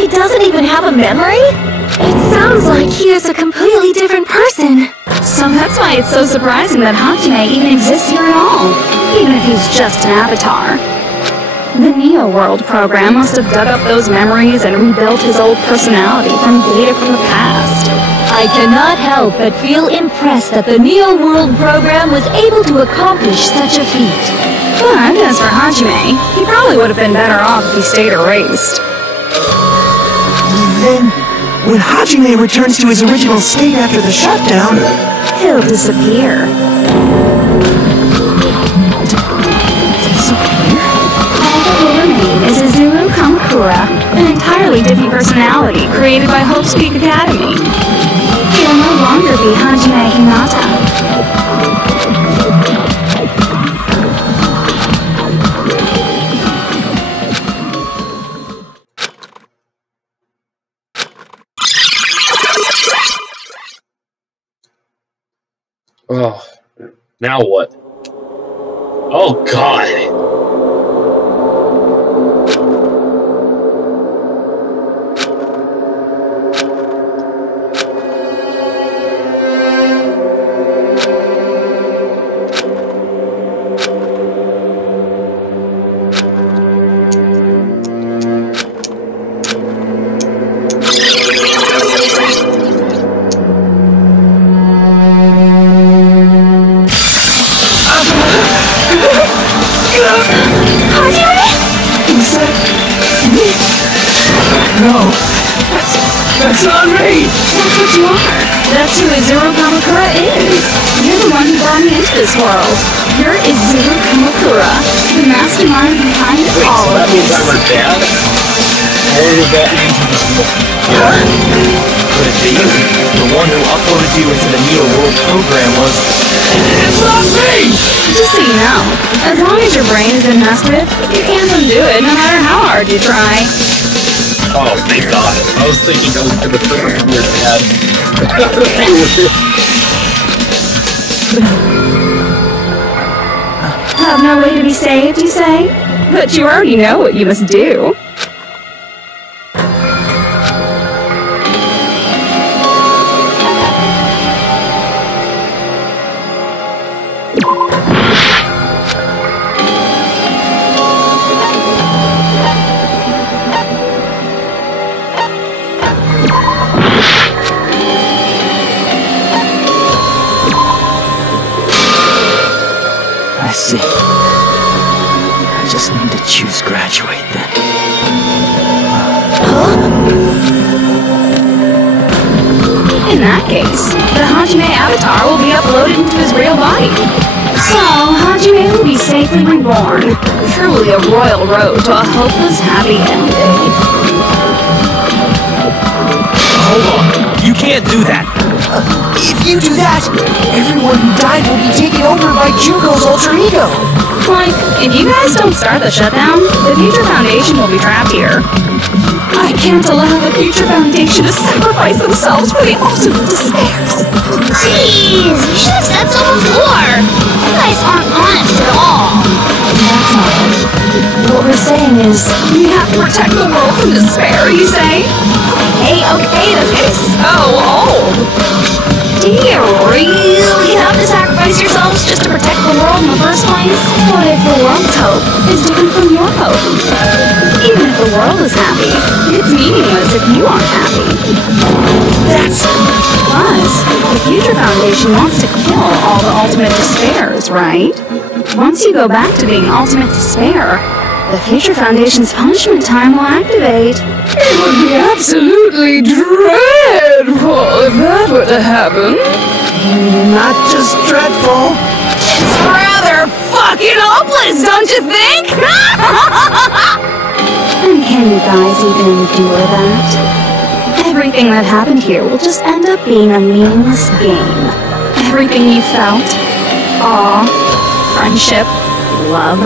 He doesn't even have a memory? It sounds like he is a completely different person. So that's why it's so surprising that Hajime even exists here at all, even if he's just an avatar. The Neo World program must have dug up those memories and rebuilt his old personality from data from the past. I cannot help but feel impressed that the Neo World program was able to accomplish such a feat. But as for Hajime, he probably would have been better off if he stayed erased. Then, when Hajime returns to his original state after the shutdown, He'll disappear. All that will remain is Izuru Kamakura, an entirely different personality created by Hope's Peak Academy. He'll no longer be Hajime Hinata. Oh, now what? Oh, God. no, that's not me! That's what you are. That's who Izuru Kamakura is. You're the one who brought me into this world. You're Izuru Kamakura, the mastermind behind all of That means this. I'm her dad? Or does that mean Could it be? The one who uploaded you into the Neo World program was... It's not me! Just so you know, as long as your brain has been messed with, you can't undo it no matter how hard you try. Oh, thank God. I was thinking I was going to put it in your dad. have no way to be saved, you say? But you already know what you must do. I see. I just need to choose graduate then. In that case, the Hajime avatar will be uploaded into his real body. So, Hajime will be safely reborn. Truly a royal road to a hopeless happy ending. Hold on. You can't do that. If you do that, everyone who died will be taken over by Junko's alter ego. Like, if you guys don't start the shutdown, the Future Foundation will be trapped here. I can't allow the Future Foundation to sacrifice themselves for the ultimate despairs. Jeez, you should have said so before. You guys aren't honest at all. That's not it. What we're saying is, we have to protect the world from despair, you say? Okay, that's getting so old. Do you really have to sacrifice yourselves just to protect the world in the first place? What if the world's hope is different from your hope? Even if the world is happy, it's meaningless if you aren't happy. That's... Plus, the Future Foundation wants to kill all the ultimate despairs, right? Once you go back to being ultimate despair, the Future Foundation's punishment time will activate. It would be absolutely dreadful if that were to happen. not just dreadful. It's rather fucking hopeless, don't you think? And can you guys even endure that? Everything that happened here will just end up being a meaningless game. Everything you felt, awe, friendship, love,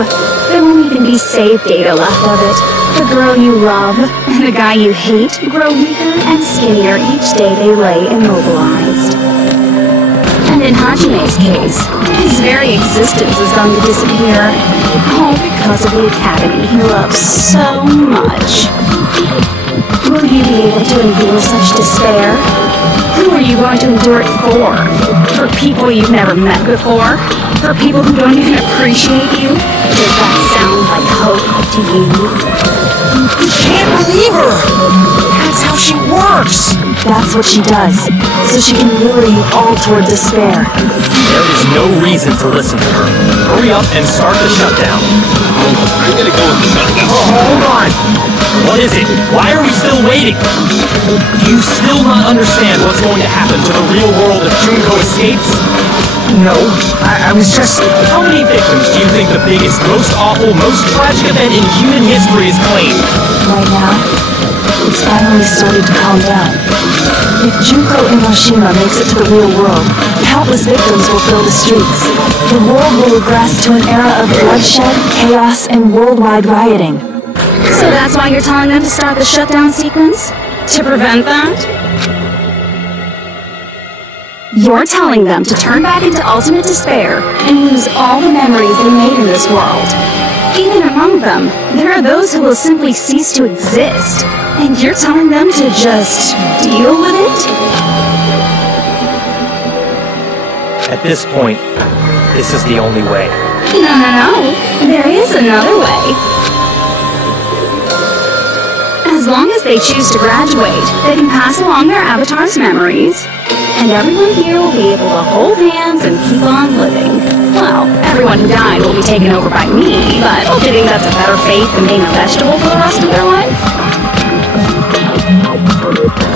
there won't even be save data left of it. The girl you love and the guy you hate grow weaker and skinnier each day they lay immobilized. And in Hajime's case, his very existence is going to disappear. All because of the academy he loves so much. Will you be able to endure such despair? Who are you going to endure it for? For people you've never met before? For people who don't even appreciate you? Does that sound like hope to you? You can't believe her! That's how she works! That's what she does, so she can lure you all toward despair. There is no reason to listen to her. Hurry up and start the shutdown. I'm gonna go with the shutdown. Oh, hold on! What is it? Why are we still waiting? Do you still not understand what's going to happen to the real world if Junko escapes? No, I was just... How many victims do you think the biggest, most awful, most tragic event in human history has claimed? Right now, it's finally starting to calm down. If Junko Inoshima makes it to the real world, countless victims will fill the streets. The world will regress to an era of bloodshed, chaos, and worldwide rioting. So that's why you're telling them to start the shutdown sequence? To prevent that? You're telling them to turn back into ultimate despair and lose all the memories they made in this world. Even among them, there are those who will simply cease to exist. And you're telling them to just deal with it? At this point, this is the only way. No. There is another way. As long as they choose to graduate, they can pass along their avatar's memories. And everyone here will be able to hold hands and keep on living. Well, everyone who died will be taken over by me, but do you think that's a better fate than being a vegetable for the rest of their life?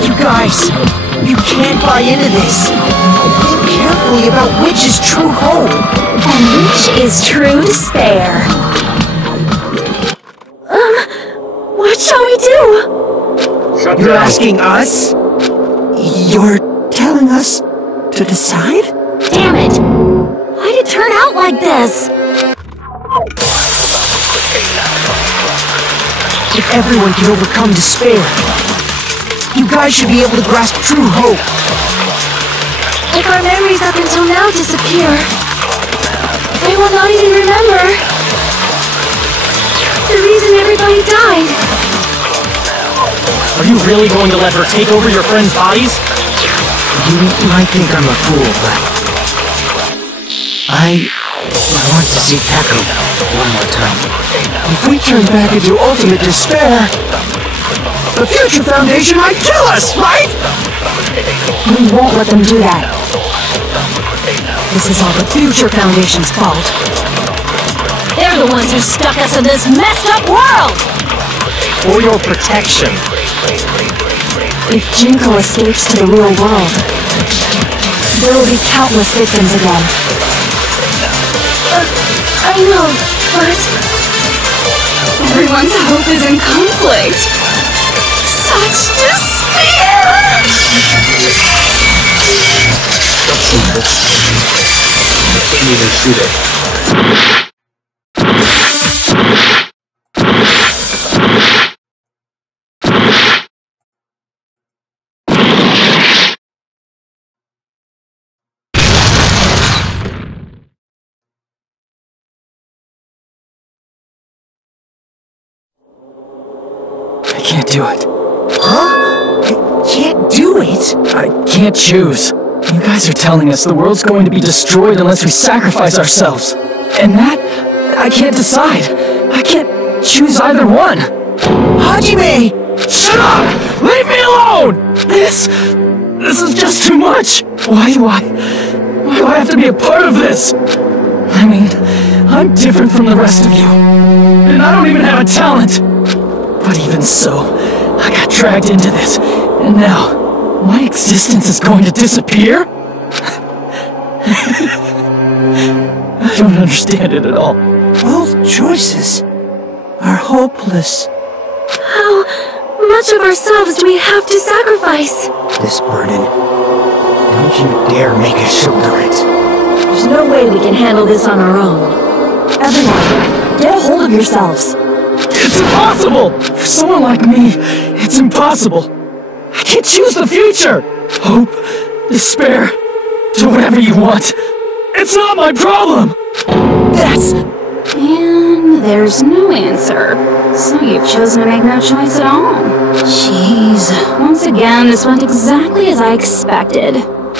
You guys, you can't buy into this. Think carefully about which is true hope. And which is true despair. What shall we do? Shut You're down. asking us? You're telling us to decide? Damn it! Why'd it turn out like this? If everyone can overcome despair, you guys should be able to grasp true hope. If our memories up until now disappear, I will not even remember the reason everybody died. Are you really going to let her take over your friends' bodies? You might think I'm a fool, but I want to see Kaku one more time. If we turn back into ultimate despair, the Future Foundation might kill us, right? We won't let them do that. This is all the Future Foundation's fault. They're the ones who stuck us in this messed up world! For your protection. If Jinko escapes to the real world, there will be countless victims again. I know, but everyone's hope is in conflict. Such despair! Don't shoot this. I can't even shoot it. I can't do it. Huh? I can't do it? I can't choose. You guys are telling us the world's going to be destroyed unless we sacrifice ourselves. And that, I can't decide. I can't choose either one. Hajime! Shut up! Leave me alone! This is just too much. Why do I have to be a part of this? I mean, I'm different from the rest of you. And I don't even have a talent. But even so, I got dragged into this, and now, my existence is going to disappear? I don't understand it at all. Both choices are hopeless. How much of ourselves do we have to sacrifice? This burden, don't you dare make us shoulder it. There's no way we can handle this on our own. Everyone, get a hold of yourselves. It's impossible! For someone like me, it's impossible. I can't choose the future! Hope, despair, do whatever you want. It's not my problem! That's... And there's no answer. So you've chosen to make no choice at all. Jeez. Once again, this went exactly as I expected.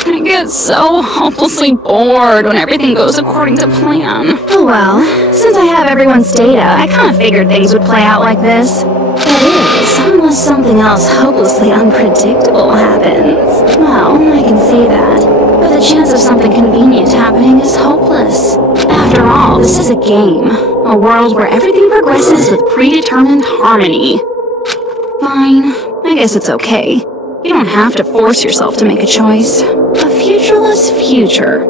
I get so hopelessly bored when everything goes according to plan. Oh well, since I have everyone's data, I kind of figured things would play out like this. That is, unless something else hopelessly unpredictable happens. Well, I can see that. But the chance of something convenient happening is hopeless. After all, this is a game. A world where everything progresses with predetermined harmony. Fine, I guess it's okay. You don't have to force yourself to make a choice. A futureless future.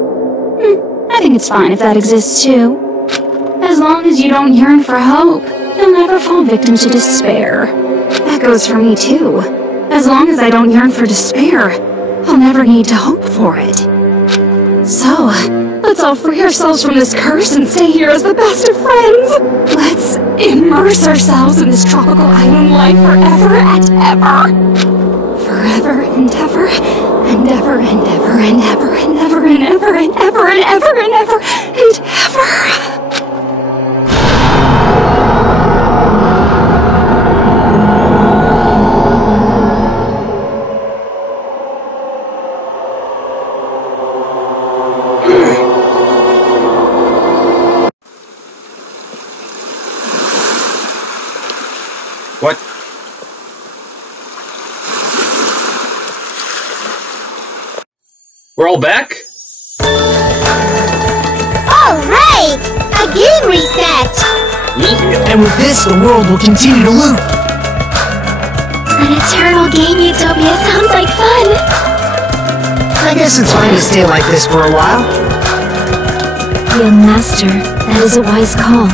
I think it's fine if that exists too. As long as you don't yearn for hope, you'll never fall victim to despair. That goes for me too. As long as I don't yearn for despair, I'll never need to hope for it. So, let's all free ourselves from this curse and stay here as the best of friends. Let's immerse ourselves in this tropical island life forever and ever. Forever and ever, and ever and ever and ever and ever and ever and ever and ever and ever and ever. What? We're all back? Alright! A game reset! And with this, the world will continue to loop. An eternal game utopia sounds like fun. I guess it's fine to stay like this for a while. Young master, that is a wise call.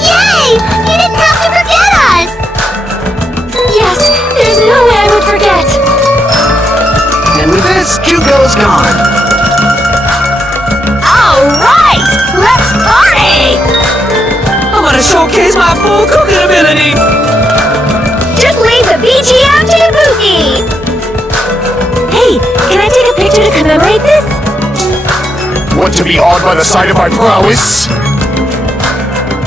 Yay! You didn't have to forget us! Yes, there's no way I would forget. And with this, Hugo's gone. Alright! Let's party! I'm gonna showcase my full cooking ability! Just leave the BGM to Ibuki! Hey, can I take a picture to commemorate this? Want to be awed by the sight of my prowess?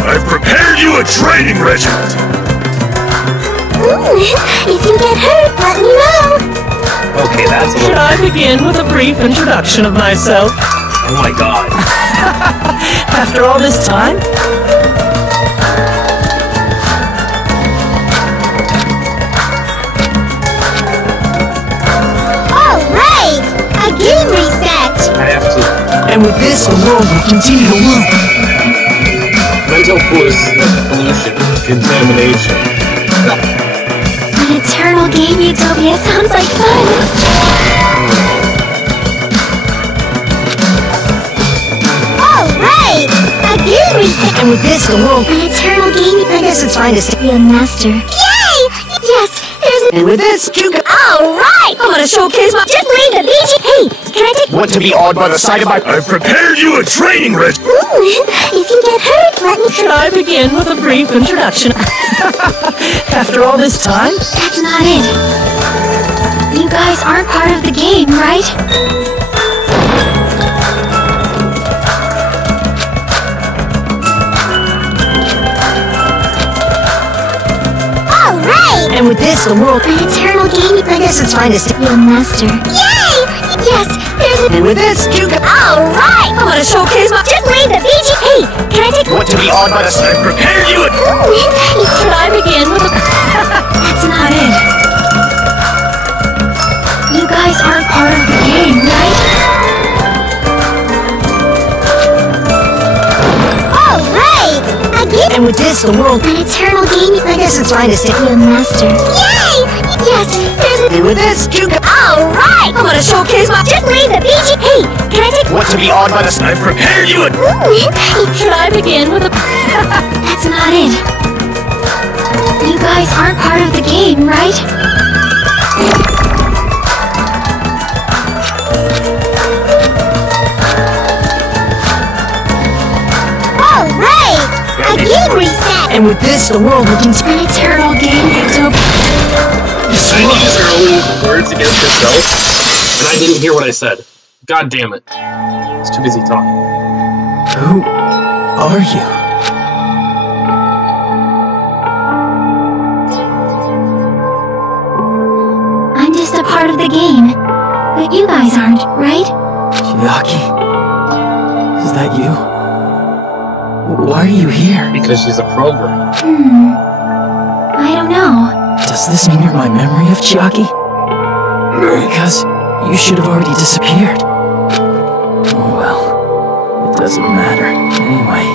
I've prepared you a training regiment! If you get hurt, let me know. Okay, that's a Should little... I begin with a brief introduction of myself? Oh my god. After all this time? Alright! A game reset! I have to... And with this, the world will continue to loop. Mental pollution, contamination. An eternal game utopia sounds like fun. Alright! A game reset! And with this, the world... An eternal game. I guess it's fine to stay. Be a master. Yay! Yes, there's And with this, you can... Alright! I'm gonna showcase my... Just leave the BG... Hey, can I take... Want to be awed by the sight of my... I've prepared you a training regiment! If you get hurt, let me... Should I begin with a brief introduction? After all this time? That's not it. You guys aren't part of the game, right? Alright! And with this, the world... An eternal game. I guess it's fine to stay. Be a master. Yay! Yes, there's... And with this, you can... Alright! I'm gonna showcase my... Just leave the BG... Hey, can I take... Want to be awed by the sight... I've prepared you a... Should I begin with a... That's not it. You guys aren't part of the game, right? Alright! A game... And with this, the world... An eternal game. I guess it's fine to stay. Be a master. Yay! Yes, there's... And with this, you can... Alright! I'm gonna showcase my... Just leave the BG... Hey, can I take... Want to be awed by the sight... I've prepared you a... Should I begin with a... That's not it. You guys aren't part of the game, right? Alright! A game reset! And with this, the world will continue... An eternal game utopia. I use her own words against herself, and I didn't hear what I said. God damn it. I was too busy talking. Who are you? I'm just a part of the game. But you guys aren't, right? Chiaki? Is that you? Why are you here? Because she's a program. I don't know. Does this mean you're my memory of Chiaki? Because you should have already disappeared. Oh well, it doesn't matter. Anyway,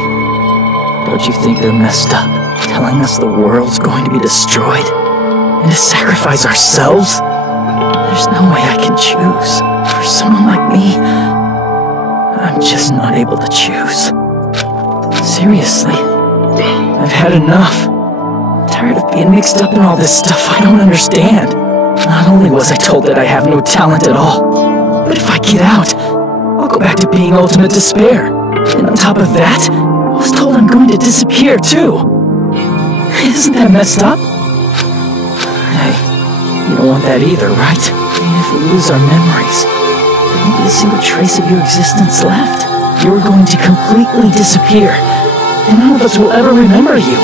don't you think they're messed up, telling us the world's going to be destroyed? And to sacrifice ourselves? There's no way I can choose. For someone like me, I'm just not able to choose. Seriously, I've had enough. I'm tired of being mixed up in all this stuff I don't understand. Not only was I told that I have no talent at all, but if I get out, I'll go back to being ultimate despair. And on top of that, I was told I'm going to disappear too. Isn't that messed up? Hey, you don't want that either, right? I mean, if we lose our memories, there won't be a single trace of your existence left. You're going to completely disappear, and none of us will ever remember you.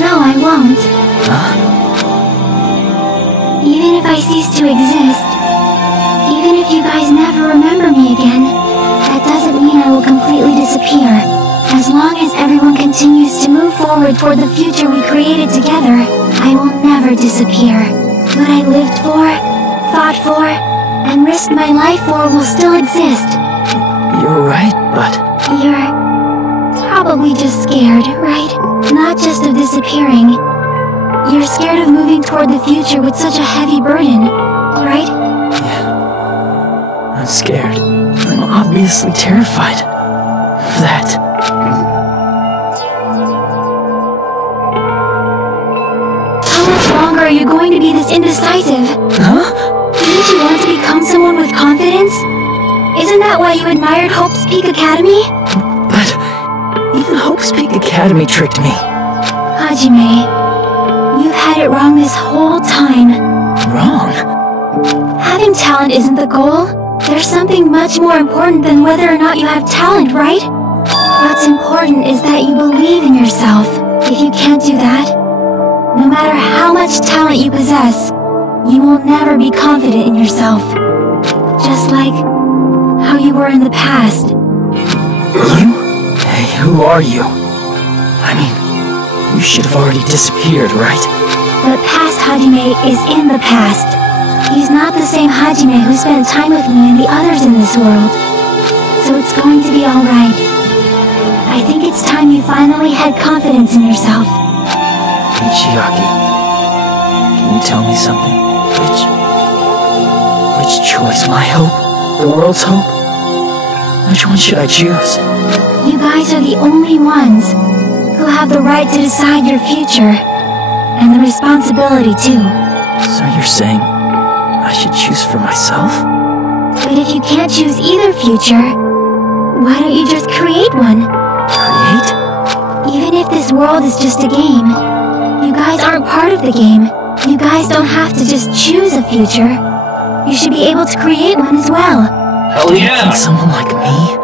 No, I won't. Huh? Even if I cease to exist, even if you guys never remember me again, that doesn't mean I will completely disappear. As long as everyone continues to move forward toward the future we created together, I will never disappear. What I lived for, fought for, and risked my life for will still exist. You're right, but... You're probably just scared, right? Not just of disappearing. You're scared of moving toward the future with such a heavy burden, right? Yeah. I'm scared. I'm obviously terrified of that. How much longer are you going to be this indecisive? Huh? Didn't you want to become someone with confidence? Isn't that why you admired Hope's Peak Academy? But even Hope's Peak Academy tricked me. Hajime, you've had it wrong this whole time. Wrong? Having talent isn't the goal. There's something much more important than whether or not you have talent, right? What's important is that you believe in yourself. If you can't do that, no matter how much talent you possess, you will never be confident in yourself. Just like how you were in the past. You? Hey, who are you? I mean, you should have already disappeared, right? The past Hajime is in the past. He's not the same Hajime who spent time with me and the others in this world. So it's going to be alright. I think it's time you finally had confidence in yourself. Hey, Chiaki. Can you tell me something? Which choice? My hope? The world's hope? Which one should I choose? You guys are the only ones who have the right to decide your future. And the responsibility, too. So you're saying I should choose for myself? But if you can't choose either future, why don't you just create one? Create? Even if this world is just a game, you guys aren't part of the game. You guys don't have to just choose a future. You should be able to create one as well. Hell yeah! Think someone like me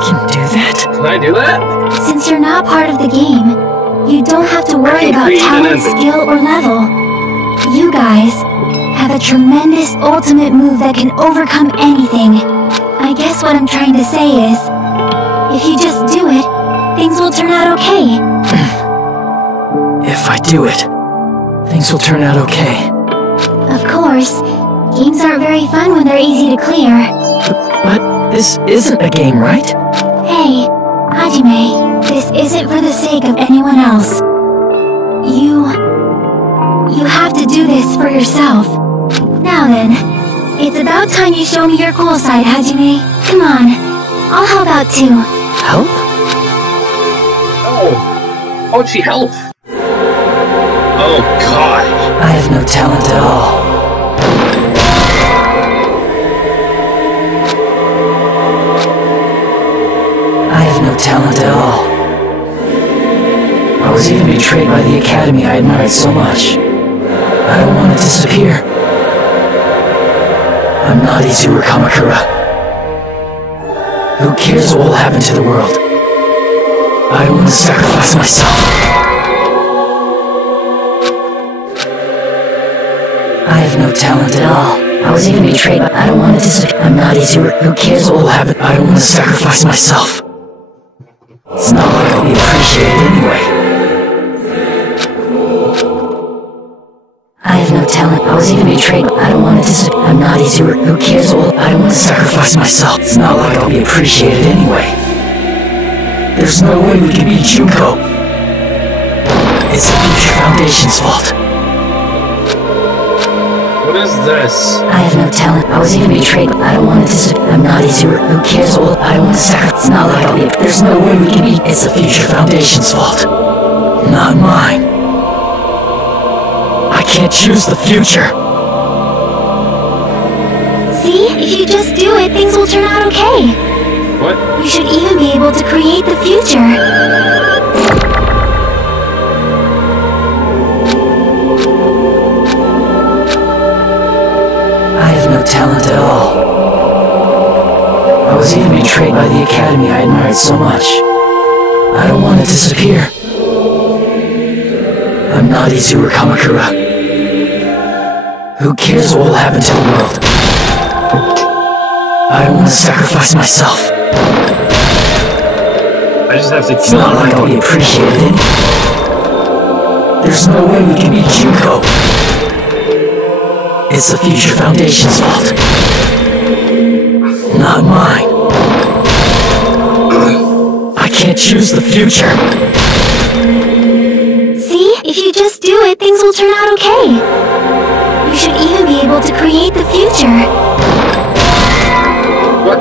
can do that? Can I do that? Since you're not part of the game, you don't have to worry about talent, skill, or level. You guys have a tremendous ultimate move that can overcome anything. I guess what I'm trying to say is, if you just do it, things will turn out okay. If I do it, things will turn out okay. Of course, games aren't very fun when they're easy to clear. But this isn't a game, right? Hey, Hajime, this isn't for the sake of anyone else. You have to do this for yourself. Now then, it's about time you show me your cool side, Hajime. Come on, I'll help out too. Help? Oh, how'd she help? Oh god. I have no talent at all. I have no talent at all. I was even betrayed by the academy I admired so much. I don't want to disappear. I'm not Izuru Kamakura. Who cares what will happen to the world? I don't want to sacrifice myself. I have no talent at all. I was even betrayed, but I don't want to disappear. I'm not Izuru. Who cares what will happen? I don't want to sacrifice myself. It's not like I'll be appreciated anyway. I have no talent. I was even betrayed, but I don't want to disappear. I'm not Izuru. Who cares what will I don't want to sacrifice myself. It's not like I'll be appreciated anyway. There's no way we can beat Junko. It's the Future Foundation's fault. What is this? I have no talent. I was even betrayed, but I don't want to disappear. I'm not Izuru. Who cares what I don't want to sacrifice. It's not like I'll be. There's no way we can beat. It's the Future Foundation's fault. Not mine. I can't choose the future. See? If you just do it, things will turn out okay. What? You should even be able to create the future. I have no talent at all. I was even betrayed by the academy I admired so much. I don't want to disappear. I'm not Izuru Kamakura. Who cares what will happen to the world? I don't want to sacrifice myself. I just have to It's kill not like I'll be appreciated. There's no way we can beat Junko. It's the Future Foundation's fault. Not mine. I can't choose the future. See? If you just do it, things will turn out okay. You should even be able to create the future. What?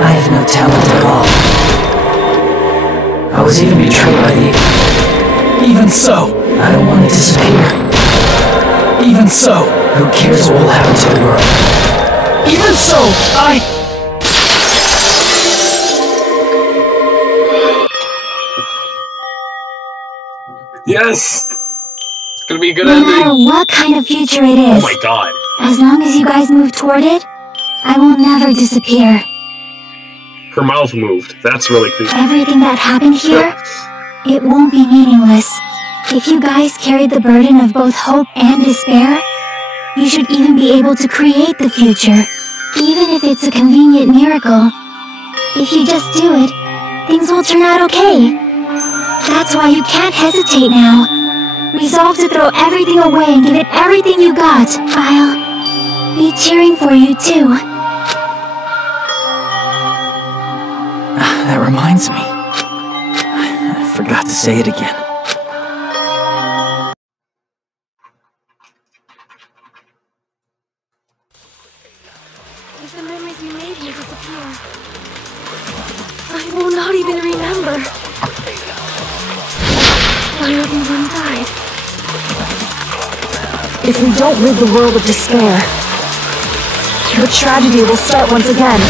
I have no talent at all. I was even betrayed by the... Even so, I don't want to disappear. Even so, who cares what will happen to the world? Even so, Yes! It's gonna be a good No ending. matter what kind of future it Oh is, my god. As long as you guys move toward it, I will never disappear. Her mouth moved. That's really cool. Everything that happened here, it won't be meaningless. If you guys carried the burden of both hope and despair, you should even be able to create the future, even if it's a convenient miracle. If you just do it, things will turn out okay. That's why you can't hesitate now. Resolve to throw everything away and give it everything you got. I'll be cheering for you too. That reminds me. I forgot to say it again. If the memories you made here disappear, I will not even remember why everyone died. If we don't rid the world of despair, the tragedy will start once again.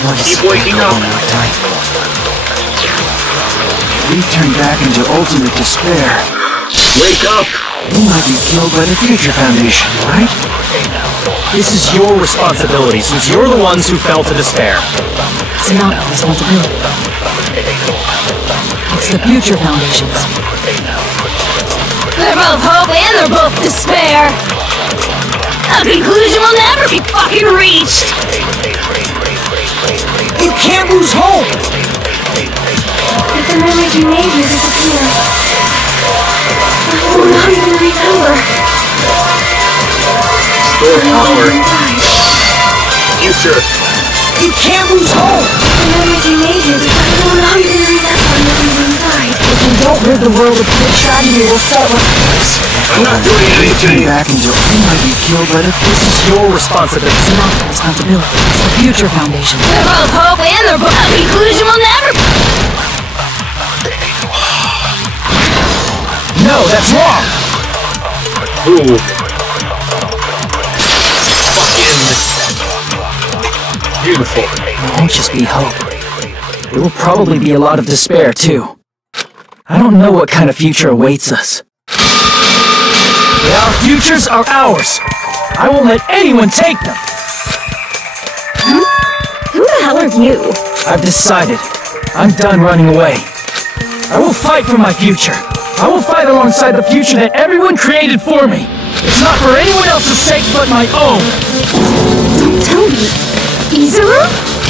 Keep waking up. We turn back into ultimate despair. Wake up! We might be killed by the Future Foundation, right? This is your responsibility, since you're the ones who fell to despair. It's not my responsibility. It's the Future Foundation's. They're both hope and they're both despair. A conclusion will never be fucking reached. You can't lose hope! If the memories you made here disappear, I will not even remember Store power. why everyone died. Future. You can't lose hope! The memories you made here disappear, I will not even remember why everyone died. If we don't rid the world of the tragedy will start with us. I'm not doing We turn anything. back into we might be killed by the This is your responsibility. It's not my responsibility. It's the Future Foundation. They're both hope and they're both. A conclusion will never. No, that's wrong! Ooh. Fucking beautiful. It won't just be hope. There will probably be a lot of despair, too. I don't know what kind of future awaits us. But our futures are ours. I won't let anyone take them. Who the hell are you? I've decided. I'm done running away. I will fight for my future. I will fight alongside the future that everyone created for me. It's not for anyone else's sake but my own. Don't tell me. Izuru?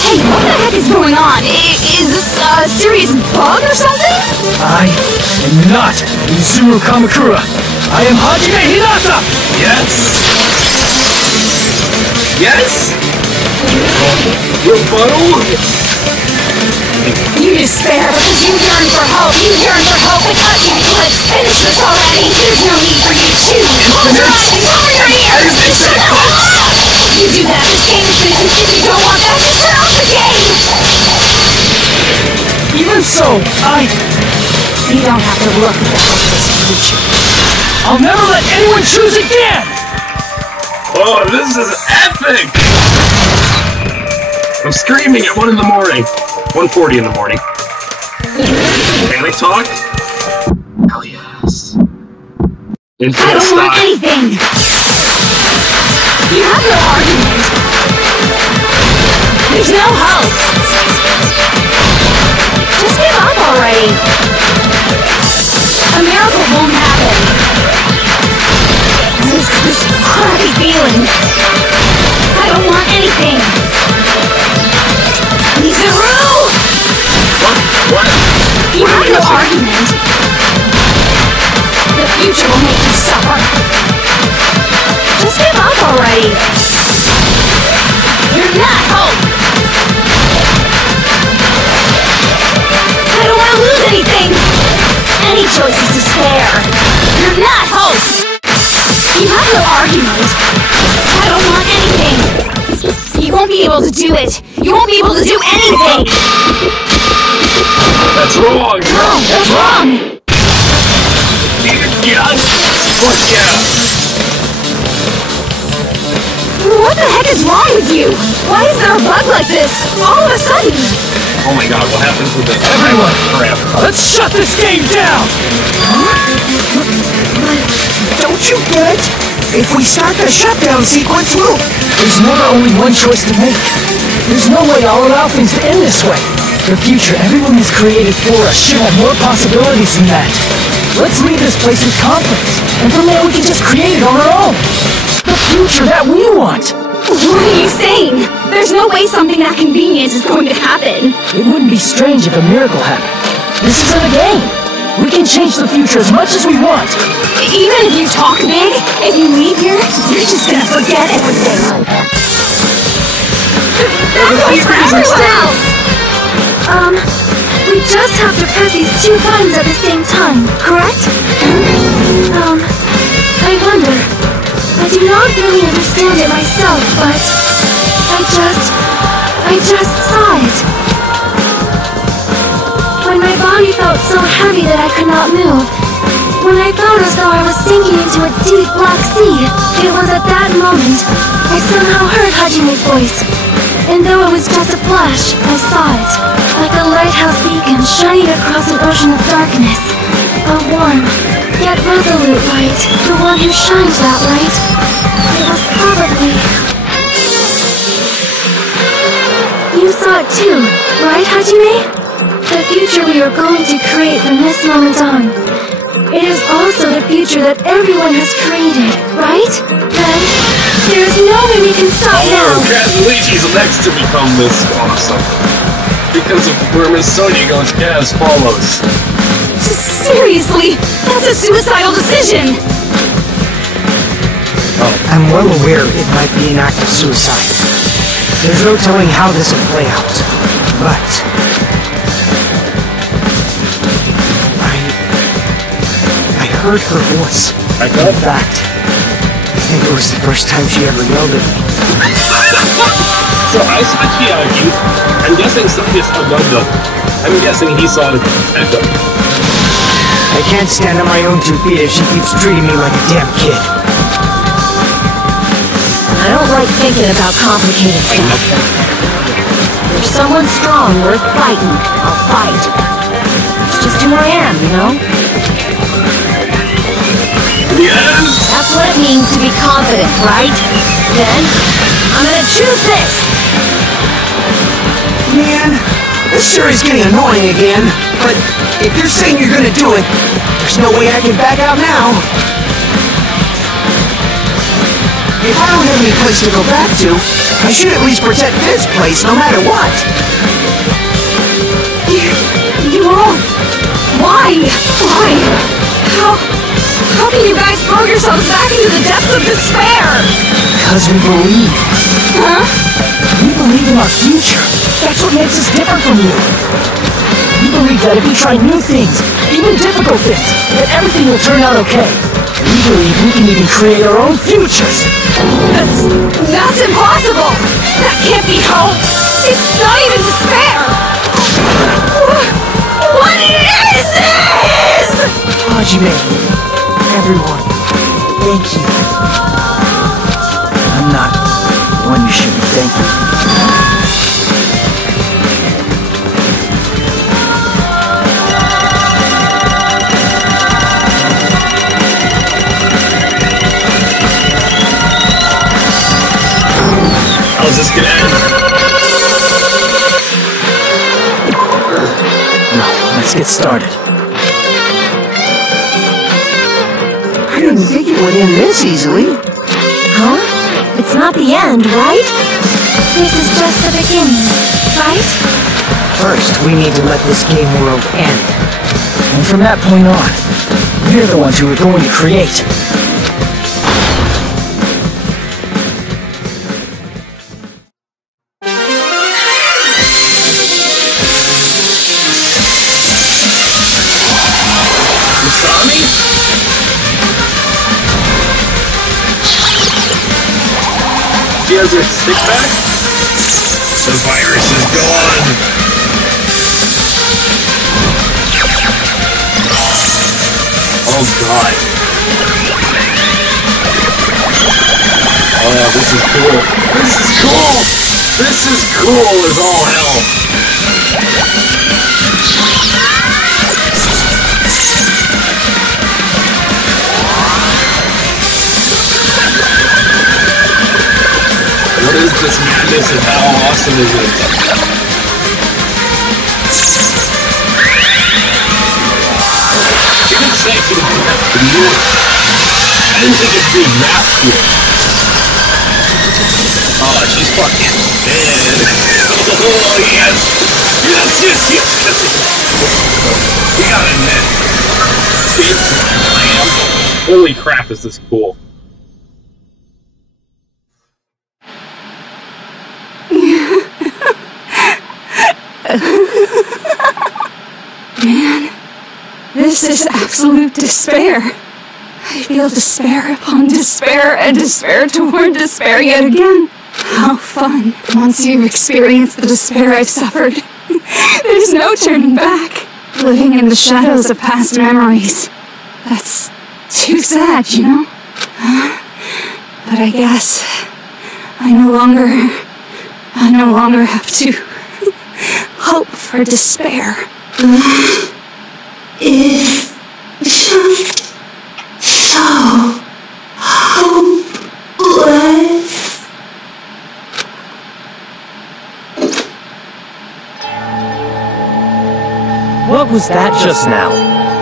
Hey, what the heck is going on? Is this a serious bug or something? I am not Izuru Kamakura. I am Hajime Hinata! Yes! Yes! Rebuttal? You despair because you yearn for hope. You yearn for hope without you. Let's finish this already. There's no need for you to close your eyes and cover your ears. Shut up! You do that. This game is finished. If you don't want that, just turn off the game. Even so, You don't have to look at the hopeless future. I'll never let anyone choose again! Oh, this is epic! I'm screaming at 1 in the morning. 1:40 in the morning. Panic talk? Hell yes. I don't want anything. You have no argument. There's no hope. Just give up already. A miracle won't happen. This crappy feeling. I don't want anything. Izuru! What? You have no argument. The future will make you suffer. Just give up already. You're not hope. I don't want to lose anything. Any choice is despair. You're not hope. You have no argument. I don't want anything. You won't be able to do it. You won't be able to do anything. That's wrong! No, that's wrong. Yes! Fuck yeah! What the heck is wrong with you? Why is there a bug like this? All of a sudden. Oh my god, what happens with this? Everyone! Crap. Let's shut this game down! Don't you get it? If we start the shutdown sequence, There's never only one choice to make. There's no way I'll allow things to end this way. The future everyone has created for us should have more possibilities than that. Let's leave this place with confidence, and from there we can just create it on our own. The future that we want. What are you saying? There's no way something that convenient is going to happen. It wouldn't be strange if a miracle happened. This isn't a game. We can change the future as much as we want. Even if you talk big, if you leave here, you're just gonna forget everything. That goes for everyone else! We just have to press these two buttons at the same time, correct? I wonder. I do not really understand it myself, but I just saw it. When my body felt so heavy that I could not move, when I felt as though I was sinking into a deep black sea, it was at that moment I somehow heard Hajime's voice. And though it was just a flash, I saw it, like a lighthouse beacon shining across an ocean of darkness. A warm, yet resolute light, the one who shines that light. It was probably... You saw it too, right, Hajime? The future we are going to create from this moment on. It is also the future that everyone has created, right? Then, there is no way we can stop now. Cat and Luigi's next to become this awesome. Because of where Miss Sonia goes as follows. Seriously, that's a suicidal decision! I'm well aware it might be an act of suicide. There's no telling how this will play out, but... I heard her voice. In fact, I think it was the first time she ever yelled at me. So I saw Chiaki. I'm guessing Sonia saw Gundam. I'm guessing he saw Echo. I can't stand on my own 2 feet if she keeps treating me like a damn kid. I don't like thinking about complicated stuff. If someone strong worth fighting, I'll fight. It's just who I am, you know? Yes! That's what it means to be confident, right? Then, I'm gonna choose this! Man, this sure is getting annoying again. But if you're saying you're gonna do it, there's no way I can back out now. If I don't have any place to go back to, I should at least protect this place no matter what. You won't. Why? Why? How can you guys throw yourselves back into the depths of despair? Because we believe. Huh? We believe in our future. That's what makes us different from you. We believe that if we try new things, even difficult things, that everything will turn out okay. We believe we can even create our own futures. That's impossible! That can't be hope! It's not even despair! What is this?! Hajime, everyone, thank you. I'm not the one you should be thanking. How's this gonna end? No, let's get started. I didn't think it would end this easily. Huh? It's not the end, right? This is just the beginning, right? First, we need to let this game world end. And from that point on, we're the ones who are going to create. She has her stick back? The virus is gone! Oh god. Oh, this is cool. This is cool! This is cool as all hell! What is this madness and how awesome is it? You didn't say it was that cool. I didn't think it'd be that cool. Oh, she's fucking dead. Oh, yes! Yes, yes, yes, yes! We gotta admit. It's lamb. Holy crap, is this cool. Man, this is absolute despair. I feel despair upon despair and despair toward despair yet again. How fun. Once you've experienced the despair I've suffered, there's no turning back. Living in the shadows of past memories. That's too sad, you know? But I guess I no longer have to hope for despair. Is just so hopeless. What was that just now?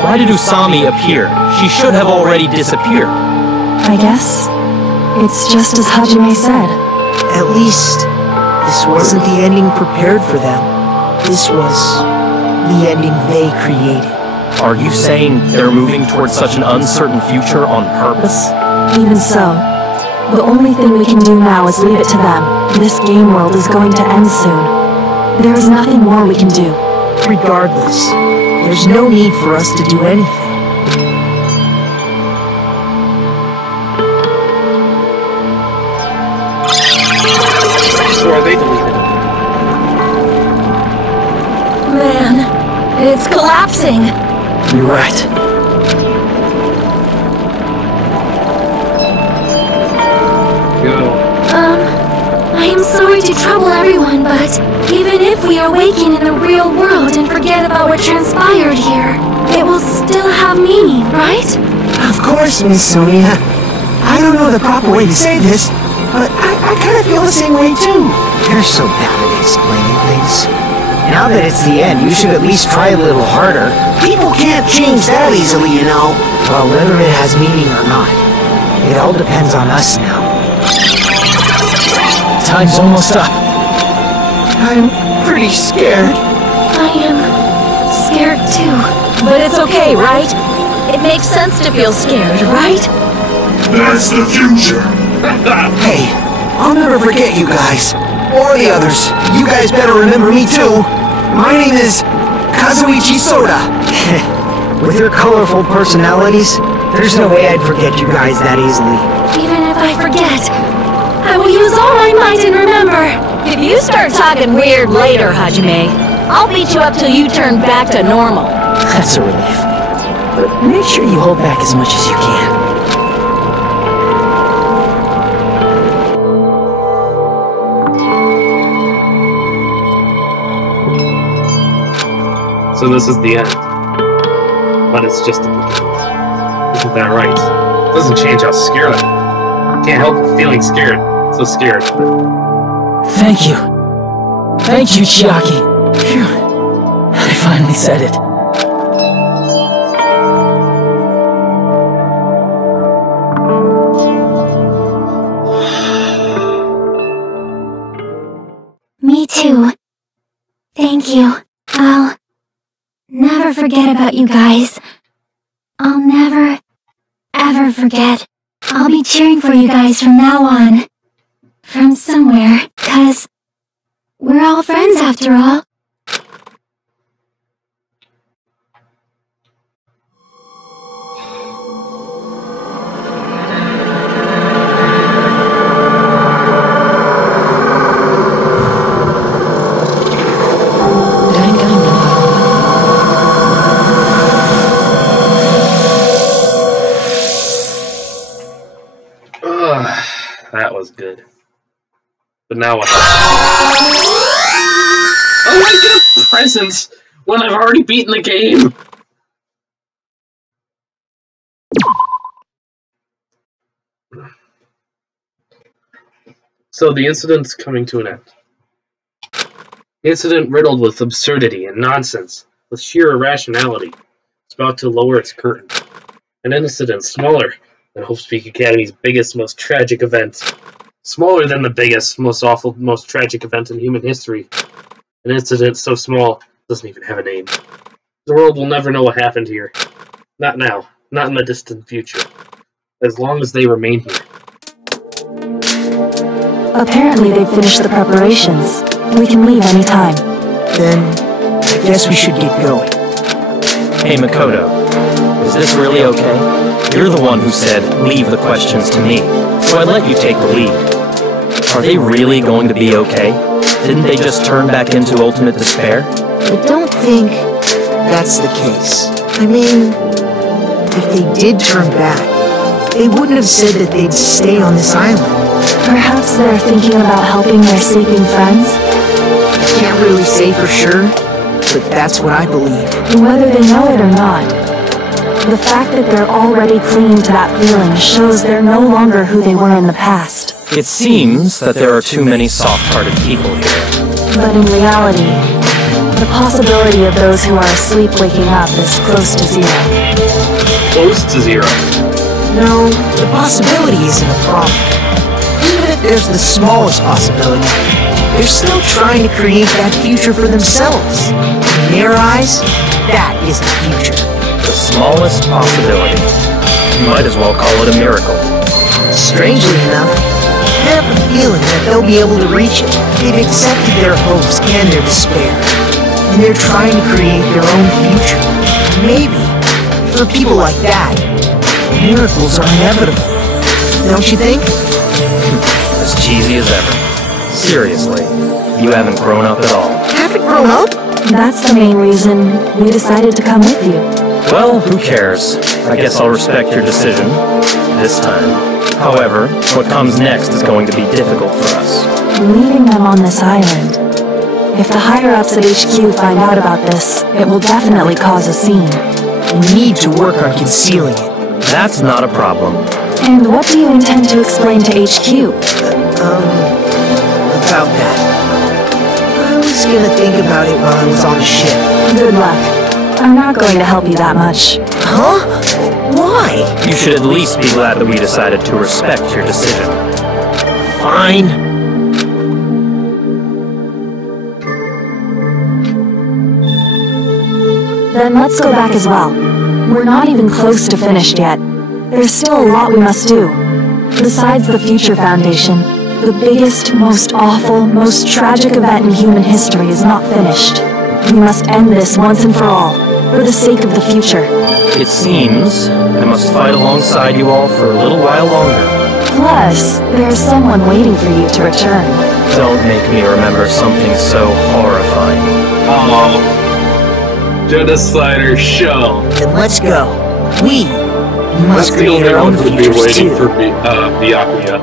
Why did Usami appear? She should have already disappeared. I guess it's just as Hajime said. At least, this wasn't the ending prepared for them. This was the ending they created. Are you saying they're moving towards such an uncertain future on purpose? Even so, the only thing we can do now is leave it to them. This game world is going to end soon. There is nothing more we can do. Regardless, there's no need for us to do anything. So are they deleted? Man, it's collapsing. You're right. Go. I am sorry to trouble everyone, but even if we awaken in the real world and forget about what transpired here, it will still have meaning, right? Of course, Miss Sonia. I don't know the proper way to say this, but I kind of feel the same way too. You're so bad at explaining things. Now that it's the end, you should at least try a little harder. People can't change that easily, you know. Well, whether it has meaning or not, it all depends on us now. Time's almost up. I'm pretty scared. I am scared too. But it's okay, right? It makes sense to feel scared, right? That's the future. Hey, I'll never forget you guys. Or the others. You guys better remember me too. My name is Kazuichi Soda. With your colorful personalities, there's no way I'd forget you guys that easily. Even if I forget, I will use all my might and remember. If you start talking weird later, Hajime, I'll beat you up till you turn back to normal. That's a relief. But make sure you hold back as much as you can. So this is the end. But it's just the beginning. Isn't that right? It doesn't change how scared I am. Can't help feeling scared. So scared. Thank you. Thank you, Chiaki. Phew. I finally said it. Me too. Thank you. I'll never forget about you guys. I'll never, ever forget. I'll be cheering for you guys from now on. From somewhere, 'cause we're all friends after all. That was good. But now what? Oh, I get presents when I've already beaten the game! So the incident's coming to an end. The incident riddled with absurdity and nonsense, with sheer irrationality, is about to lower its curtain. An incident smaller than Hopespeak Academy's biggest, most tragic event. Smaller than the biggest, most awful, most tragic event in human history. An incident so small, it doesn't even have a name. The world will never know what happened here. Not now. Not in the distant future. As long as they remain here. Apparently they've finished the preparations. We can leave anytime. Then, I guess we should get going. Hey, Makoto. Is this really okay? You're the one who said, leave the questions to me, so I let you take the lead. Are they really going to be okay? Didn't they just turn back into ultimate despair? I don't think that's the case. I mean, if they did turn back, they wouldn't have said that they'd stay on this island. Perhaps they're thinking about helping their sleeping friends? Can't really say for sure, but that's what I believe. Whether they know it or not, the fact that they're already clinging to that feeling shows they're no longer who they were in the past. It seems that there are too many soft-hearted people here. But in reality, the possibility of those who are asleep waking up is close to zero. Close to zero. No, the possibility isn't a problem. Even if there's the smallest possibility, they're still trying to create that future for themselves. In their eyes, that is the future. The smallest possibility. You might as well call it a miracle. Strangely enough, I have a feeling that they'll be able to reach it. They've accepted their hopes and their despair, and they're trying to create their own future. Maybe, for people like that, miracles are inevitable. Don't you think? As cheesy as ever. Seriously, you haven't grown up at all. Haven't grown up? That's the main reason we decided to come with you. Well, who cares? I guess I'll respect your decision. This time. However, what comes next is going to be difficult for us. Leaving them on this island. If the higher-ups at HQ find out about this, it will definitely cause a scene. We need to work on concealing it. That's not a problem. And what do you intend to explain to HQ? About that. I was gonna think about it while I was on the ship. Good luck. I'm not going to help you that much. Huh? Why? You should at least be glad that we decided to respect your decision. Fine. Then let's go back as well. We're not even close to finished yet. There's still a lot we must do. Besides the Future Foundation, the biggest, most awful, most tragic event in human history is not finished. We must end this once and for all, for the sake of the future. It seems I must fight alongside you all for a little while longer. Plus, there's someone waiting for you to return. Don't make me remember something so horrifying. Genocider show. Then let's go. We must That's the create only our own one who'd be futures waiting too. for Byakuya.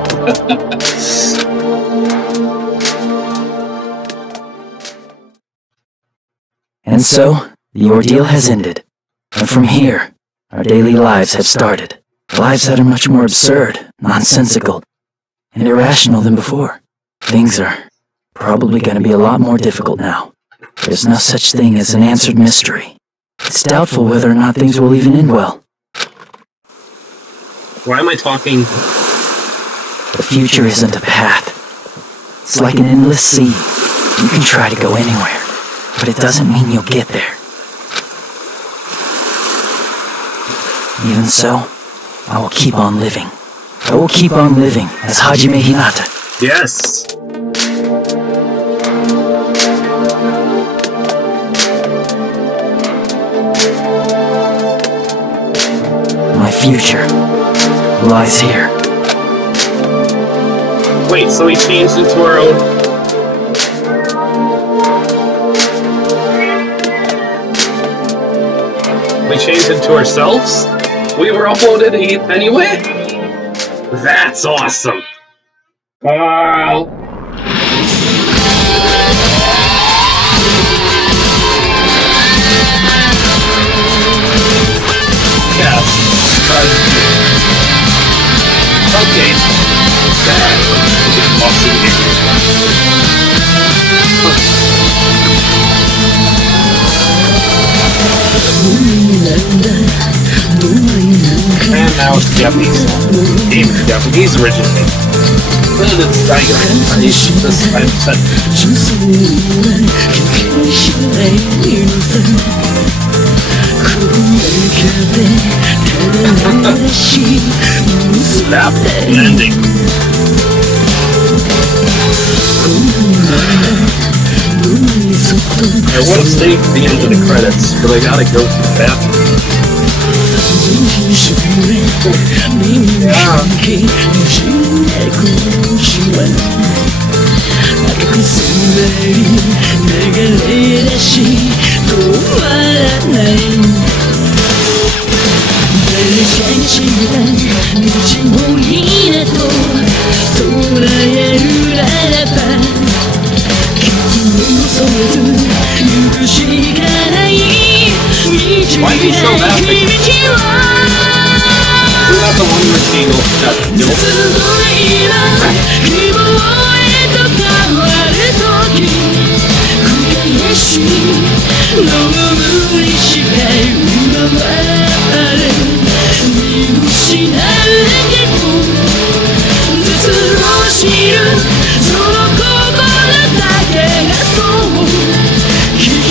And so, the ordeal has ended. And from here, our daily lives have started. Lives that are much more absurd, nonsensical, and irrational than before. Things are probably going to be a lot more difficult now. There's no such thing as an answered mystery. It's doubtful whether or not things will even end well. Why am I talking? The future isn't a path. It's like an endless sea. You can try to go anywhere, but it doesn't mean you'll get there. Even so, I will keep on living. I will keep on living as Hajime Hinata. Yes. My future lies here. Wait, so we changed into our own... We changed into ourselves? We were uploaded anyway? That's awesome! Wow! Yes. Okay. That is awesome. And now it's Japanese song. Game is Japanese originally. But it's Danganronpa. This time set. That ending. I would have stayed to the end of the credits, but I gotta go to the bathroom. Why do you show that picture? Isn't that the one where Tingle got killed?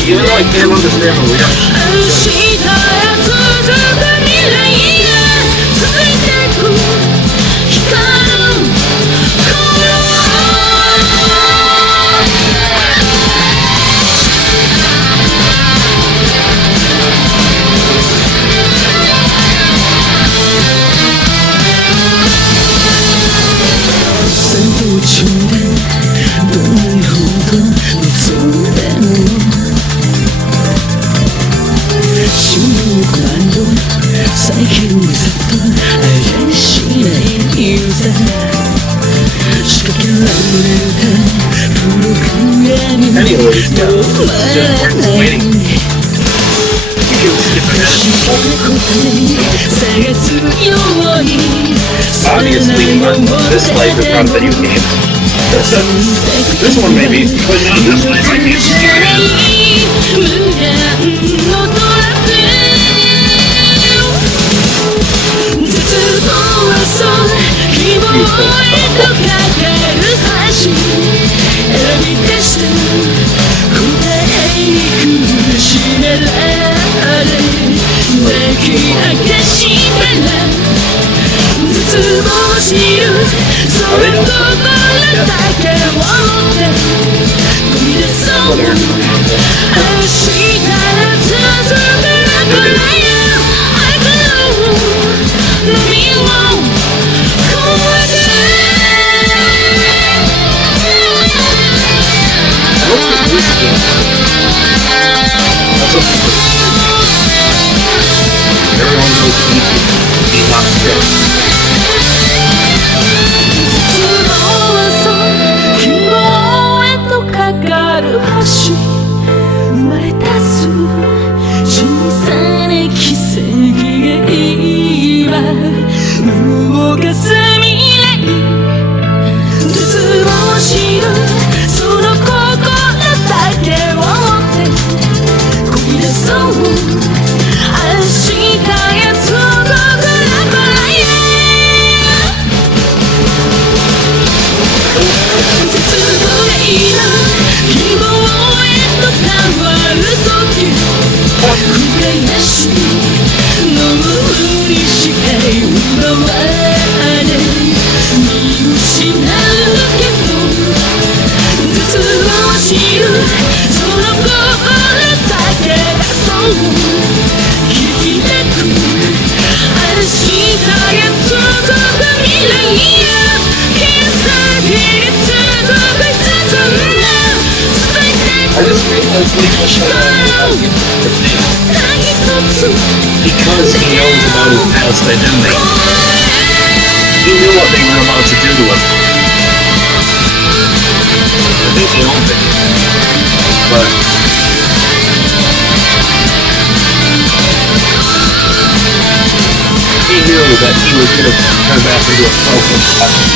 Even though I can't understand the lyrics. Anyways, yeah, we're just waiting. You can skip ahead. Obviously, this life is not a video game. This one maybe, but not this one. I can't skip ahead. Everyone knows he's not scared. Because he knows about his past identity. He knew what they were about to do to him. I think they all did. But he knew that he was going to turn back into a self-inflicted.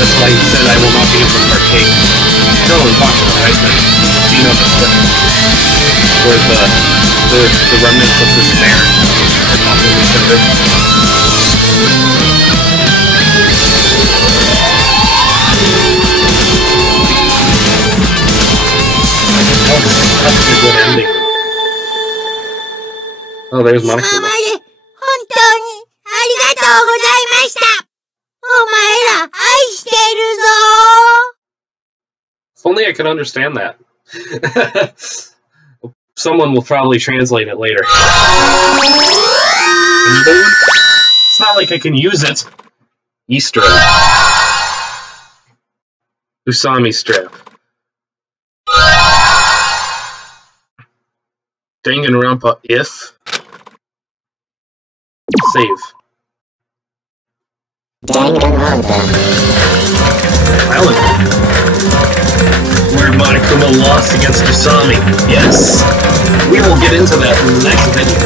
That's I said I will not be able to partake. No one talks about right then. Scene of the slip. Where the remnants of despair are talking to each other. That's a good ending. Oh, there's Monica. 本当にありがとうございました。お前ら愛してるぞ。 If only I could understand that. Someone will probably translate it later. It's not like I can use it. Easter egg. Usami strap. Danganronpa if. Save. Danganronpa. Island. Where Monokuma lost against Usami. Yes! We will get into that in the next video.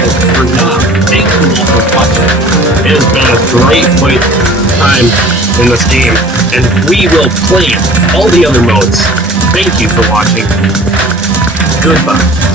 And for now, thank you all for watching. It has been a great time in this game, and we will play all the other modes. Thank you for watching. Goodbye.